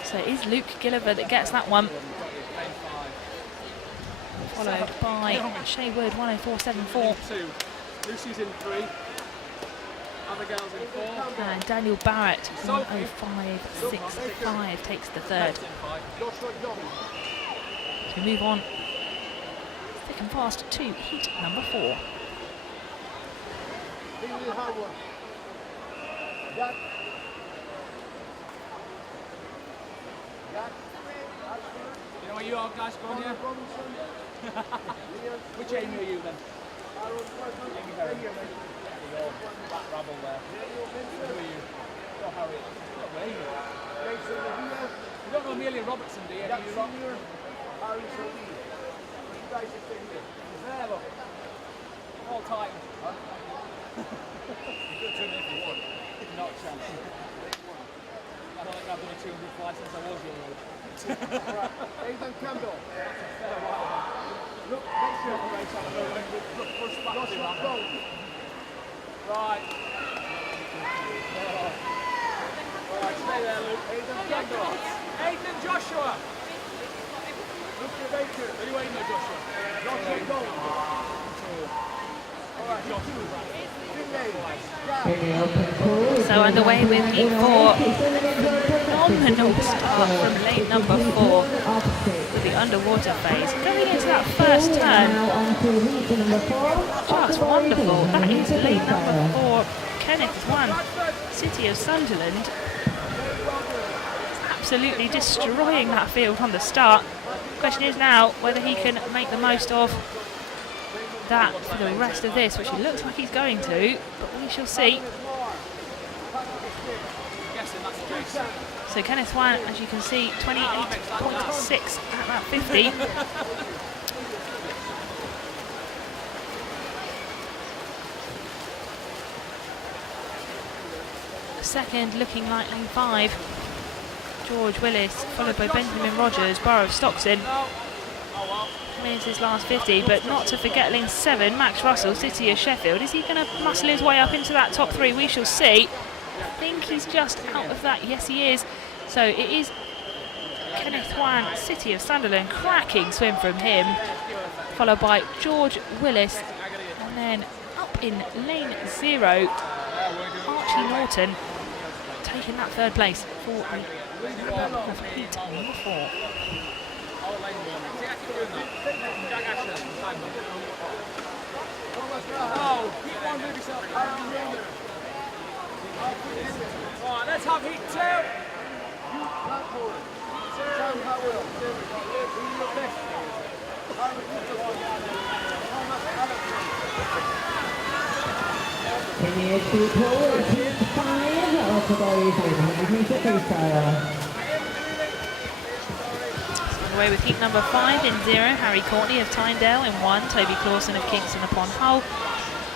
So it is Luke Gilliver that gets that one. Lane 5. Followed by Shay Wood, 1:04.74. 2. Lucy's in 3. Abigail's in 4. And Daniel Barrett, 1:05.65, takes the third. So we move on thick and fast to heat number 4. You know where you are, guys, going here? Which aim are you then? That rabble there. Who are you? Oh, Harry. You don't know Amelia Robertson, do you? Do you, Rob? He's there, look. All Titan. You could turn it if you want. Not a chance. I don't think I've done a 200 fly since I was your age. Aidan Campbell. Look, make sure the race on the road. Look, push back to that. Right. Alright, stay there, Luke. Aidan Joshua. Look to Baker. Are you aiming at Joshua? Joshua Gold. Alright, Joshua. So underway with heat 4. Phenomenal start from lane number 4 with the underwater phase. Going into that first turn, just wonderful. That is lane number 4, Kenneth Wan, City of Sunderland. Absolutely destroying that field on the start. Question is now whether he can make the most of that for the rest of this, which it looks like he's going to, but we shall see. So Kenneth Wan, as you can see, 28.6 at that 50. Second looking like lane 5, George Willis, followed by Benjamin Rogers, Borough of Stockton. Is his last 50, but not to forget lane 7, Max Russell, City of Sheffield. Is he going to muscle his way up into that top 3? We shall see. I think he's just out of that. Yes, he is. So it is Kenneth Wan, City of Sunderland. Cracking swim from him, followed by George Willis, and then up in lane 0, Archie Norton, taking that 3rd place for the heat number 4. Oh, keep on moving yourself. Alright, let's have heat 2. In the issue pool, heat 5 of today's 100-metre freestyle. Away with heat number 5 in 0, Harry Courtney of Tyndale. In 1, Toby Clawson of Kingston upon Hull.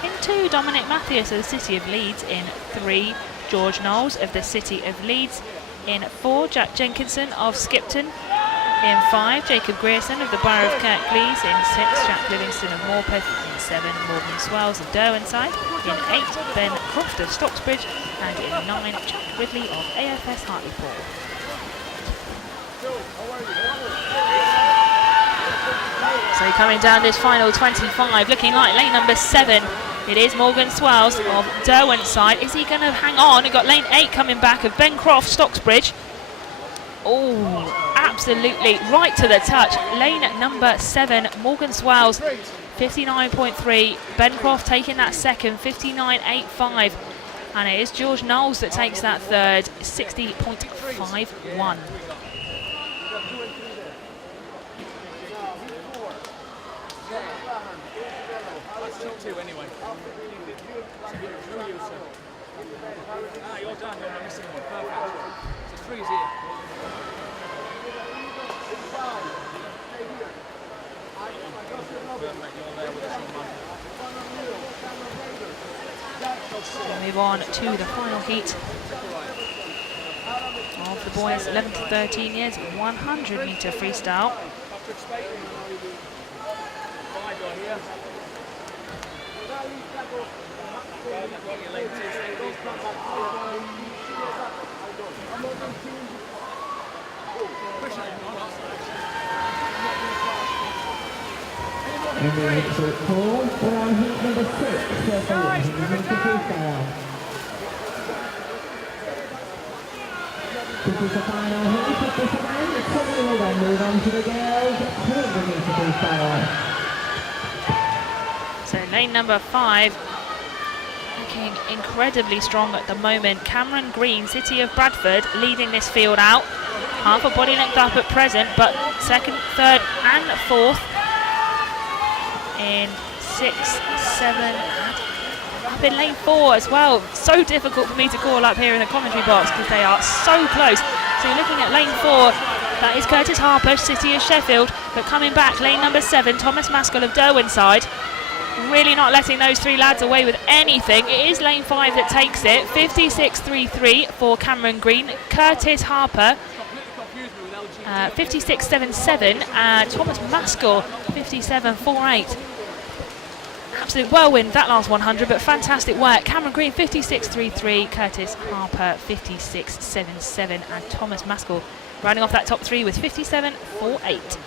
In 2, Dominic Mathias of the City of Leeds. In 3, George Knowles of the City of Leeds. In 4, Jack Jenkinson of Skipton. In 5, Jacob Grierson of the Borough of Kirklees. In 6, Jack Livingston of Morpeth. In 7, Morgan Swells of Derwenside. In 8, Ben Croft of Stocksbridge. And in 9, Jack Ridley of AFS Hartlepool. So coming down this final 25, looking like lane number 7. It is Morgan Swells of Derwenside. Is he going to hang on? We've got lane 8 coming back of Ben Croft, Stocksbridge. Oh, absolutely right to the touch. Lane number 7, Morgan Swells, 59.3. Ben Croft taking that second, 59.85. And it is George Knowles that takes that third, 60.51. Anyway. You're done. You're not missing one. Perfect. So 3's here. We'll move on to the final heat of the boys 11 to 13 years, 100-metre freestyle. In the exit pool, we're on heat number 6 of the 100-metre freestyle. This is the final heat of this event. So we will then move on to the girls 200-metre freestyle. So lane number 5, looking incredibly strong at the moment. Cameron Green, City of Bradford, leading this field out. Half a body length up at present, but second, third and fourth in 6, 7, up in lane 4 as well. So difficult for me to call up here in the commentary box because they are so close. So you're looking at lane 4, that is Curtis Harper, City of Sheffield, but coming back, lane number 7, Thomas Maskell of Derwenside. really not letting those three lads away with anything. It is lane 5 that takes it. 56.33 for Cameron Green. Curtis Harper, 56.77. Thomas Maskell, 57.48. Absolute whirlwind that last 100, but fantastic work. Cameron Green, 56.33. Curtis Harper, 56.77. And Thomas Maskell running off that top 3 with 57.48.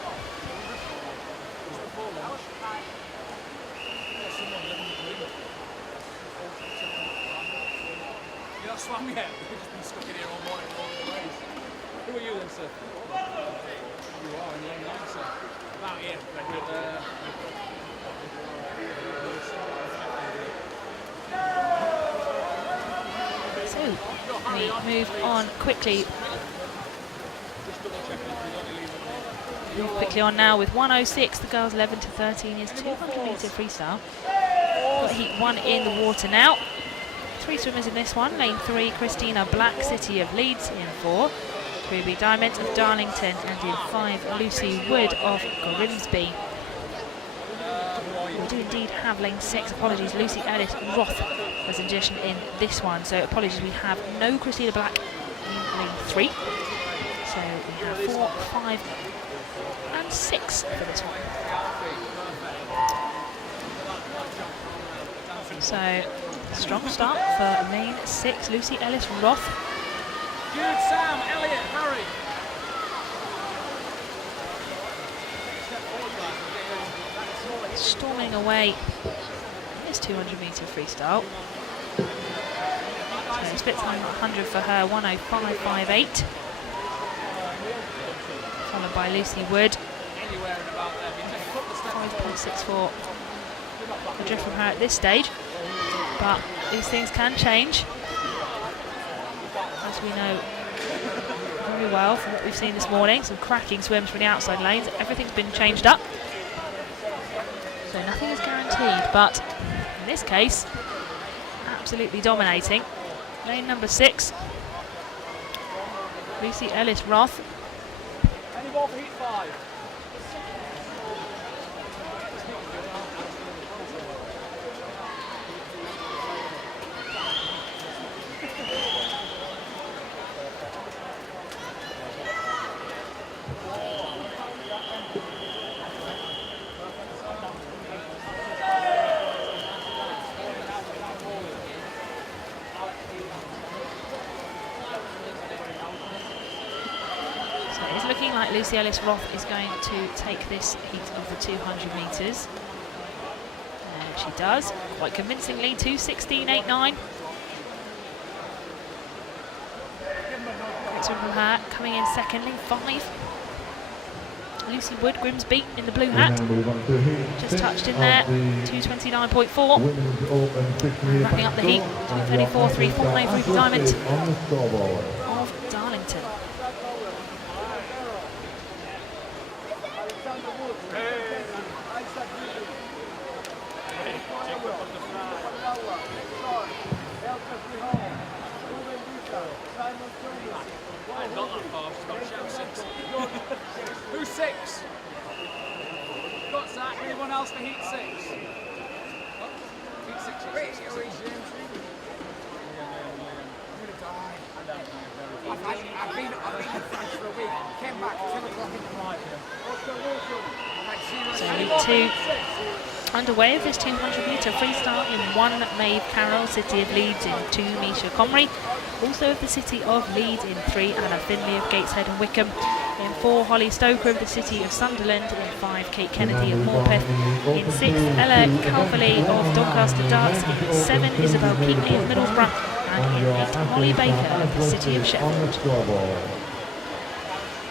Swam yet? We've just been stuck in here all morning, all the ways. Who are you then, sir? You are in lane 9, sir. About here. So we move on quickly. Move quickly on now with 1:06. The girls 11 to 13 is 200-metre freestyle. Got heat 1 in the water now. 3 swimmers in this one. Lane 3, Christina Black, City of Leeds in 4. Ruby Diamond of Darlington, and in 5, Lucy Wood of Grimsby. We do indeed have lane 6, apologies, Lucy Ellis Roth was in addition in this one. So apologies, we have no Christina Black in lane 3. So we have 4, 5 and 6 for this one. So strong start for lane 6, Lucy Ellis Roth. Good, Sam, Elliot, Harry. Storming away in this 200-metre freestyle. So split time 100 for her, 1:05.58. Followed by Lucy Wood. 5.64. The drift from her at this stage. But these things can change, as we know very well from what we've seen this morning. Some cracking swims from the outside lanes. Everything's been changed up, so nothing is guaranteed, but in this case, absolutely dominating. Lane number 6, Lucy Ellis Roth. Any ball for heat 5? Lucy Ellis Roth is going to take this heat of the 200 metres. And she does, quite convincingly, 2:16.89. Next one from her, coming in second, lane 5. Lucy Wood, Grimsby, in the blue hat. Just touched in there, 2:29.4. Wrapping up the heat, 2:34.34, lane Ruby Diamond of Darlington. Who's 6? Got Zach. Anyone else for heat 6? Oh, heat 6. I'm going to die. I've been in France for a week. Came back 10 o'clock in the night. So heat 2 underway of this 200-metre freestyle in 1, Maeve Carroll, City of Leeds, in 2, Misha Comrie. Also of the City of Leeds in 3, Anna Finley of Gateshead and Wickham. In 4, Holly Stoker of the City of Sunderland. In 5, Kate Kennedy of Morpeth. In 6, Ella Calverley of Doncaster Darts. In 7, Isabel Keatley of Middlesbrough. And in 8, Molly Baker of the City of Sheffield.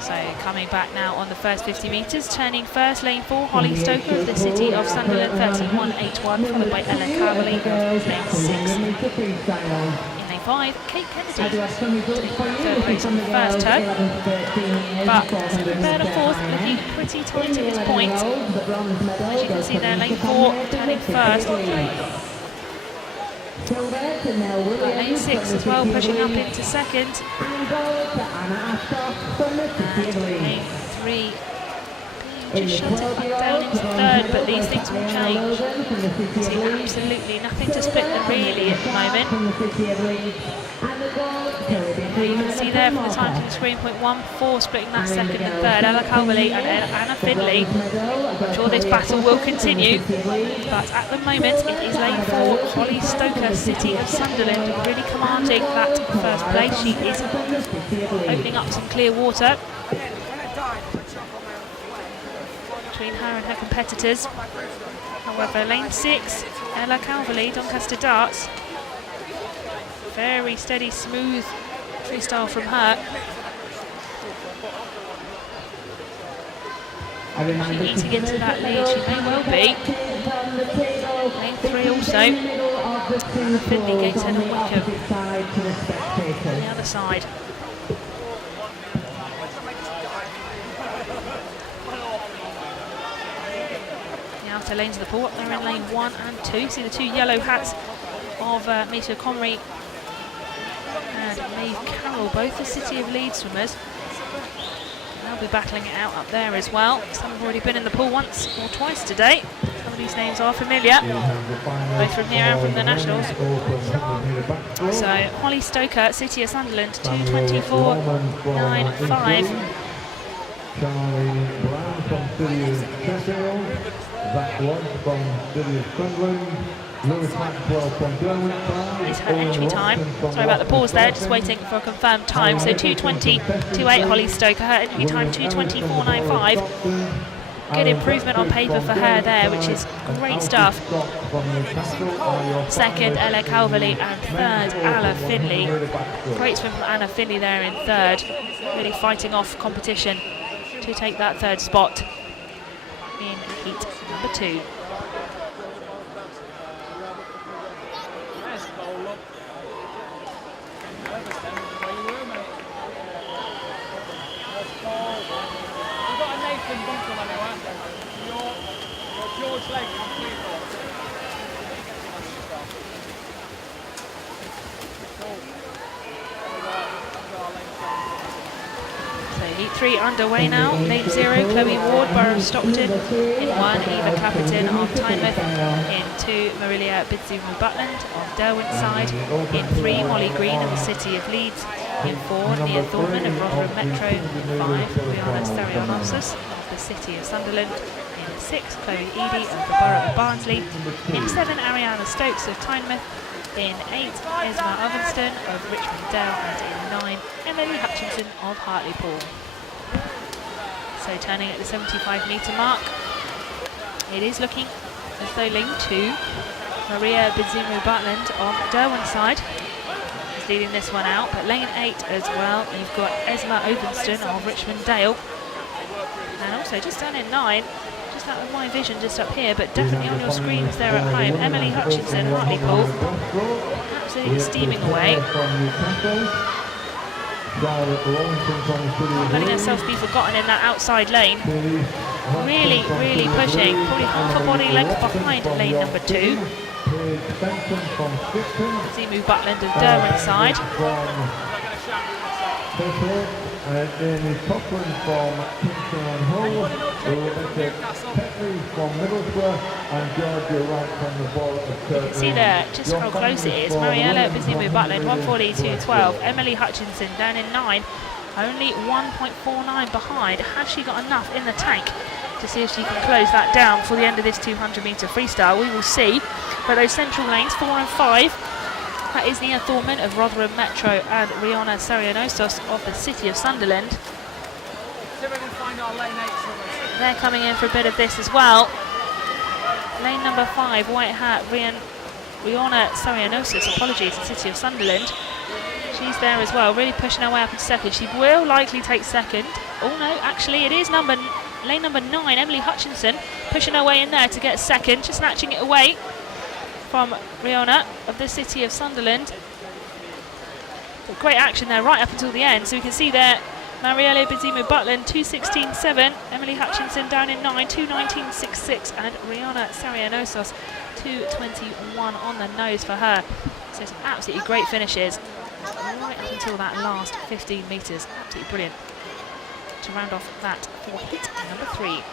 So coming back now on the first 50 metres, turning first, lane 4, Holly Stoker of the City of Sunderland, 31.81, followed by Ella Calverley of lane 6. In lane 5, Kate Kennedy taking third place on the first turn, but third and fourth looking pretty tight at this point. As you can see there, lane 4 turning first. Lane 6 as well, pushing up into second. And lane 3 being just shot it back down into third, but these things will change. See, absolutely nothing to split them really at the moment. You can see there from the time from the screen, 0.14 splitting that second and third. Ella Calverley and Anna Findlay. I'm sure this battle will continue, but at the moment it is lane 4, Holly Stoker, City of Sunderland, really commanding that first place. She is opening up some clear water between her and her competitors. However, lane 6, Ella Calverley, Doncaster Darts. Very steady, smooth freestyle from her. She's eating into that lead, she may well be. Lane 3 also. Finley, Gateshead and Wickham on the other side. The outer lanes of the pool up there in lane 1 and 2. See the two yellow hats of Misha Connery and Maeve Carroll, both the City of Leeds swimmers. They'll be battling it out up there as well. Some have already been in the pool once or twice today. Some of these names are familiar, both from here and from the Nationals. So Holly Stoker, City of Sunderland, 2:24.95. Charlie Brown from City of Sheffield, Zach Watts from City of Sunderland, Lewis Maxwell from Derwent. It's her entry time. Sorry about the pause there, just waiting for a confirmed time. So 2:20.28 Holly Stoker, her entry time 2:24.95. Good improvement on paper for her there, which is great stuff. Second, Ella Calverley, and third, Anna Finley. Great swim from Anna Finley there in third, really fighting off competition to take that third spot in heat number 2. Heat 3 underway now. Lane 0, Chloe Ward, Borough of Stockton. In 1, Eva Clapperton of Tynemouth. In 2, Marilia Bidzumu-Butland of Derwent side. In 3, Molly Green of the City of Leeds. In 4, Nia Thornton of Rotherham Metro. In 5, Rihanna Sarionosus of the City of Sunderland. In 6, Chloe Eady of the Borough of Barnsley. In 7, Ariana Stokes of Tynemouth. In 8, Esma Ovenston of Richmond Dale. And in 9, Emily Hutchinson of Hartlepool. So turning at the 75-metre mark, it is looking as though lane 2, Maria Bidzumu-Butland on Derwent side is leading this one out, but lane 8 as well, you've got Esma Ovenston of Richmond Dale, and also just down in 9, just out of my vision just up here, but definitely on your screens there at home, Emily Hutchinson, Hartlepool, absolutely steaming away. Not letting herself be forgotten in that outside lane. Really, really pushing. Probably half a body length behind lane number 2. Bidzumu-Butland of Derwent side. Amy Cochran from Kingston and Hull, Rebecca Petley from Middlesbrough, and Georgia Wright from the ball of Kirkland. You can see there just how close it is. Mariella Bidzumu-Butland 1:42.12. Emily Hutchinson down in 9, only 1.49 behind. Has she got enough in the tank to see if she can close that down for the end of this 200-metre freestyle? We will see. But those central lanes, 4 and 5, that is Nia Thornton of Rotherham Metro and Rihanna Sarionosos of the City of Sunderland. They're coming in for a bit of this as well. Lane number 5, white hat, Rihanna Sarionosos, apologies, the City of Sunderland. She's there as well, really pushing her way up in second. She will likely take second. Oh no, actually it is lane number 9, Emily Hutchinson, pushing her way in there to get second, just snatching it away from Rihanna of the City of Sunderland. But great action there right up until the end. So we can see there Mariella Bidzumu-Butland 2:16.7, Emily Hutchinson down in 9, 2:19.66, and Rihanna Sarionosos 2:21 on the nose for her. So some absolutely great finishes right up until that last 15 metres. Absolutely brilliant to round off that for heat number 3.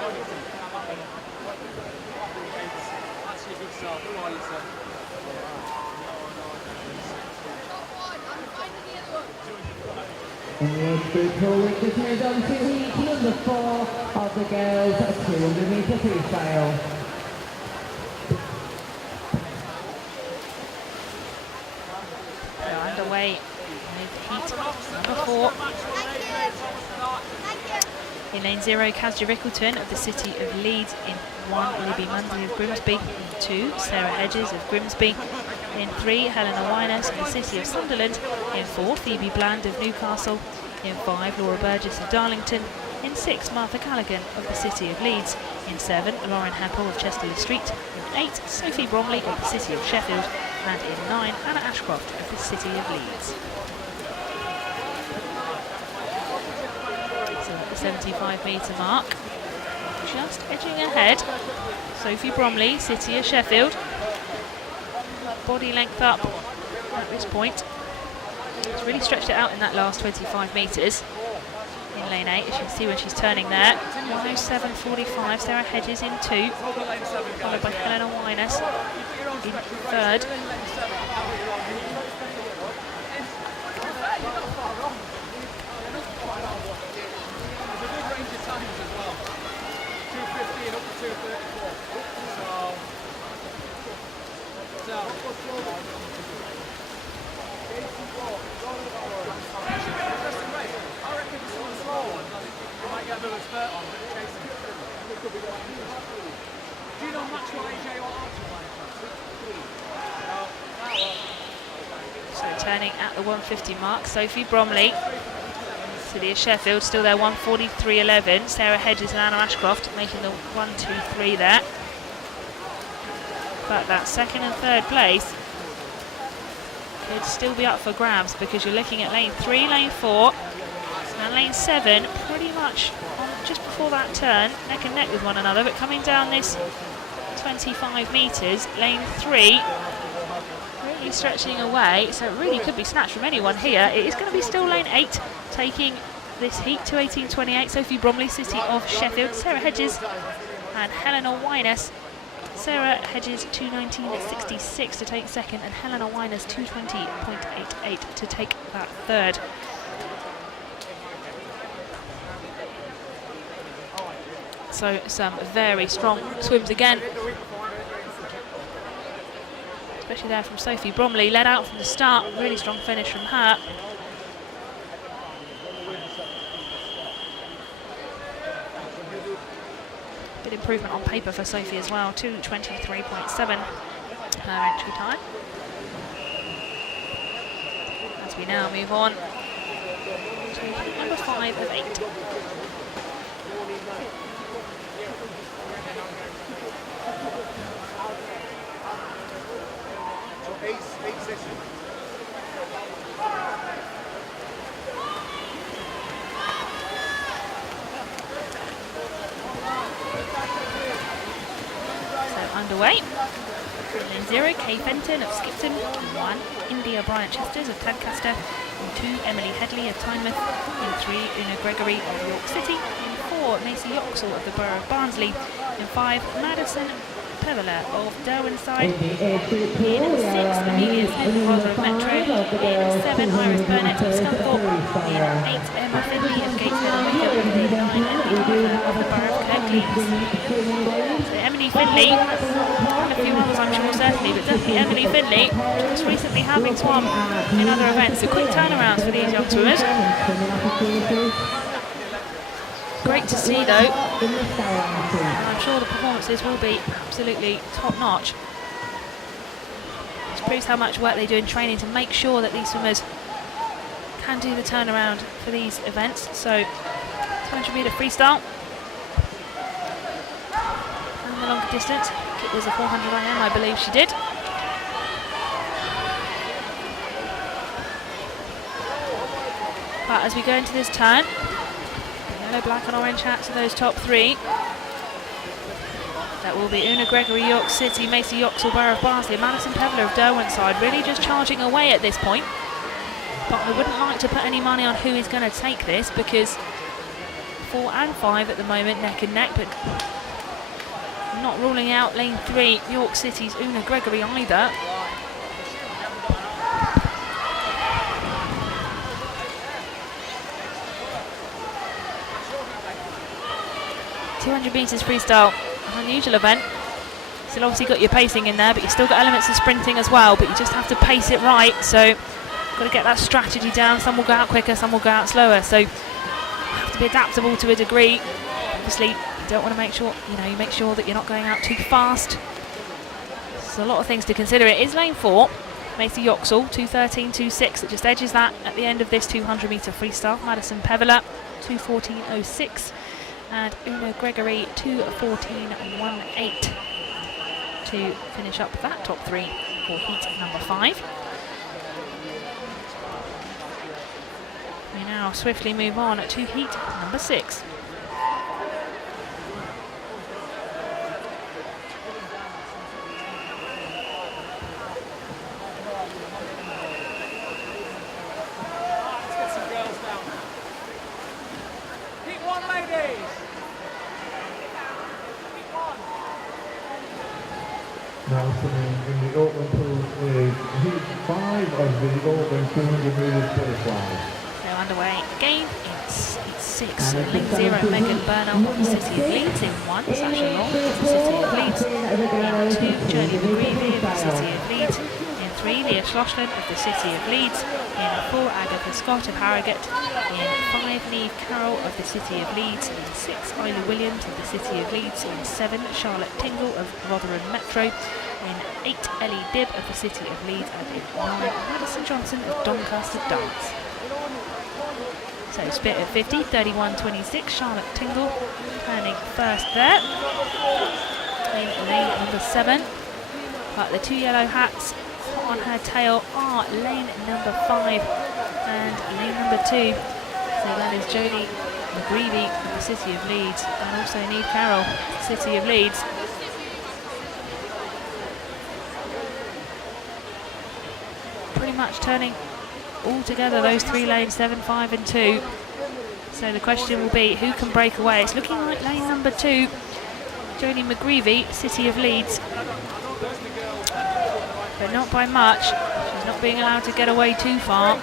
That's your good self. Who are you, sir? In the age group pool, which has moved on to heat number 4 of the girls 200 metre freestyle. They're underway with heat number 4. In lane 0, Kazja Rickleton of the City of Leeds. In 1, Libby Mundy of Grimsby. In 2, Sarah Hedges of Grimsby. In 3, Helena Winers of the City of Sunderland. In 4, Phoebe Bland of Newcastle. In 5, Laura Burgess of Darlington. In 6, Martha Callaghan of the City of Leeds. In 7, Lauren Heppel of Chesterley Street. In 8, Sophie Bromley of the City of Sheffield. And in 9, Anna Ashcroft of the City of Leeds. So at the 75 metre mark, just edging ahead, Sophie Bromley, City of Sheffield. Body length up at this point. She's really stretched it out in that last 25 metres. In lane 8, as you can see when she's turning there. 107.45, Sarah Hedges in 2, followed by Helena Winers in 3rd. Do you know Maxwell AJ or So turning at the 150 mark, Sophie Bromley, City of Sheffield, still there, 143.11. Sarah Hedges and Anna Ashcroft making the 1-2-3 there. But that 2nd and 3rd place could still be up for grabs, because you're looking at lane 3, lane 4 and lane 7 pretty much on just before that turn, neck and neck with one another. But coming down this 25 metres, lane 3 really stretching away, so it really could be snatched from anyone here. It is going to be still lane 8 taking this heat to 18.28. Sophie Bromley, City of Sheffield, Sarah Hedges and Helena Winers. Sarah Hedges 2:19.66 to take 2nd, and Helena Winers 2:20.88 to take that 3rd. So some very strong swims again, especially there from Sophie Bromley, led out from the start. Really strong finish from her. Bit improvement on paper for Sophie as well, 2:23.7 her entry time. As we now move on to number 5 of 8. Eight Sesion. So underway. In 0, Kay Fenton of Skipton. In 1, India Bryant Chesters of Tadcaster. In 2, Emily Headley of Tynemouth. In 3, Una Gregory of York City. In 4, Macy Yoxall of the Borough of Barnsley. In 5, Madison Peveler of Derwenside. In 6, Amelia Smith of Roswell Metro. In 7, Iris Burnett of Scunthorpe. In 8, Emma Finley of Gateshead and Wigan. In 9, Andy Arthur of the Borough of Kirklees. So Emily Finley, and a few others I'm sure certainly, but definitely Emily Finley, just recently having swum in other events. So quick turnarounds for these young swimmers. Great to see though, and I'm sure the performances will be absolutely top notch. This proves how much work they do in training to make sure that these swimmers can do the turnaround for these events. So 200 metre freestyle and the longer distance. It was a 400 IM, I believe she did. But as we go into this turn, yellow, black and orange hats are those top 3. That will be Una Gregory, York City, Macy Yoxall, Borough of Barnsley, Madison Peveler of Derwenside, really just charging away at this point. But I wouldn't like to put any money on who is going to take this, because 4 and 5 at the moment, neck and neck, but not ruling out lane 3, York City's Una Gregory either. .200 metres freestyle, an unusual event. Still obviously got your pacing in there, but you've still got elements of sprinting as well, but you just have to pace it right, so got to get that strategy down. Some will go out quicker, some will go out slower, so you have to be adaptable to a degree. Obviously, you don't want to make sure, you make sure that you're not going out too fast. There's a lot of things to consider. It is lane 4, Macy Yoxall, 2:13.26, that just edges that at the end of this 200 metre freestyle. Madison Peveler, 2:14.06. And Una Gregory 2:14.18 to finish up that top 3 for heat number 5. We now swiftly move on to heat number 6. Let's get some girls down. Heat 1, ladies. Now coming in the open pool is heat 5 of the open 200 metres butterfly. So underway again, it's heat 6. Lane 0, Megan Burnell of the City of Leeds in 1, Sasha Long of the City of Leeds in 2, Jolie McGreevy of the City of Leeds in 3, Leah Schlossland of the City of Leeds in 4, Agatha Scott of Harrogate in 5, Neve Carroll of the City of Leeds in 6, Isla Williams of the City of Leeds in 7, Charlotte Tingle of Rotherham Metro in 8, Ellie Dibb of the City of Leeds, and in 9, Madison Johnson of Doncaster Dance. So split at 50, 31.26, Charlotte Tingle turning first there in lane number 7. But the 2 yellow hats on her tail are lane number 5 and lane number 2. So that is Jodie McGreevy of the City of Leeds and also Neve Carroll, City of Leeds. Pretty much turning all together, those 3 lanes, 7, 5 and 2. So the question will be, who can break away? It's looking like lane number 2, Jodie McGreevy, City of Leeds. But not by much. She's not being allowed to get away too far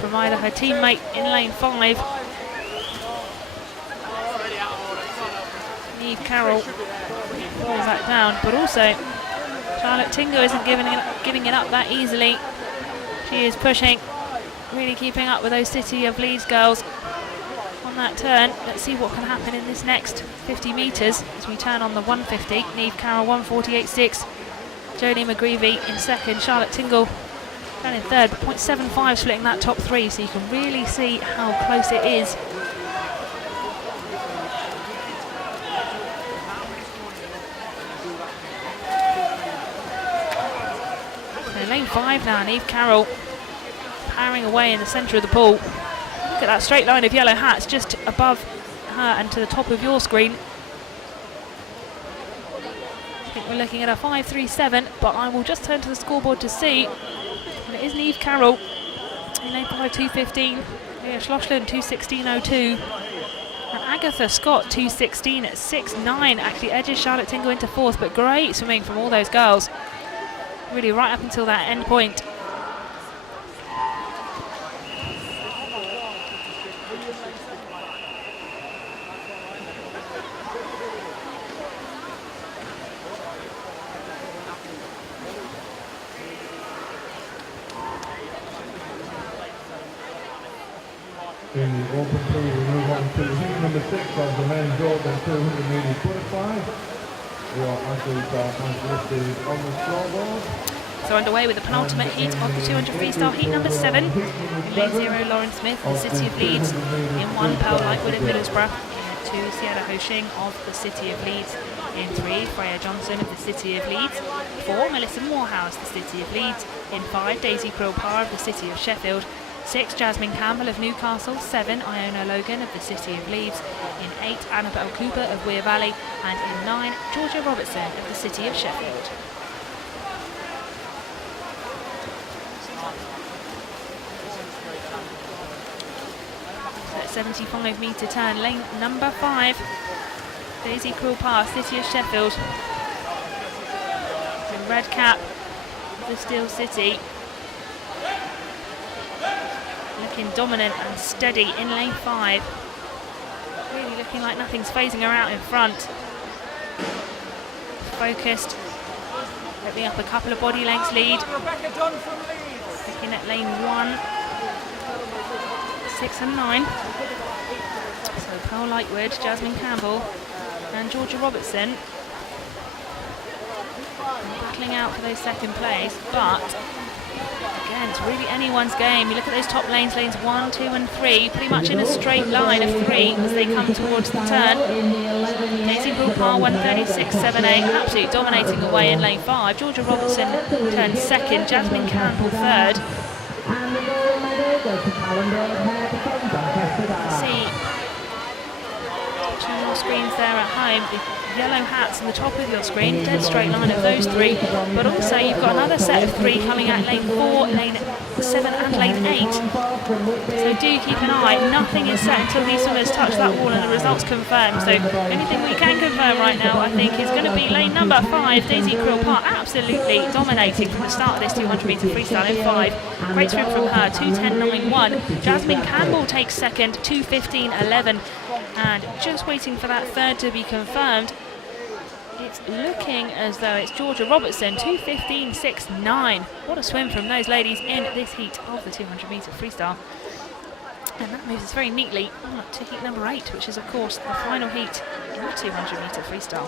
from either her teammate in lane 5, Neve Carroll, pulls that down, but also Charlotte Tingle isn't giving it up that easily. She is pushing, really keeping up with those City of Leeds girls on that turn. Let's see what can happen in this next 50 metres as we turn on the 150. Neve Carroll 1:48.6. Jodie McGreevy in 2nd. Charlotte Tingle down in 3rd. 0.75 splitting that top 3, so you can really see how close it is. Lane 5 now, Neve Carroll powering away in the centre of the pool. Look at that straight line of yellow hats just above her and to the top of your screen. I think we're looking at a 5:37, but I will just turn to the scoreboard to see. And it is Neve Carroll in lane 5, 2:15. Leah Schlossland 2:16.02. And Agatha Scott 2:16.69 actually edges Charlotte Tingle into 4th, but great swimming from all those girls. Really right up until that end point. In the open pool, we move on to heat number 6 of the men's open 200 metres butterfly. Your athletes are as listed on the scoreboard. So underway with the penultimate heat of the 200 freestyle, heat number 7. In lane 0, Lauren Smith of the City of Leeds. In 1, Pearl Lightwood of Middlesbrough. In 2, Sierra Hoshing of the City of Leeds. In 3, Freya Johnson of the City of Leeds. 4, Melissa Morehouse, the City of Leeds. In 5, Daisy Krill-Parr of the City of Sheffield. 6, Jasmine Campbell of Newcastle. 7, Iona Logan of the City of Leeds. In 8, Annabelle Cooper of Weir Valley. And in 9, Georgia Robertson of the City of Sheffield. So let's 75-metre turn, lane number 5. Daisy Quill-Parr, City of Sheffield. In red cap, the Steel City. Looking dominant and steady in lane 5. Really looking like nothing's phasing her out in front. Focused. Opening up a couple of body lengths lead. Looking at lane 1. 6 and 9. So Pearl Lightwood, Jasmine Campbell and Georgia Robertson battling out for those second place, but again, it's really anyone's game. You look at those top lanes, lanes 1, 2 and 3, pretty much in a straight line of 3 as they come towards the turn. Daisy Quill-Parr 136.78, absolutely dominating away in lane 5. Georgia Robertson turned second, Jasmine Campbell third. See, watching your screens there at home, the yellow hats in the top of your screen, dead straight line of those 3, but also you've got another set of 3 coming out lane 4, lane 7 and lane 8. So do keep an eye, nothing is set until these swimmers touch that wall and the results confirmed. So anything we can confirm right now, I think, is going to be lane number 5, Daisy Quill-Parr, absolutely dominating from the start of this 200-metre freestyle in 5. Great swim from her, 2:10.91. Jasmine Campbell takes second, 2:15.11. And just waiting for that third to be confirmed. It's looking as though it's Georgia Robertson, 2:15.69. What a swim from those ladies in this heat of the 200-metre freestyle. And that moves us very neatly on to heat number 8, which is, of course, the final heat in the 200-metre freestyle.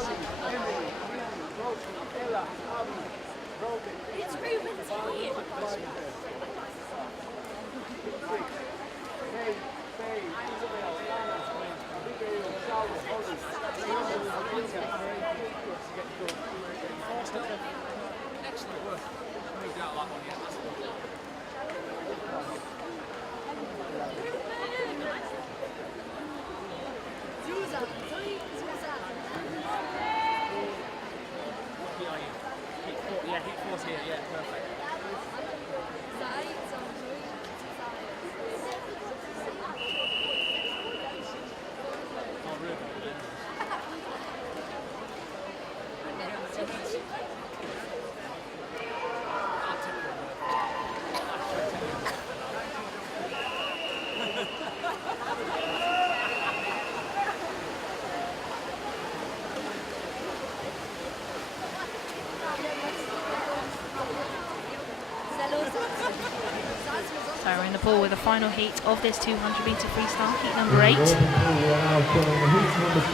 So we're in the pool with the final heat of this 200-metre freestyle, heat number 8.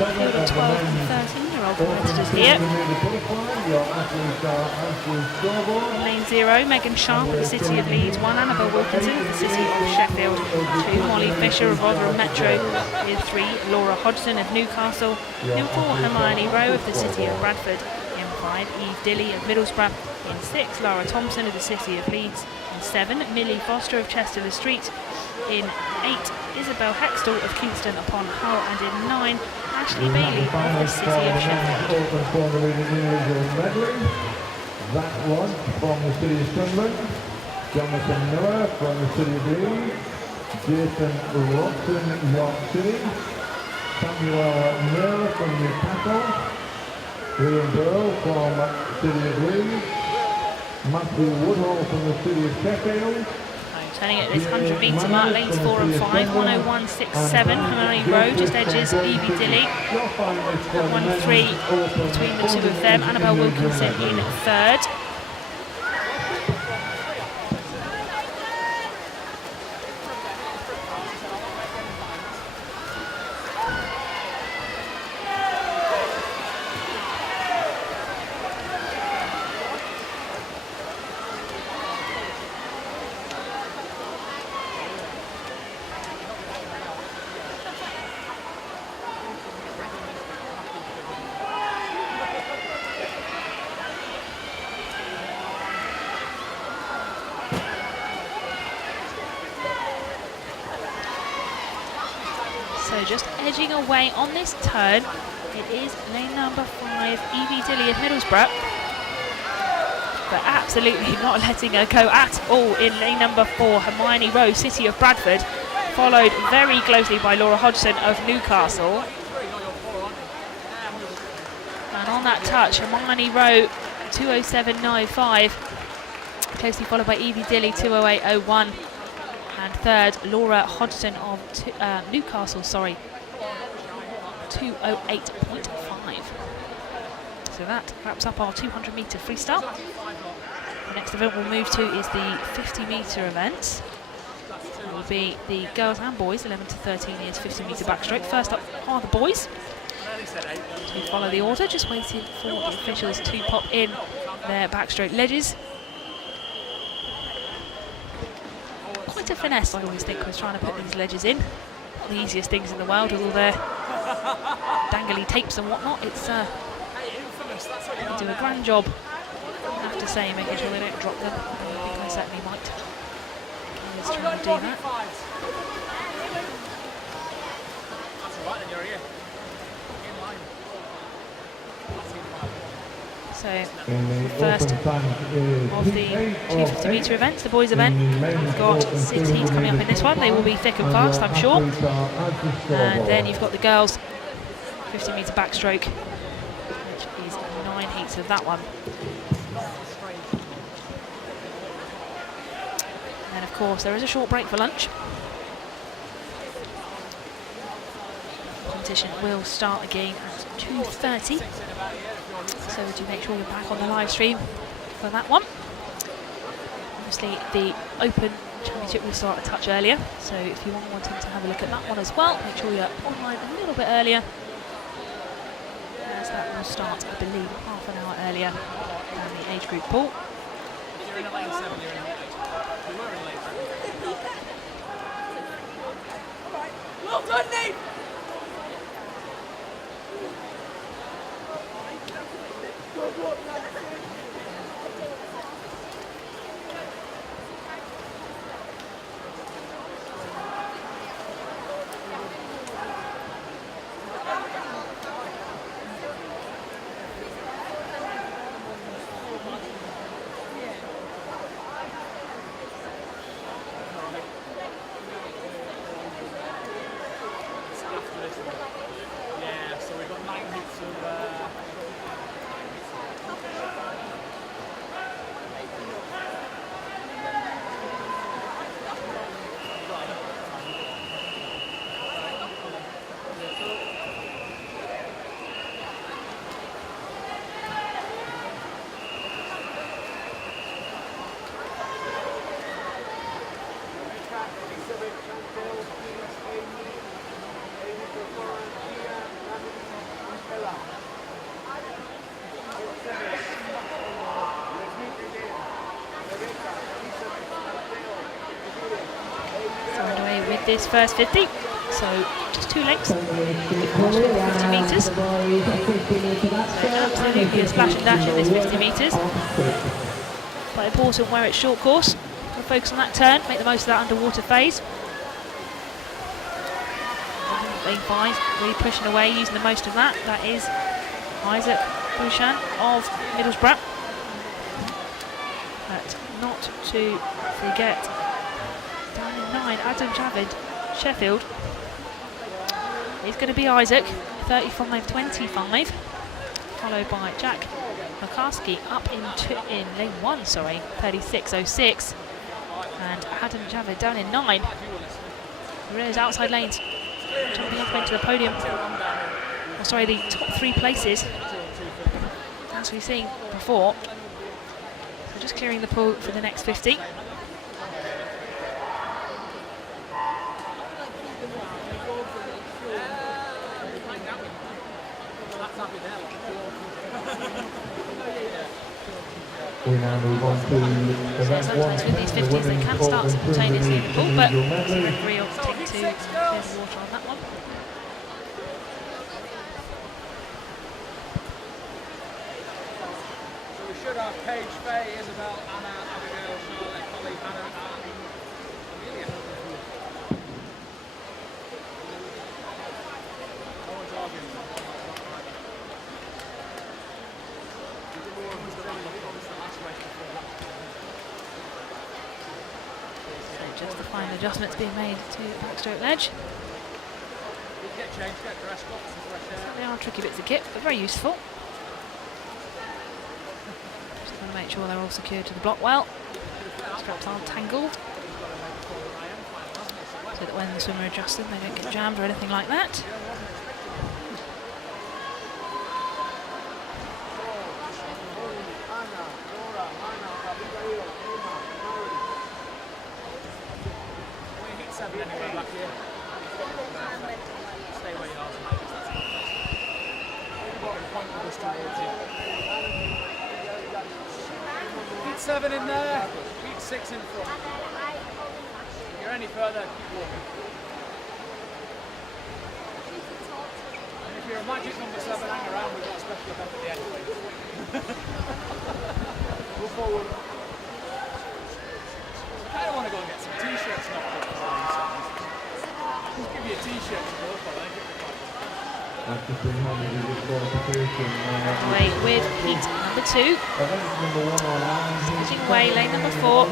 Field of 12 and 13-year-old competitors here. Lane 0, Megan Sharp of the City of Leeds. 1, Annabelle Wilkinson of the City of Sheffield. 2, Molly Fisher of Rotherham Metro. With 3, Laura Hodgson of Newcastle. In 4, Hermione Rowe of the City of Bradford. In 5, Eve Dilly of Middlesbrough. In 6, Lara Thompson of the City of Leeds. In 7, Millie Foster of Chester Le Street. In 8, Isabel Hextall of Kingston upon Hull. And in 9, Ashley Bailey of the City of Sheffield. That one from the City of Sunderland. Jonathan Miller from the City of Leeds. Jason Robson, York City. Samuel Mill from Newcastle. Liam Burrow from City of Leeds. Matthew Woodhall from the City of Sheffield. Turning at this 100-metre mark, lanes 4 and 5, 1:01.67. Hermione Rowe just edges Evie Dilly. 1:3 between the two of them. Annabelle Wilkinson in third. So just edging away on this turn, it is lane number 5, Evie Dilly of Middlesbrough. But absolutely not letting her go at all in lane number 4, Hermione Rowe, City of Bradford. followed very closely by Laura Hodgson of Newcastle. And on that touch, Hermione Rowe, 2:07.95, closely followed by Evie Dilly, 2:08.01, and third, Laura Hodgson of Newcastle, 2:08.5. So that wraps up our 200-metre freestyle. The next event we'll move to is the 50-metre event. It will be the girls and boys, 11 to 13 years, 50-metre backstroke. First up are the boys. To follow the order, just waiting for the officials to pop in their backstroke ledges. Quite a finesse, I always think, was trying to put these ledges in. Not the easiest things in the world with all their dangly tapes and whatnot. It's they do a grand job, I have to say, making sure they don't drop them. I think I certainly might. Let's try to do that. So, first of the 250-metre events, the boys' event, we've got 6 heats coming up in this one. They will be thick and fast, I'm sure. And then you've got the girls' 50-metre backstroke, which is 9 heats of that one. And then, of course, there is a short break for lunch. The competition will start again at 2:30. So do make sure you're back on the live stream for that one. Obviously, the Open Championship will start a touch earlier, so if you are wanting to have a look at that one as well, make sure you're online a little bit earlier, as that will start, I believe, half an hour earlier than the age group pool. Well done, Nate! This first 50, so just 2 lengths, 50 metres. Absolutely a splash and dash in this 50 metres. Quite important where it's short course. We'll focus on that turn, make the most of that underwater phase. Being 5, really pushing away, using the most of that. That is Isaac Bouchan of Middlesbrough. But not to forget, down in 9, Adam Javid, Sheffield. It's going to be Isaac, 35.25, followed by Jack McCaskey up in lane 1, 36.06, and Adam Javid down in 9. Those outside lanes, jumping up into the podium. Oh, sorry, the top 3 places, as we've seen before. So just clearing the pool for the next 50. We now move on to event sometimes with these 50s they can start simultaneously in the pool, but the referee will take to clear the water on that one. So we should have Paige, Faye, Isabel, Anna, Abigail, Charlotte, Holly, Hannah, and Amelia. No one's arguing. Just the final adjustments being made to backstroke ledge. Get changed, get dressed up, some fresh air. They are tricky bits of kit, but very useful. Just want to make sure they're all secured to the block well. Straps aren't tangled, so that when the swimmer adjusts them, they don't get jammed or anything like that. Anywhere back here. Stay where you are. Point with us towards you. Beat 7 in there. Beat 6 in front. If you're any further, keep walking. And if you're a magic number 7, hang around. We've got a special event at the end. Move forward. I kind of want to go and get some t-shirts knocked up. Just give you a t-shirt to go for, I think. Away with heat number 2. Switching away, lane number 4.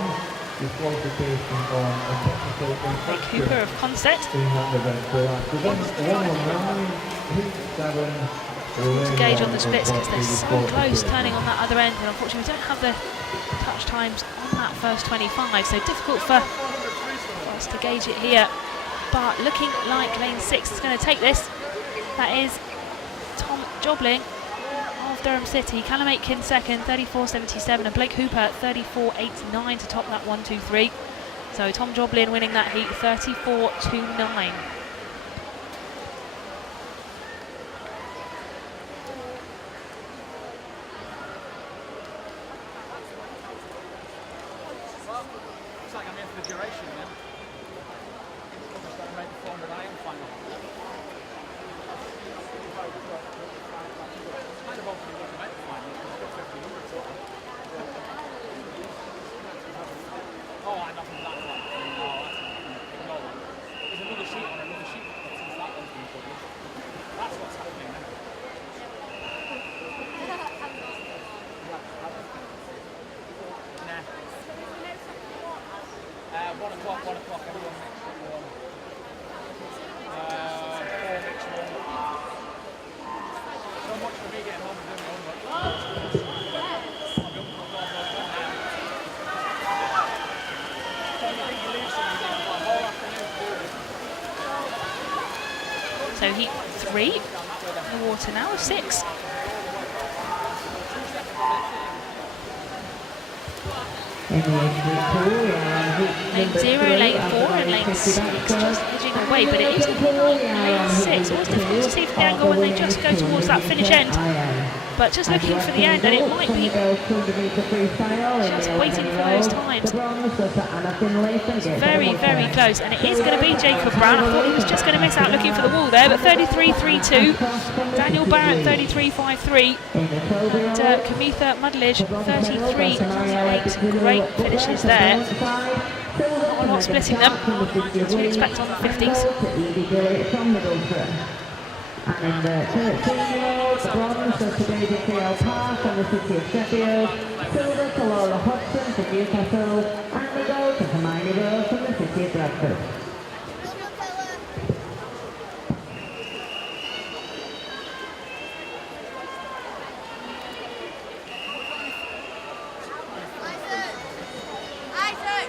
Nick Cooper of Consett. To gauge on the splits because they're so close turning on that other end, and unfortunately we don't have the touch times on that first 25, so difficult for us to gauge it here. But looking like lane 6 is going to take this. That is Tom Jobling of Durham City. Callum Aitken second, 34.77, and Blake Hooper 34.89 to top that 1-2-3. So Tom Jobling winning that heat 34.29. Looks like I'm in for the duration then. Just got to make the 400 iron final. Kind of hoping we can make the final because we've got 1500 total. Oh, I'm not from that one. No, ignore that. There's another sheet on another sheet. Since that one's been published. That's what's happening now. Nah. 1 o'clock, everyone mixed at 1. 4 mixed 1. So much for me getting home and doing my own work. I'm going to put all those on now. So you think you lose something, you've got a whole afternoon to do it. So heat 3 in the water now of 6. Lane 0, lane 4 and lane 6 just edging away, but it is lane 6. Always difficult to see from the angle when they just go towards that finish end. But just looking for the end, and it might be just waiting for those times. It's very, very close, and it is going to be Jacob Brown. I thought he was just going to miss out looking for the wall there, but 33.32. Daniel Barrett 33.53, and Kamitha Mudledge 33.98. Great finishes there. Not a lot splitting them, as we'd expect on the 50s. And in the 13-year-olds, bronze goes to David K.L. Park from the city of Sheffield, silver to Laura Hodgson from Newcastle, and the gold to Hermione Rose from the city of Bradford. Isaac,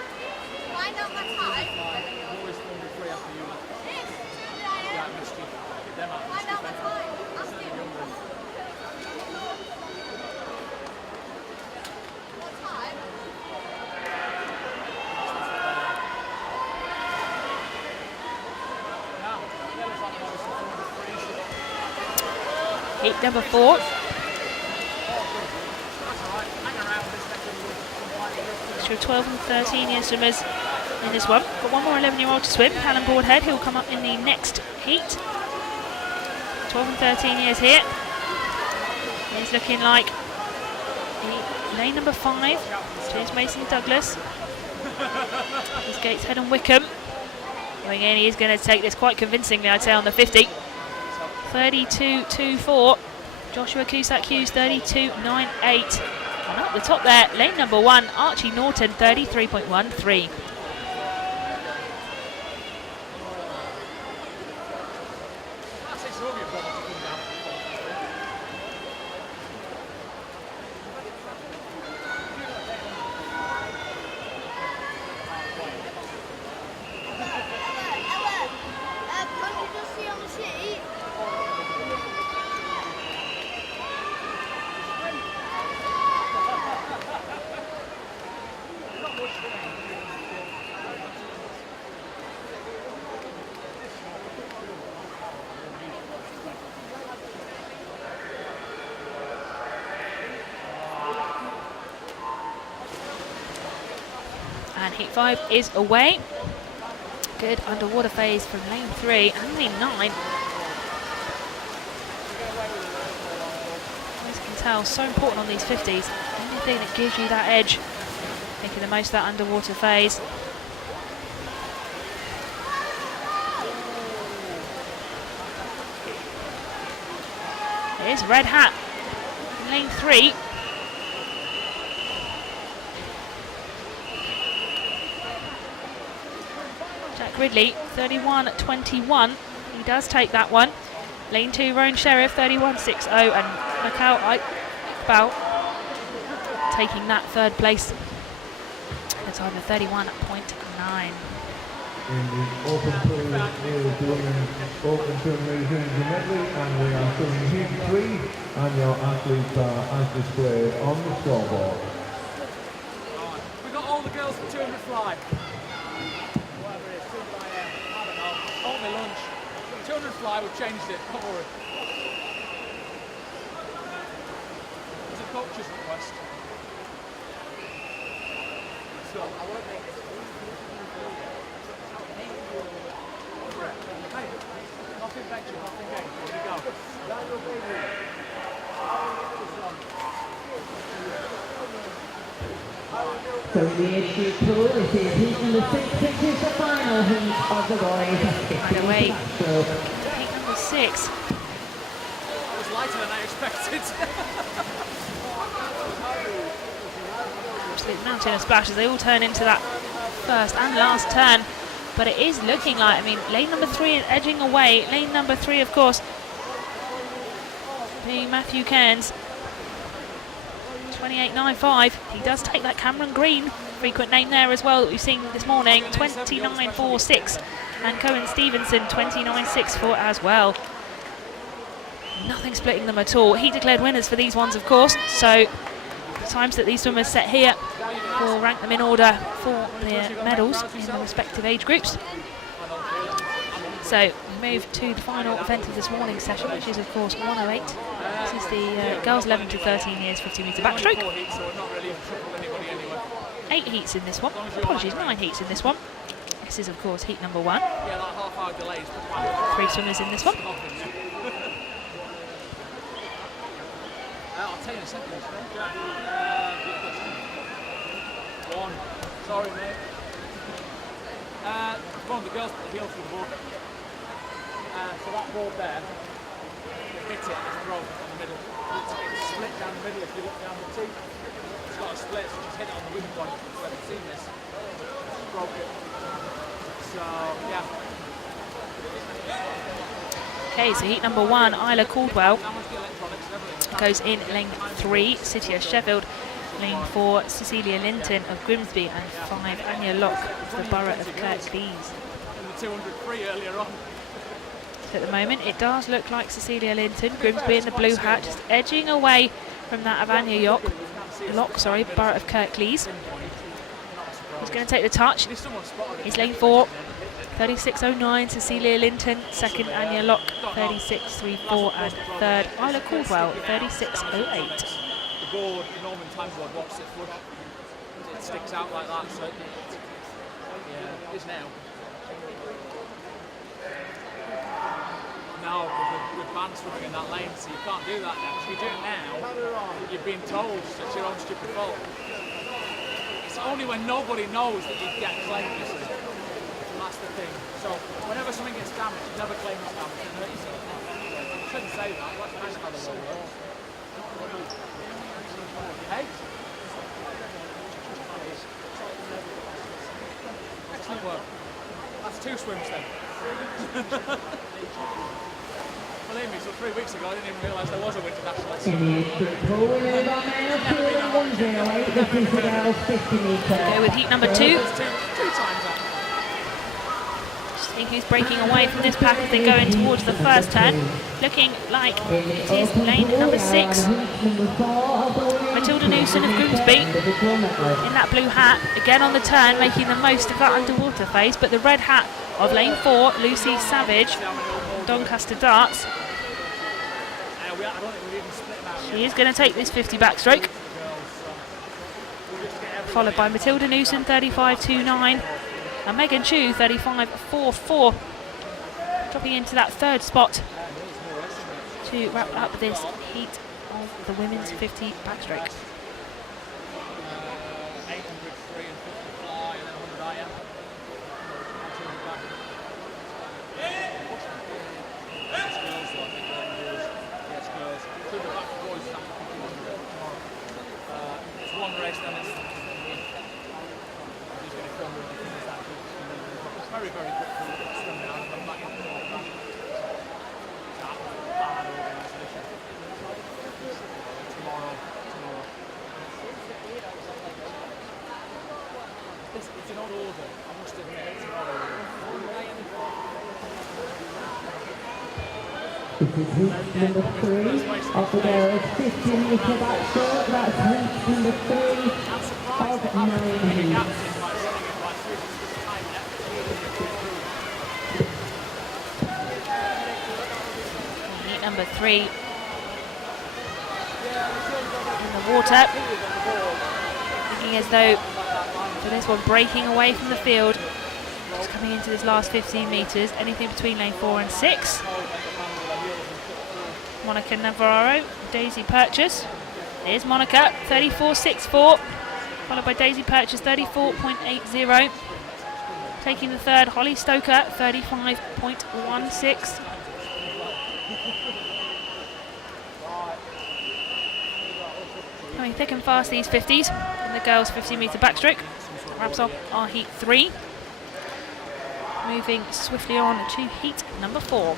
find out my time. Always 403 after you. Yeah, I missed you. Get them out. Find out my time. Ask him. What time? Heat number 4. So 12 and 13 year swimmers in this one. Got one more 11-year-old to swim, Callum Broadhead, who will come up in the next heat. 12 and 13 years here. He's looking like lane number 5, James Mason Douglas. He's Gateshead and Wickham. Going in, he's going to take this quite convincingly, I'd say, on the 50. 32.24. Joshua Cusack Hughes 32.98. And up the top there, lane number 1, Archie Norton 33.13. And heat 5 is away. Good underwater phase from lane 3 and lane 9. As you can tell, so important on these 50s. Anything that gives you that edge, making the most of that underwater phase. Here's Red Hat, lane 3. Jack Ridley, 31.21. He does take that one. Lane 2, Roan Sheriff, 31.60. And look out, Iqbal taking that third place. A time of 31.9. In the open pool, Neil doing open pool ladies and medley, and we are doing heat 3, and your athletes are as displayed on the scoreboard. We've got all the girls for 200 fly. Whatever it is, 200 IM, I don't know. Hold me lunch. 200 fly, we've changed it, don't worry. It's a coach's request. So, I won't make it. Hey, nothing venture, nothing gain. Here we go. So the age group pool, this is heat number 6, which is the final heat of the boys. Right away. Backstroke. Heat number 6. It was lighter than I expected. Absolute mountain of splashes. They all turn into that first and last turn. But it is looking like, I mean, lane number 3 is edging away. Lane number 3, of course, being Matthew Cairns. 28.95. He does take that Cameron Green, frequent name there as well that we've seen this morning. 29.46. And Cohen Stevenson, 29.64 as well. Nothing splitting them at all. He declared winners for these ones, of course. So the times that these swimmers set here will rank them in order for their medals in the respective age groups. So we move to the final event of this morning's session, which is of course 108. This is the girls 11 to 13 years 50 metre backstroke. 8 heats in this one. Apologies, 9 heats in this one. This is of course heat number 1. 3 swimmers in this one. I'll tell you in a second. One. Sorry, mate. One of the girls put the heel through the board. So that board there, hit it, it's broke in the middle. It's split down the middle if you look down the tee. It's got a split, so just hit it on the wing point. You haven't seen this. It's broke it. So, yeah. Okay, so heat number 1, Isla Caldwell goes in lane 3, City Sheffield, lane 4, Cecilia Linton of Grimsby, and 5, Anya Locke of the Borough of Kirklees. And the 200 free earlier on. So at the moment, it does look like Cecilia Linton, Grimsby in the blue hat, just edging away from that of Anya Locke, Borough of Kirklees. He's going to take the touch. He's lane 4. 36.09, Cecilia Linton, second Anya Locke, 36.34, and third Isla Caldwell, 36.08. The board, the Norman time board, what's it flush? It sticks out like that, so yeah, it is now. Now, with band swimming in that lane, so you can't do that now. If you do it now, you're being told it's your own stupid fault. It's only when nobody knows that you get claimed, you see. That's the thing. So whenever something gets damaged, you never claim it's damaged and hurt yourself. You shouldn't say that. That's nice how the world works. Hey? Excellent work. That's 2 swims then. Believe me, so 3 weeks ago I didn't even realise there was a winter national. Go with heat number 2. Two times that. See who's breaking away from this pack as they go in towards the first turn. Looking like it is lane number 6. Matilda Newson of Grimsby in that blue hat, again on the turn, making the most of that underwater phase, but the red hat of lane 4, Lucy Savage, Doncaster Darts. She is going to take this 50 backstroke. followed by Matilda Newson 35.29 and Megan Chu 35.44, dropping into that third spot to wrap up this heat of the women's 50 backstroke. 800 free and 50 fly and then 100 IM. It's one race, then it's very, very good swim down. I'm back in the bad organisation. Tomorrow. It's in odd order. I must admit, it's in odd order. This is heat number 3 of the girls' 50-metre backstroke. That's heat number 3 of 9 heats. Heat number 3 in the water, looking as though for this one breaking away from the field, just coming into this last 15 metres, anything between lane 4 and 6. Monica Navarro, Daisy Purchase. Here's Monica, 34.64, followed by Daisy Purchase, 34.80. Taking the third, Holly Stoker, 35.16. Coming thick and fast, these 50s in the girls' 50-metre backstroke. Wraps up our heat 3. Moving swiftly on to heat number 4.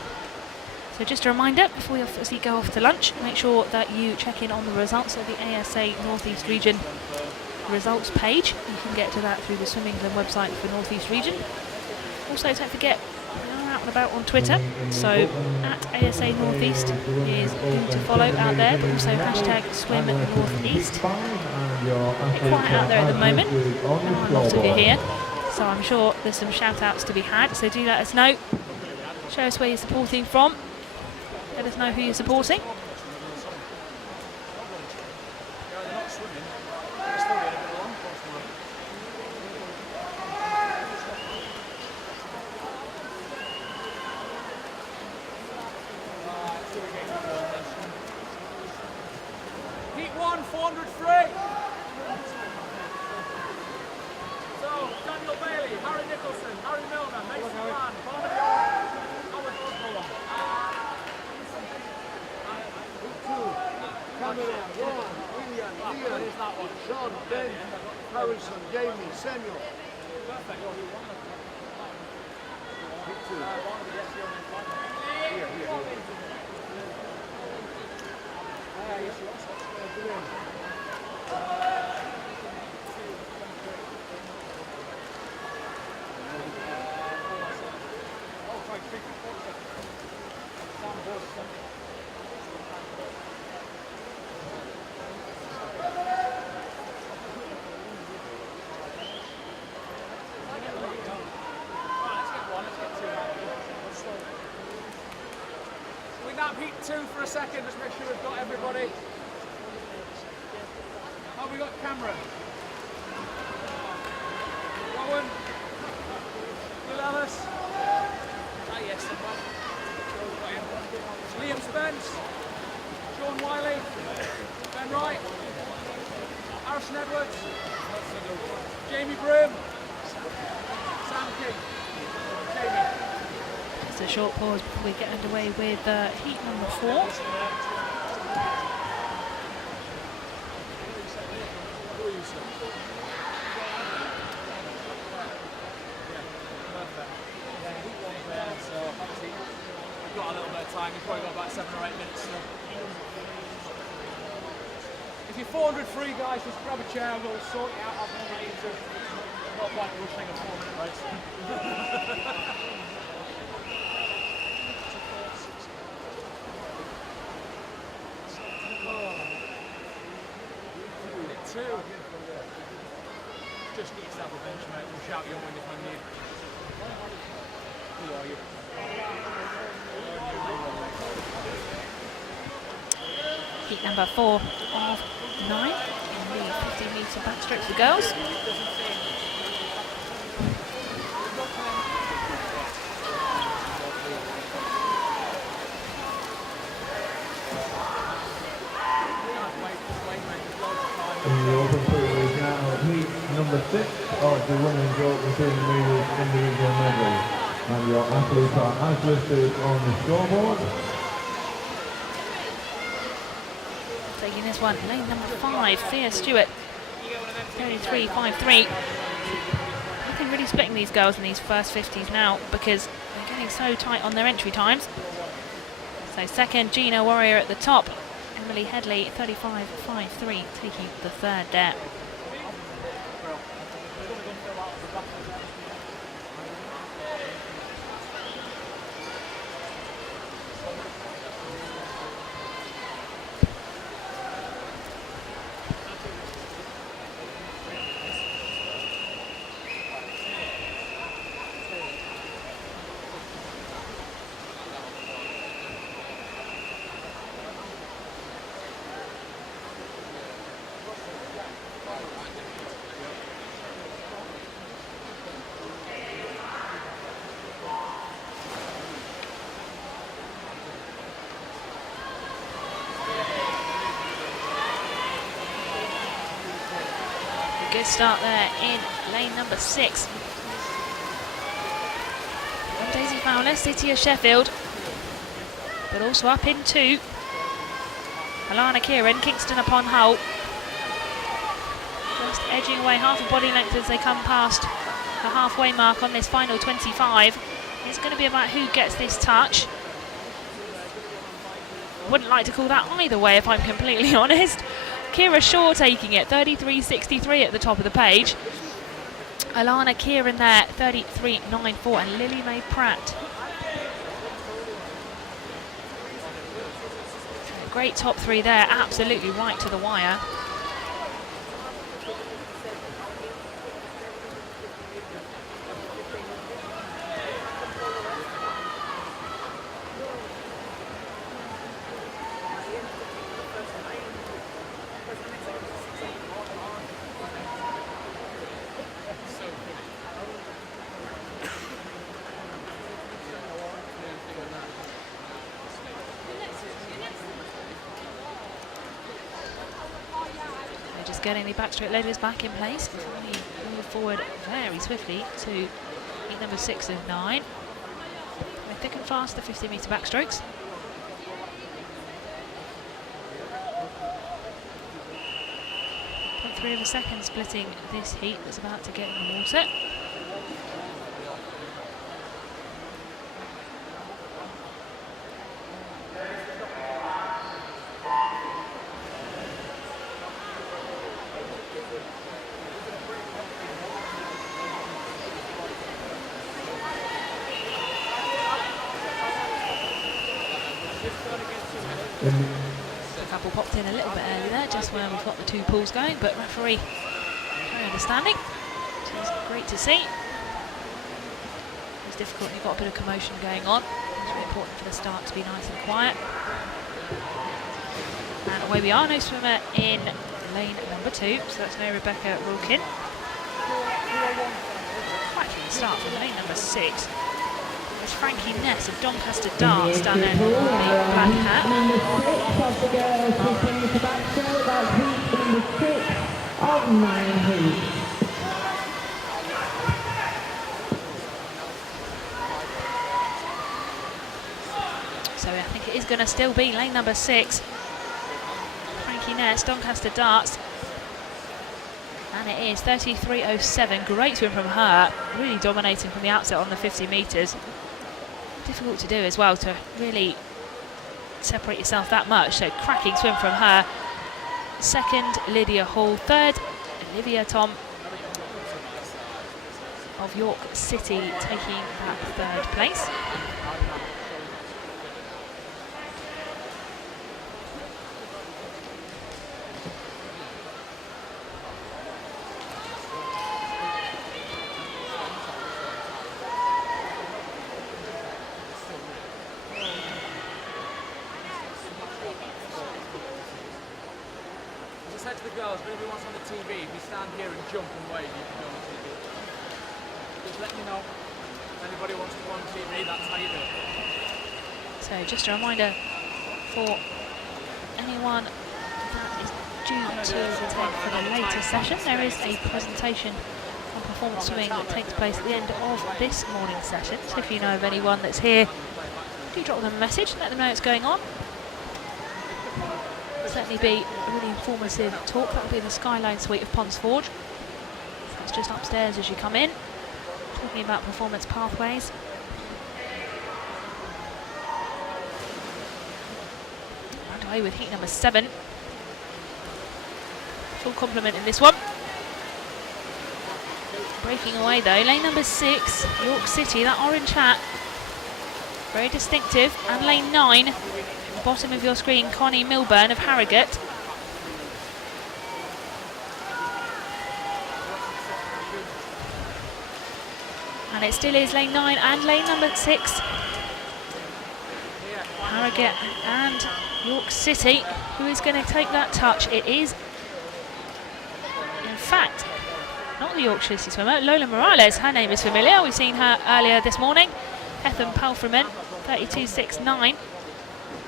So just a reminder, before we obviously go off to lunch, make sure that you check in on the results of the ASA North East Region results page. You can get to that through the Swim England website for North East Region. Also, don't forget, we're out and about on Twitter, so at ASA Northeast is who to follow out there, but also hashtag Swim Northeast. A bit quiet out there at the moment, there are a lot of you here, so I'm sure there's some shout outs to be had, so do let us know. Show us where you're supporting from. Let us know who you're supporting. Heat 1, 400 free. So, Daniel Bailey, Harry Nicholson, Harry Milner, Mason Mann, Barnaby Orr, Howard Osborne. Cameron, Ron, William, Ian, Sean, Ben, Harrison, Jamie, Samuel. Perfect. We nap heat 2 for a second, just make sure we've got everybody. Oh, we got Cameron. Rowan. Will Ellis. Yes, Liam Spence. Sean Wiley. Ben Wright. Harrison Edwards. Jamie Broom. Sam King. Jamie. Just a short pause before we get underway with heat number 4. We've got a little bit of time, we've probably got about 7 or 8 minutes still. If you're 400 free, guys, just grab a chair and we'll sort you out. I'll be ready to not like rushing a 4-minute race. Two. Just get yourself a bench, mate. We'll shout your win if I need. Who are you? Heat number 4 of 9 in the 50-metre Some backstroke for the girls. In the open pool is now heat number 6 of the women's open 200 metres individual medley. And your athletes are as listed on the scoreboard. Taking this one, lane number 5, Thea Stewart, 33.53. I think really splitting these girls in these first 50s now because they're getting so tight on their entry times. So second, Gina Warrior at the top. Emily Headley, 35.53, taking the third there. Good start there in lane number 6. Daisy Fowler, City of Sheffield, but also up in 2. Alana Kieran, Kingston upon Hull. Just edging away half a body length as they come past the halfway mark on this final 25. It's going to be about who gets this touch. Wouldn't like to call that either way if I'm completely honest. Kira Shaw taking it, 33.63 at the top of the page. Alana Kieran there, 33.94, and Lily Mae Pratt. Great top 3 there, absolutely right to the wire. Getting the backstroke leaders back in place before we move forward very swiftly to heat number 6 of 9. They're thick and fast, the 50-metre backstrokes. .3 of a second splitting this heat that's about to get in the water. A couple popped in a little bit early there, just where we've got the 2 pools going, but referee very understanding, which is great to see. It's difficult when you've got a bit of commotion going on. It's really important for the start to be nice and quiet. And away we are, no swimmer in lane number 2, so that's no Rebecca Wilkin. Cracking start from lane number 6. There's Frankie Ness of Doncaster Darts down there in the black hat. Number 6 of the girls, 15 to backstroke, that's heat number 6 of 9 hoops. So I think it is going to still be lane number 6. Frankie Ness, Doncaster Darts. And it is 33.07. Great swim from her. Really dominating from the outset on the 50 metres. Difficult to do as well to really separate yourself that much. So cracking swim from her. Second, Lydia Hall. Third, Olivia Tom of York City taking that 3rd place. said to the girls, if anybody wants on the TV, if you stand here and jump and wave, you can go on the TV. Just let me know. If anybody wants to go on TV, that's how you do it. So just a reminder for anyone that is due to attend for the later session, there is a presentation on performance swimming that takes place at the end of this morning's session. So if you know of anyone that's here, do drop them a message, let them know what's going on. Certainly be a really informative talk. That will be in the Skyline Suite of Ponds Forge. It's just upstairs as you come in, talking about performance pathways. Underway with heat number 7. Full complement in this one. Breaking away though, lane number 6, York City, that orange hat. Very distinctive. And lane 9, at the bottom of your screen, Connie Milburn of Harrogate. And it still is lane 9 and lane number 6. Harrogate and York City. Who is going to take that touch? It is, in fact, not the York City swimmer, Lola Morales. Her name is familiar. We've seen her earlier this morning. Hethan Palfreman, 32.69.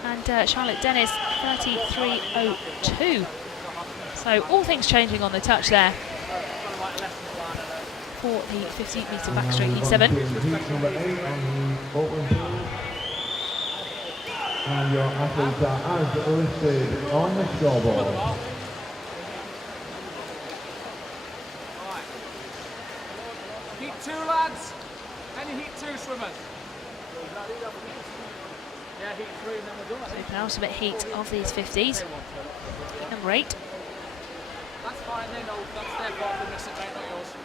And Charlotte Dennis, 33.02. So all things changing on the touch there for the 50-metre backstroke heat 7. Heat number 8 on the open pool. And your athletes are as listed on the scoreboard. Heat 2, lads. Any heat 2 swimmers? Yeah, heat 3 and then we're done. So the penultimate heat of these 50s. Heat number 8. That's fine, they know that's their part of the mess, mate, not yours.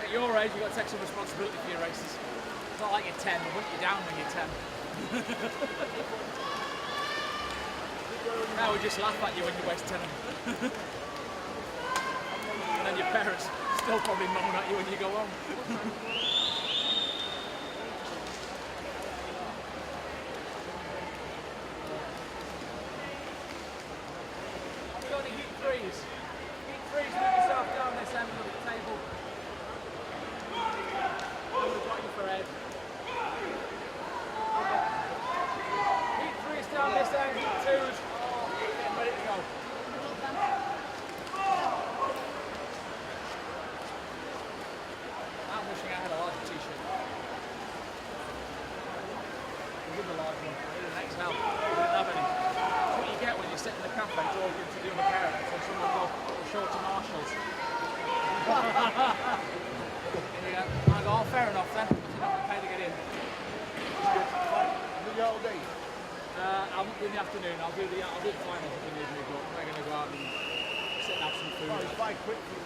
At your age, you've got to take some responsibility for your races. It's not like you're 10, they'll hunt you down when you're 10. Now we just laugh at you when you waste 10. And then your parents still probably moan at you when you go home. Have we got any heat 3s? Heat 3s, move yourself down this end of the table. And we've got you for Ed. Heat 3s down this end, heat 2s. Getting ready to go. I'm wishing I had a larger t-shirt. We'll give the large one. I need an XL. We didn't have any. That's what you get when you sit in the cafe talking to the other parents and someone goes, show to Marshalls. Yeah. I go, oh, fair enough then. You're not going to pay to get in. Do you all day? I'll do in the afternoon. I'll do the finals if you need me, but we're going to go out and sit and have some food. Oh, it's quite quick for you.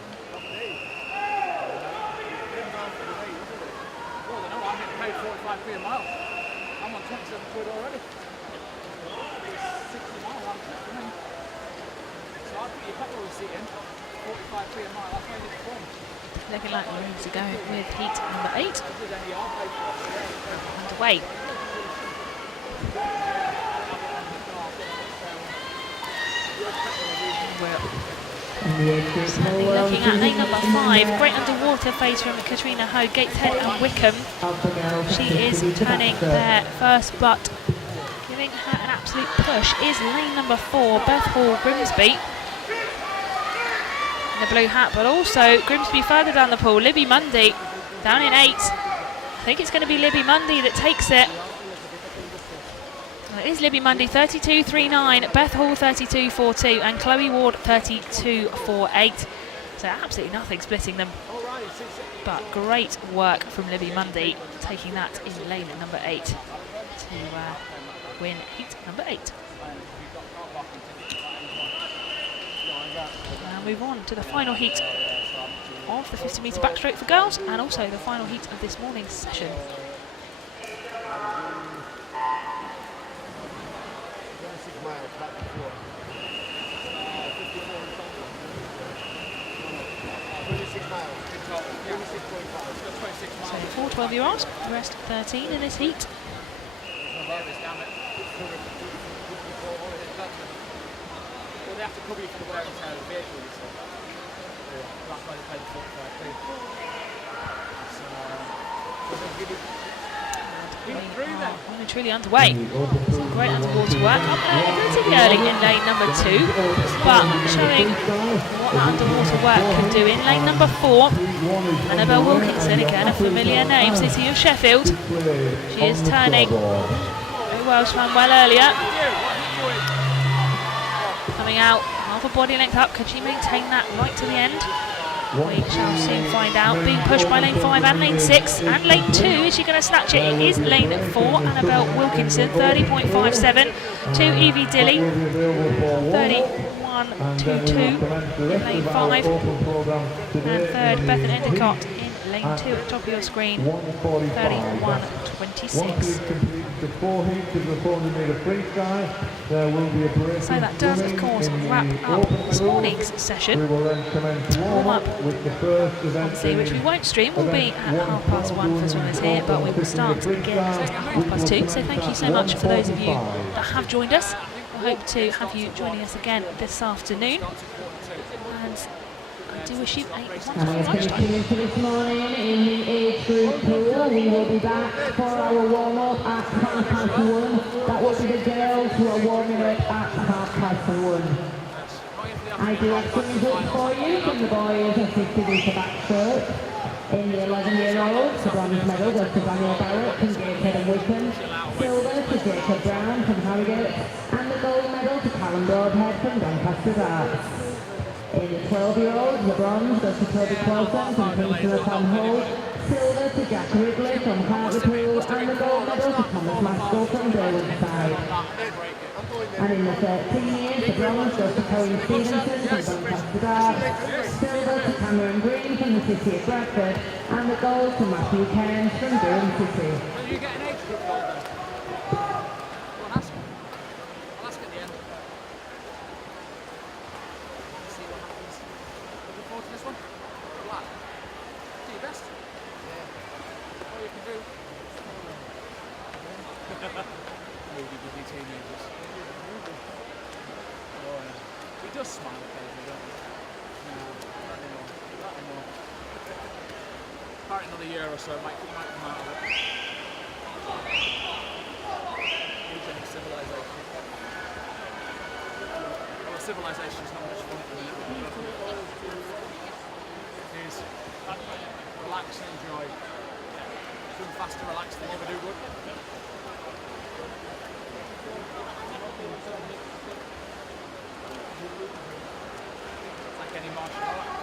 Well, I know I'm getting paid 45p a mile. I'm on 27 quid already. It's 60 miles out for me. So I'll put your petrol receipt in, 45p a mile, that's why you perform. Looking like we're ready to go with heat number 8. Underway. Certainly looking at lane number 5, great underwater phase from Katrina Ho, Gateshead and Wickham. She is turning their first butt, giving her an absolute push is lane number 4, Beth Hall Grimsby. In the blue hat, but also Grimsby further down the pool, Libby Mundy down in 8. I think it's going to be Libby Mundy that takes it. Well, it is Libby Mundy, 32.39, Beth Hall 32.42 and Chloe Ward 32.48. So absolutely nothing splitting them. But great work from Libby Mundy, taking that in lane number 8 to win heat number 8. Now move on to the final heat of the 50-metre backstroke for girls and also the final heat of this morning's session. So 4 12-year-olds, the rest 13 in this heat. they have to cover you for the wear and tear of the vehicle, you see. That's why they pay the 45p. So they'll give you through then. Well and truly underway. Some great underwater work. Up there relatively early in lane number 2, but showing what that underwater work can do in lane number 4. Annabelle Wilkinson, again a familiar name, City of Sheffield. She is turning very well. She ran well earlier. Coming out half a body length up. Can she maintain that right to the end? We shall soon find out. Being pushed by lane 5 and lane 6 and lane 2. Is she going to snatch it? It is lane 4. Annabelle Wilkinson, 30.57 to Evie Dilly, 31.22 in lane 5. And third, Bethan Endicott in lane 2 at the top of your screen, 31.26. So that does, of course, wrap up this morning's session. Warm up, obviously, which we won't stream, will be at 1:30 for swimmers here, but we will start again at 2:30. So thank you so much for those of you that have joined us. We hope to have you joining us again this afternoon. And I do wish you a wonderful lunchtime. This morning in the age group pool, we will be back for our warm-up at 1:30. That will be the girls who are warming up at 1:30. I do have some results for you from the boys assisted with the backstroke. In the 11-year-olds, the bronze medal goes to Daniel Barrett from Gateshead and Wickham, silver to Jacob Brown from Harrogate, and the gold medal to Callum Broadhead from Doncaster Arts. In the 12-year-olds, the bronze goes to Toby Clausen from Kingston-upon Hull, silver to Jack Ridley from Hartlepool, and the gold medal to Thomas Maskell from Derwenside. And in the 13 years, the bronze goes to Colin Stevenson from Doncaster Darts, silver to Cameron Green from the City of Bradford, and the gold to Matthew Cairns from Durham City. Will you get an age group gold then? Go on, ask him. I'll ask at the end. See what happens. Looking forward to this one? Lad, do your best. All you can do. Maybe with your teenagers. Oh, yeah. He does smile occasionally, don't he? No, not anymore. Not anymore. Apart another year or so, might come out of it. Eugenic civilization. Well, civilization is not much fun at the minute. It is. Relax and enjoy. Swim fast and relax, they never do good. Like any martial art.